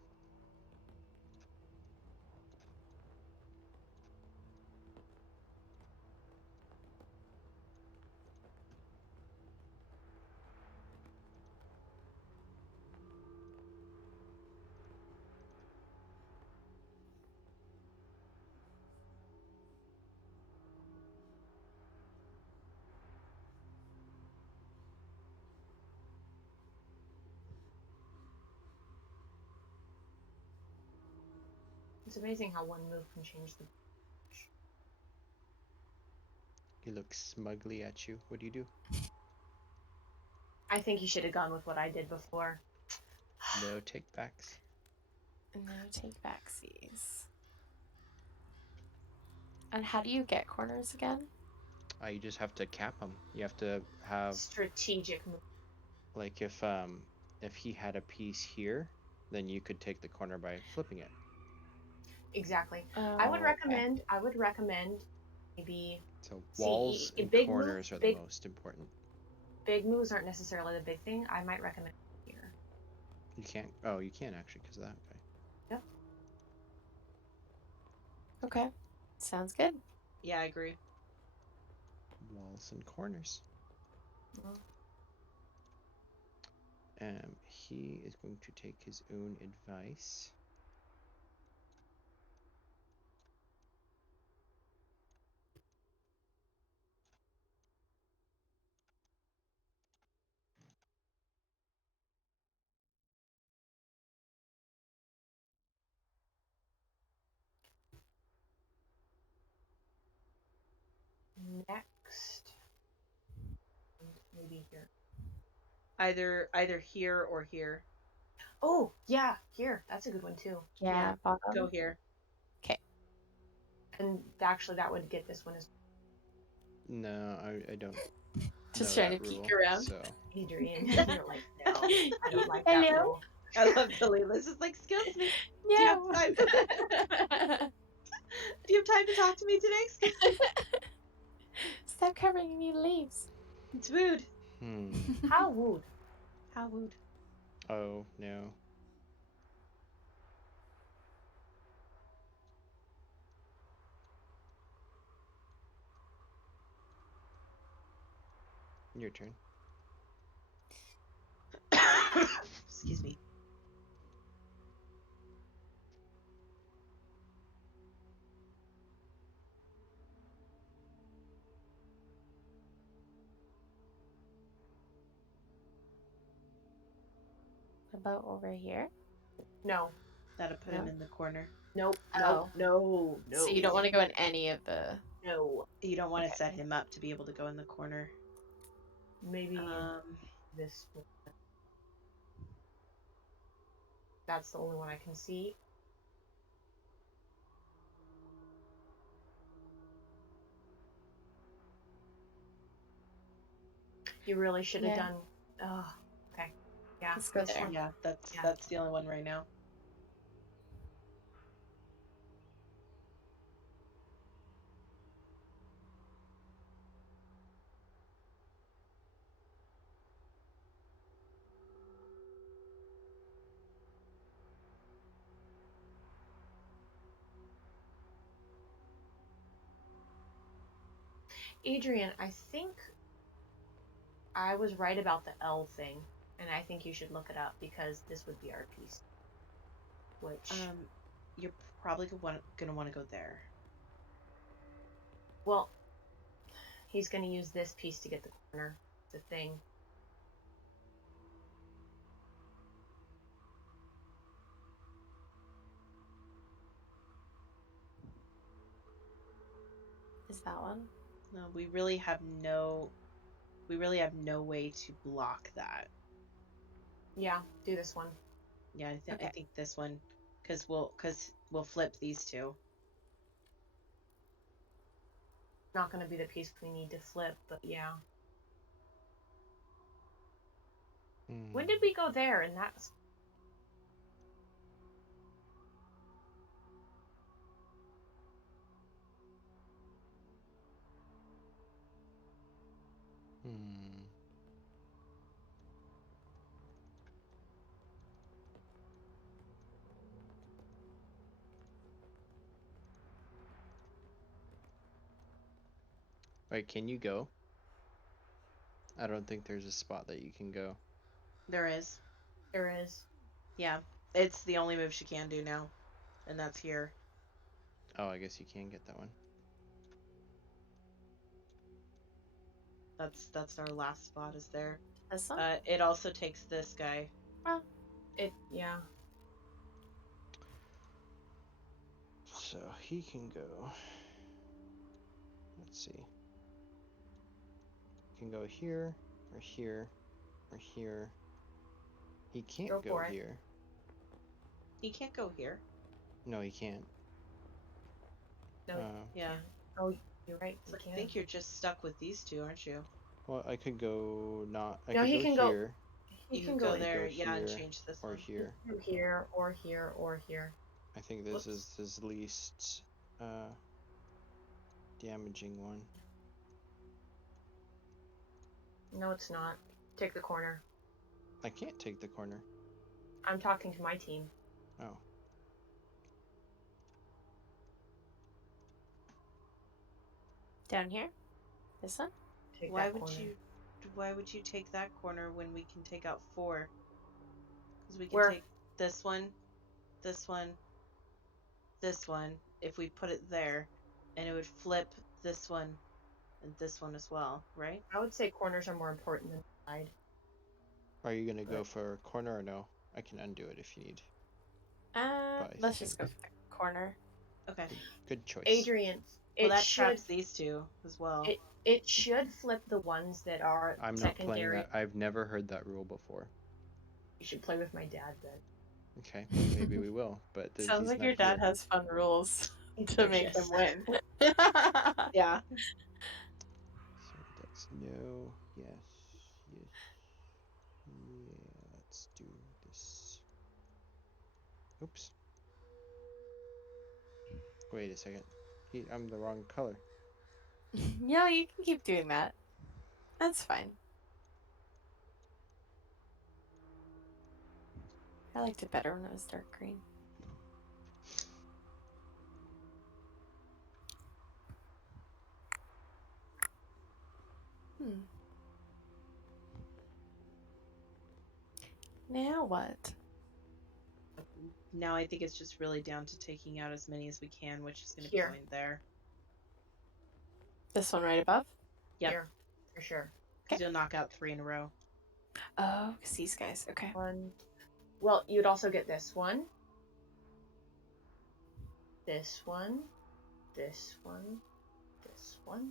It's amazing how one move can change the. He looks smugly at you. What do you do? I think you should have gone with what I did before. No takebacks. No take backsies. And how do you get corners again? You just have to cap him. You have to have Strategic move. like if he had a piece here, then you could take the corner by flipping it. Exactly. Oh, I would okay. recommend maybe. So See, walls and big corners move- are the big- most important. Big moves aren't necessarily the big thing. I might recommend here. You can't. Oh, you can actually because of that. Okay. Yep. Okay. Sounds good. Yeah, I agree. Walls and corners. Well, He is going to take his own advice. next, maybe here. Either here or here. Oh yeah, here. That's a good one too. Yeah, bottom. Go here. And actually, that would get this one as. No, I don't. Just know trying that to peek rule, around. So Adrian, you're like, no, I don't like that Hello? rule. I love Delila's just like, excuse me. Do you No. have time? Do you have time to talk to me today? Excuse me. Stop covering me leaves. It's rude. How rude. How rude. Oh no. Your turn. Excuse me. about over here? No. That'll put him No? in the corner. Nope. Oh. No. So you don't want to go in any of the... No. You don't want to Okay. set him up to be able to go in the corner. Maybe Um, this one. That's the only one I can see. You really should have Yeah. done. Oh, okay. Yeah. Let's go this there. one. yeah, that's Yeah. that's the only one right now. Adrian, I think I was right about the L thing, and I think you should look it up because this would be our piece. Which, You're probably gonna want to go there. well, he's going to use this piece to get the corner. The thing. Is that one? No, we really have no way to block that. Yeah, do this one. Yeah, I Okay. think this one, because we'll flip these two. Not going to be the piece we need to flip, but yeah. When did we go there? And that's Wait, can you go? I don't think there's a spot that you can go. There is. there is. Yeah, it's the only move she can do now, and that's here. Oh, I guess you can get that one. That's our last spot is there. This one? It also takes this guy. Oh. Yeah. So he can go. Let's see. He can go here, or here, or here. He can't Go go for it. here. He can't go here. No, he can't. No, Yeah. can't. Oh, you're right. So He I think you're just stuck with these two, aren't you? Well, I could go not. I No, could he go can go- here, He You can could go go there, go yeah, and here, change this or one. here. here, or here, or here. I think this Whoops. is his least damaging one. No, it's not. Take the corner. I can't take the corner. I'm talking to my team. Oh. Down here? This one? Take Why that would corner. why would you take that corner when we can take out 4? Because we can Where? take this one, this one, this one, if we put it there, and it would flip this one and this one as well, right? I would say corners are more important than side. Are you gonna go Right. for a corner or no? I can undo it if you need. Let's just go for the corner. Okay. Good choice. Adrian, Well, it that should traps these two as well. it should flip the ones that are I'm not playing secondary. that. I've never heard that rule before. You should play with my dad then. Okay, maybe we will, but Sounds he's like not your dad here. has fun rules He's to make him vicious. win. Yeah. So that's no, yes, yes, yeah. Let's do this. Oops. Wait a second. I'm the wrong color. Yeah, you can keep doing that. That's fine. I liked it better when it was dark green. Now what? Now I think it's just really down to taking out as many as we can, which is going to be Here. going there. This one right above? Yep. Here, for sure. Because you'll knock out 3 in a row. Oh, 'cause these guys. Okay. 1, Well, you'd also get this one. This one. This one. This one.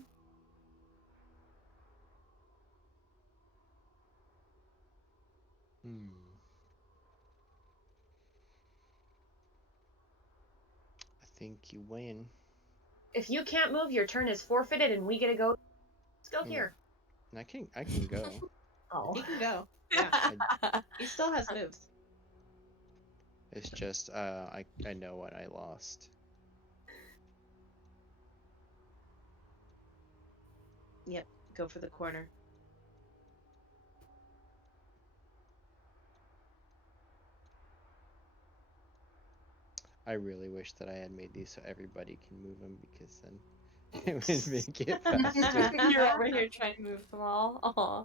I think you win. If you can't move, your turn is forfeited, and we get to go. Let's go here. I can go. Oh. He can go. Yeah. He still has moves. It's just I know what I lost. Yep. Go for the corner. I really wish that I had made these so everybody can move them, because then it would make it faster. You're over here trying to move them all. Aw.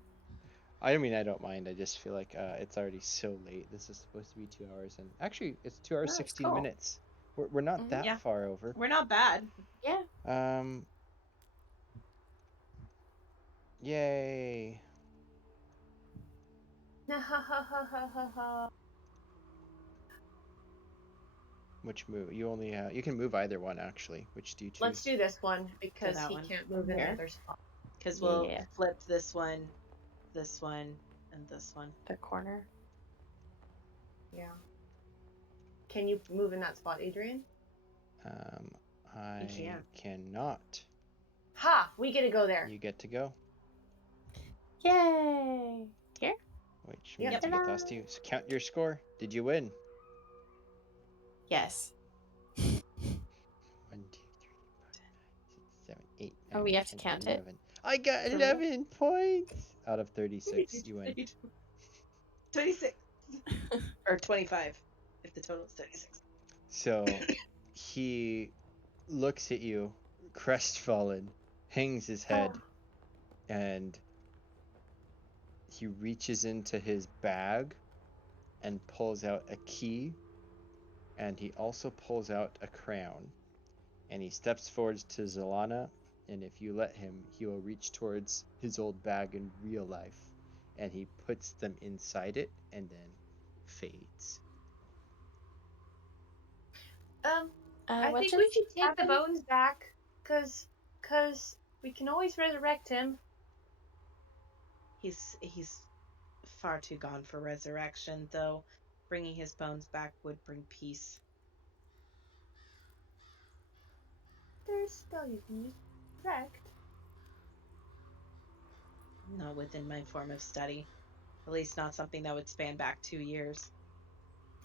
I mean, I don't mind. I just feel like it's already so late. This is supposed to be 2 hours, and actually, it's 2 hours Oh, that's 16 cool. minutes. We're not that Yeah. far over. We're not bad. Yeah. Yay! Which move? You only you can move either one, actually. Which do you choose? Let's do this one because that he one. can't move in the Here. other spot. Because we'll Yeah. flip this one, and this one. The corner. Yeah. Can you move in that spot, Adrian? I can. cannot. Ha! We get to go there. You get to go. Yay! Here? Which Yep. means you get to ask you. So count your score. Did you win? Yes. 1, 2, 3, 4, 5, 6, 7, 8, 9, Oh, we have to 10, count it? 11. I got For real? 11 points out of 36. You win. 26. Or 25, if the total is 26. So he looks at you, crestfallen, hangs his head, and he reaches into his bag and pulls out a key, and he also pulls out a crown. And he steps forwards to Zalana, and if you let him, he will reach towards his old bag in real life, and he puts them inside it and then fades. I what think just we should take the happened? bones back, cause we can always resurrect him. He's far too gone for resurrection, though. Bringing his bones back would bring peace. There's a spell you can use. Correct. Not within my form of study. At least not something that would span back 2 years.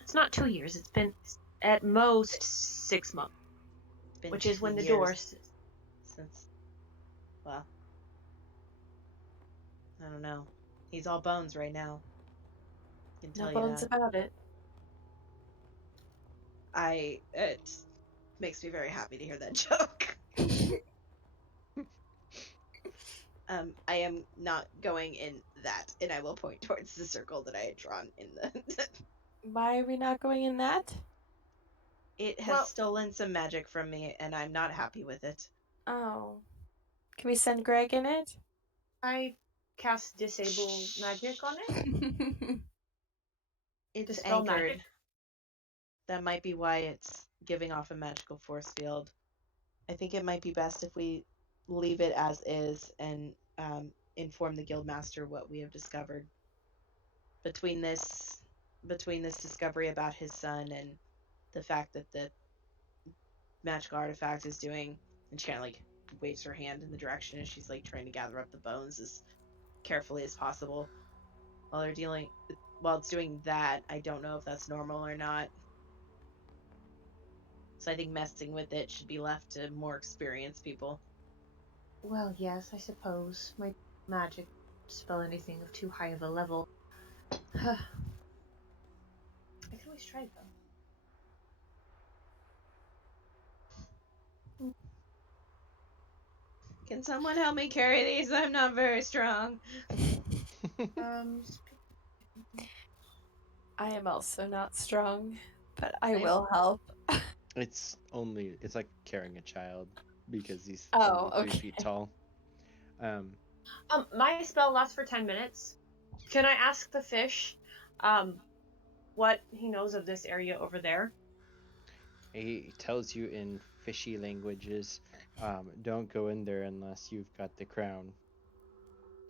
It's not 2 years. It's been at most 6 months, It's been which is 2 when the years doors. since, well, I don't know. He's all bones right now. I can No tell you bones that. about it. It makes me very happy to hear that joke. I am not going in that, and I will point towards the circle that I had drawn in the. Why are we not going in that? It has stolen some magic from me, and I'm not happy with it. Oh. Can we send Greg in it? I cast disable magic on it. It's Dispel anchored. magic. That might be why it's giving off a magical force field. I think it might be best if we leave it as is and inform the Guildmaster what we have discovered. Between this discovery about his son and the fact that the magical artifact is doing, and she kind of waves her hand in the direction as she's trying to gather up the bones as carefully as possible. While it's doing that, I don't know if that's normal or not. So I think messing with it should be left to more experienced people. Well, yes, I suppose. My magic spell anything of too high of a level. I can always try it, though. Can someone help me carry these? I'm not very strong. I am also not strong, but I will help. It's like carrying a child, because he's Oh, only 3 okay. feet tall. My spell lasts for 10 minutes. Can I ask the fish, what he knows of this area over there. He tells you in fishy languages, don't go in there unless you've got the crown.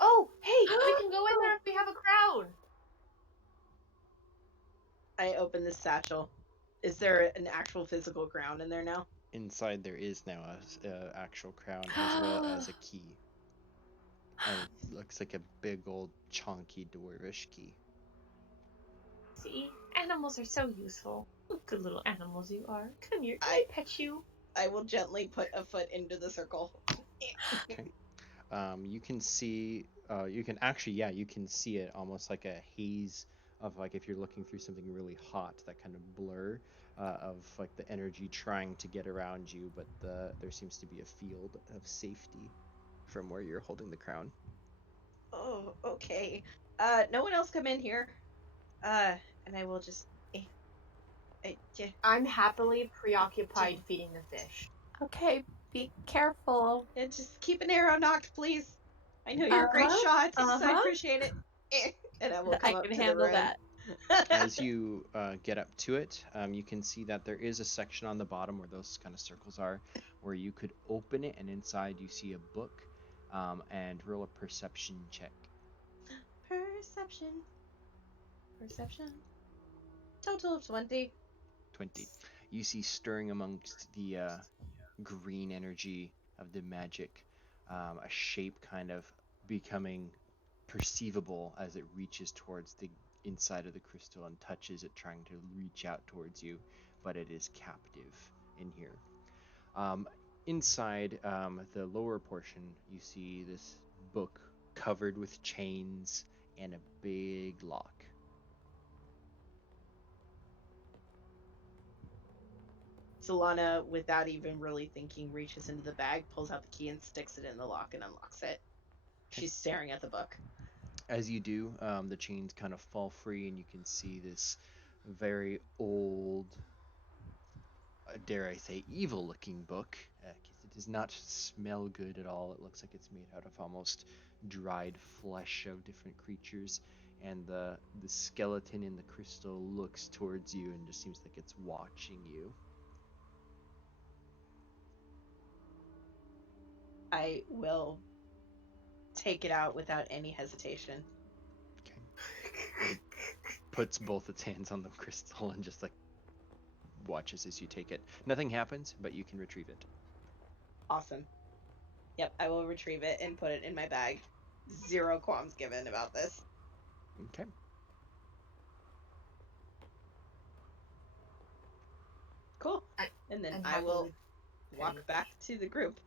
Oh, hey, we can go in there if we have a crown. I open the satchel. Is there an actual physical ground in there now? Inside there is now a actual crown as well as a key. And it looks like a big old chunky dwarvish key. See, animals are so useful. What good little animals you are. Come here, can I- I pet you? I will gently put a foot into the circle. Okay. You can see, you can see it almost like a haze of like if you're looking through something really hot, that kind of blur of like the energy trying to get around you, but there seems to be a field of safety from where you're holding the crown. Oh, okay. No one else come in here. And I will just. I'm happily preoccupied feeding the fish. Okay, be careful. Just keep an arrow knocked, please. I know you're great shots. I appreciate it. And I will come I up can to the handle room. that. As you get up to it, you can see that there is a section on the bottom where those kind of circles are, where you could open it, and inside you see a book, and roll a perception check. Perception. Total of 20. 20. You see stirring amongst the green energy of the magic, a shape kind of becoming perceivable as it reaches towards the inside of the crystal and touches it, trying to reach out towards you, but it is captive in here. Um, Inside the lower portion, you see this book covered with chains and a big lock. Solana, without even really thinking, reaches into the bag, pulls out the key, and sticks it in the lock and unlocks it. She's staring at the book. As you do, the chains kind of fall free, and you can see this very old, dare I say, evil-looking book. 'Cause it does not smell good at all. It looks like it's made out of almost dried flesh of different creatures, and the skeleton in the crystal looks towards you and just seems like it's watching you. I will take it out without any hesitation. Okay. It puts both its hands on the crystal and just like watches as you take it. Nothing happens, but you can retrieve it. Awesome. Yep, I will retrieve it and put it in my bag. Zero qualms given about this. Okay. Cool. And then I'm I will happily walk petting the back fish. to the group.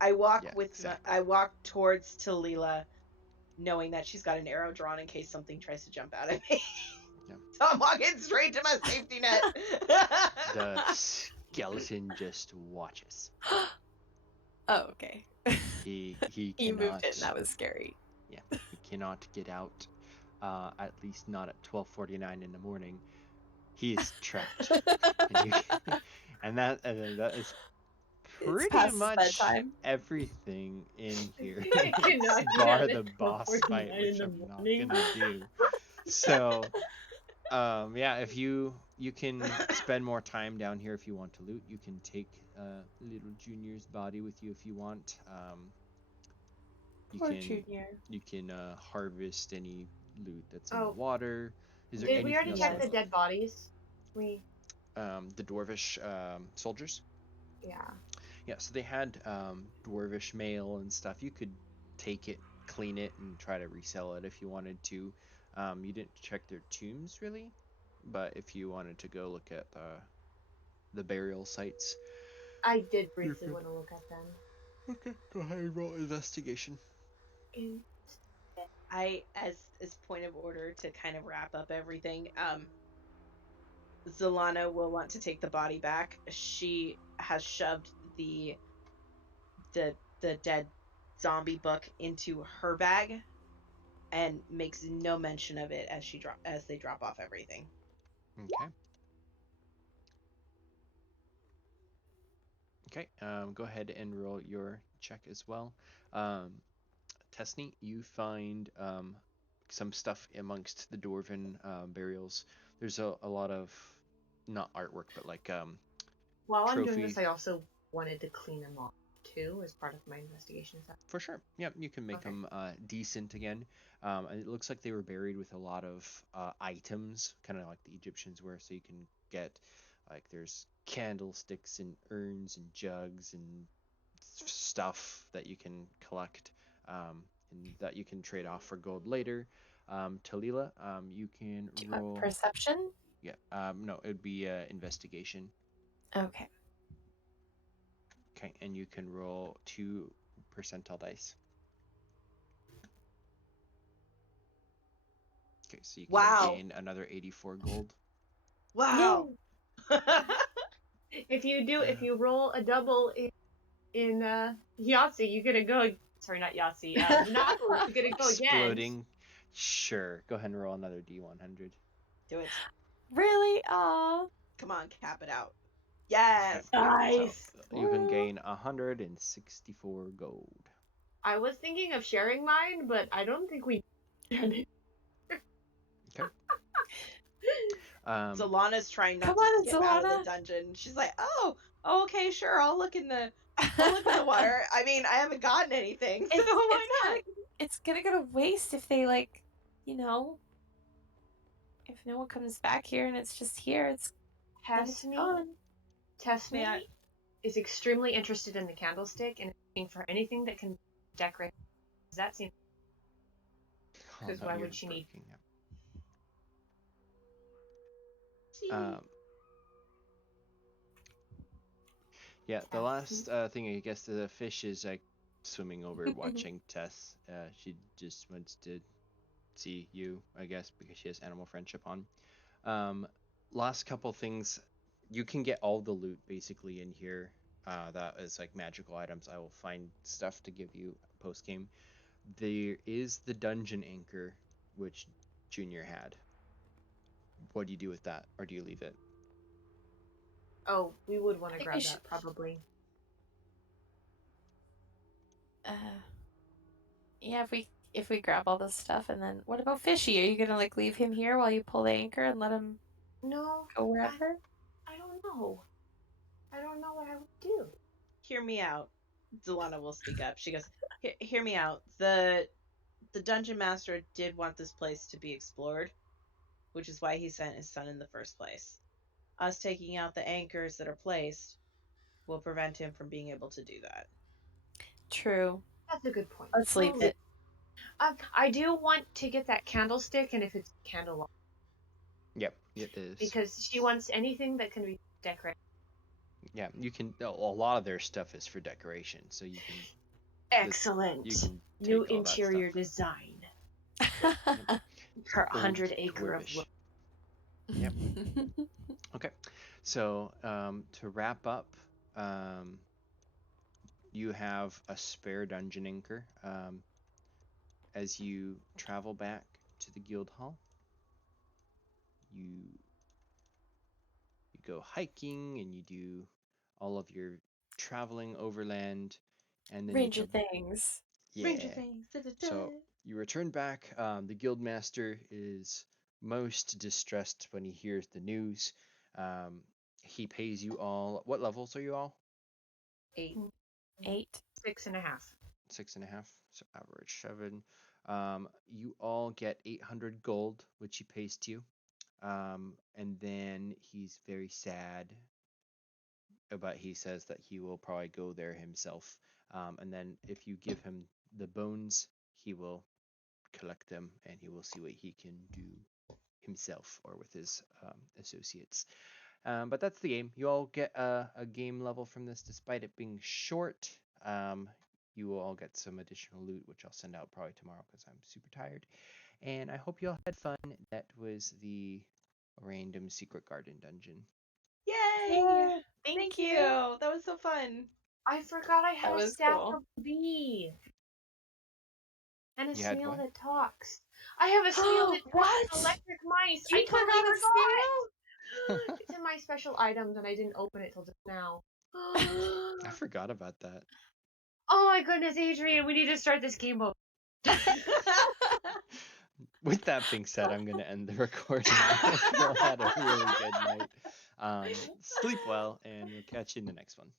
I walk Yeah, with exactly. I walk towards Talila, knowing that she's got an arrow drawn in case something tries to jump out at me. Yeah. So I'm walking straight to my safety net. The skeleton just watches. Oh, okay. He You cannot. moved it, and that was scary. Yeah, he cannot get out. At least not at 12:49 in the morning. He is trapped, and that is It's pretty past his much bedtime. everything in here, I cannot get bar out the at boss fight, 12:49 in which the I'm not morning. gonna do. So, yeah, if you can spend more time down here if you want to loot. You can take little Junior's body with you if you want. You Poor can Junior. harvest any loot that's in the Oh, water. Is there did we anything already else check you the want? dead bodies? We, The dwarvish soldiers. yeah. Yeah, so they had dwarvish mail and stuff. You could take it, clean it, and try to resell it if you wanted to. You didn't check their tombs really, but if you wanted to go look at the burial sites, I did you're briefly good. want to look at them. Okay, go ahead and roll investigation. And I, as point of order to kind of wrap up everything, Zalana will want to take the body back. She has shoved the dead zombie book into her bag and makes no mention of it as they drop off everything. Okay. Okay. Go ahead and roll your check as well. Um, Tesney, you find some stuff amongst the dwarven burials. There's a lot of not artwork, but like While I'm doing this, trophies. I also wanted to clean them off too as part of my investigation. For sure. Yep, you can make Okay. them decent again. And it looks like they were buried with a lot of items, kind of like the Egyptians were. So you can get, like, there's candlesticks and urns and jugs and stuff that you can collect, and that you can trade off for gold later. Talila, you can Do you want roll. perception? Yeah. No, it would be investigation. Okay. Okay, and you can roll 2 percentile dice. Okay, so you can Wow. gain another 84 gold. Wow. If you roll a double in Yahtzee, you get to go. Sorry, not Yahtzee. Monopoly, you get to go again. Exploding. Sure. Go ahead and roll another D100. Do it. Really? Aw. Come on, cap it out. Yes. Okay. Nice. So you can gain 164 gold. I was thinking of sharing mine, but I don't think we. Okay. Zalana's trying not Come to on, skip out of the Zalana. dungeon. She's like, oh, okay, sure, I'll look in the water. I mean, I haven't gotten anything, so why not? It's gonna go to waste if they like, you know, if no one comes back here and it's just here, it's gone. Tessney May I- is extremely interested in the candlestick and looking for anything that can decorate. Does that seem? Oh, 'Cause no, why you're would she need- breaking up. See. Yeah, the Tess. last thing, I guess, the fish is like swimming over watching Tess. She just wants to see you, I guess, because she has animal friendship on. Last couple things, you can get all the loot basically in here. That is like magical items. I will find stuff to give you post game. There is the dungeon anchor, which Junior had. What do you do with that, or do you leave it? Oh, we would want I to think grab we that should- probably. Yeah, if we grab all this stuff and then what about Fishy? Are you gonna like leave him here while you pull the anchor and let him No, go wherever? I don't know. I don't know what I would do. Hear me out. Zalana will speak up. She goes, hear me out. The dungeon master did want this place to be explored, which is why he sent his son in the first place. Us taking out the anchors that are placed will prevent him from being able to do that. True. That's a good point. Let's leave it. I do want to get that candlestick, and if it's candle, Yep, it is. because she wants anything that can be decorated. Yeah, you can. A lot of their stuff is for decoration, so you can. Excellent. You can take New all that interior stuff. design. Yep. Her Old 100-acre of dwarvish. Yep. Okay, so to wrap up, you have a spare dungeon anchor. As you travel back to the guild hall, you go hiking and you do all of your traveling overland, and then Ranger you come. things. Yeah. Ranger things. So you return back. The guildmaster is most distressed when he hears the news. He pays you all. What levels are you all? 8. 8. 6.5. 6.5. So average 7. You all get 800 gold, which he pays to you. And then he's very sad, but he says that he will probably go there himself. And then if you give him the bones, he will collect them and he will see what he can do himself or with his associates. But that's the game. You all get a game level from this, despite it being short. You will all get some additional loot, which I'll send out probably tomorrow because I'm super tired. And I hope you all had fun. That was the random secret garden dungeon. Yay! Yeah, Thank you. That was so fun. I forgot I had That a was staff cool. of bee. And a You had snail what? that talks. I have a snail that talks What? and electric mice. You I totally forgot a forgot. It's in my special items and I didn't open it till just now. I forgot about that. Oh my goodness, Adrian, we need to start this game over. With that being said, I'm going to end the recording. I hope you all had a really good night. Sleep well, and we'll catch you in the next one.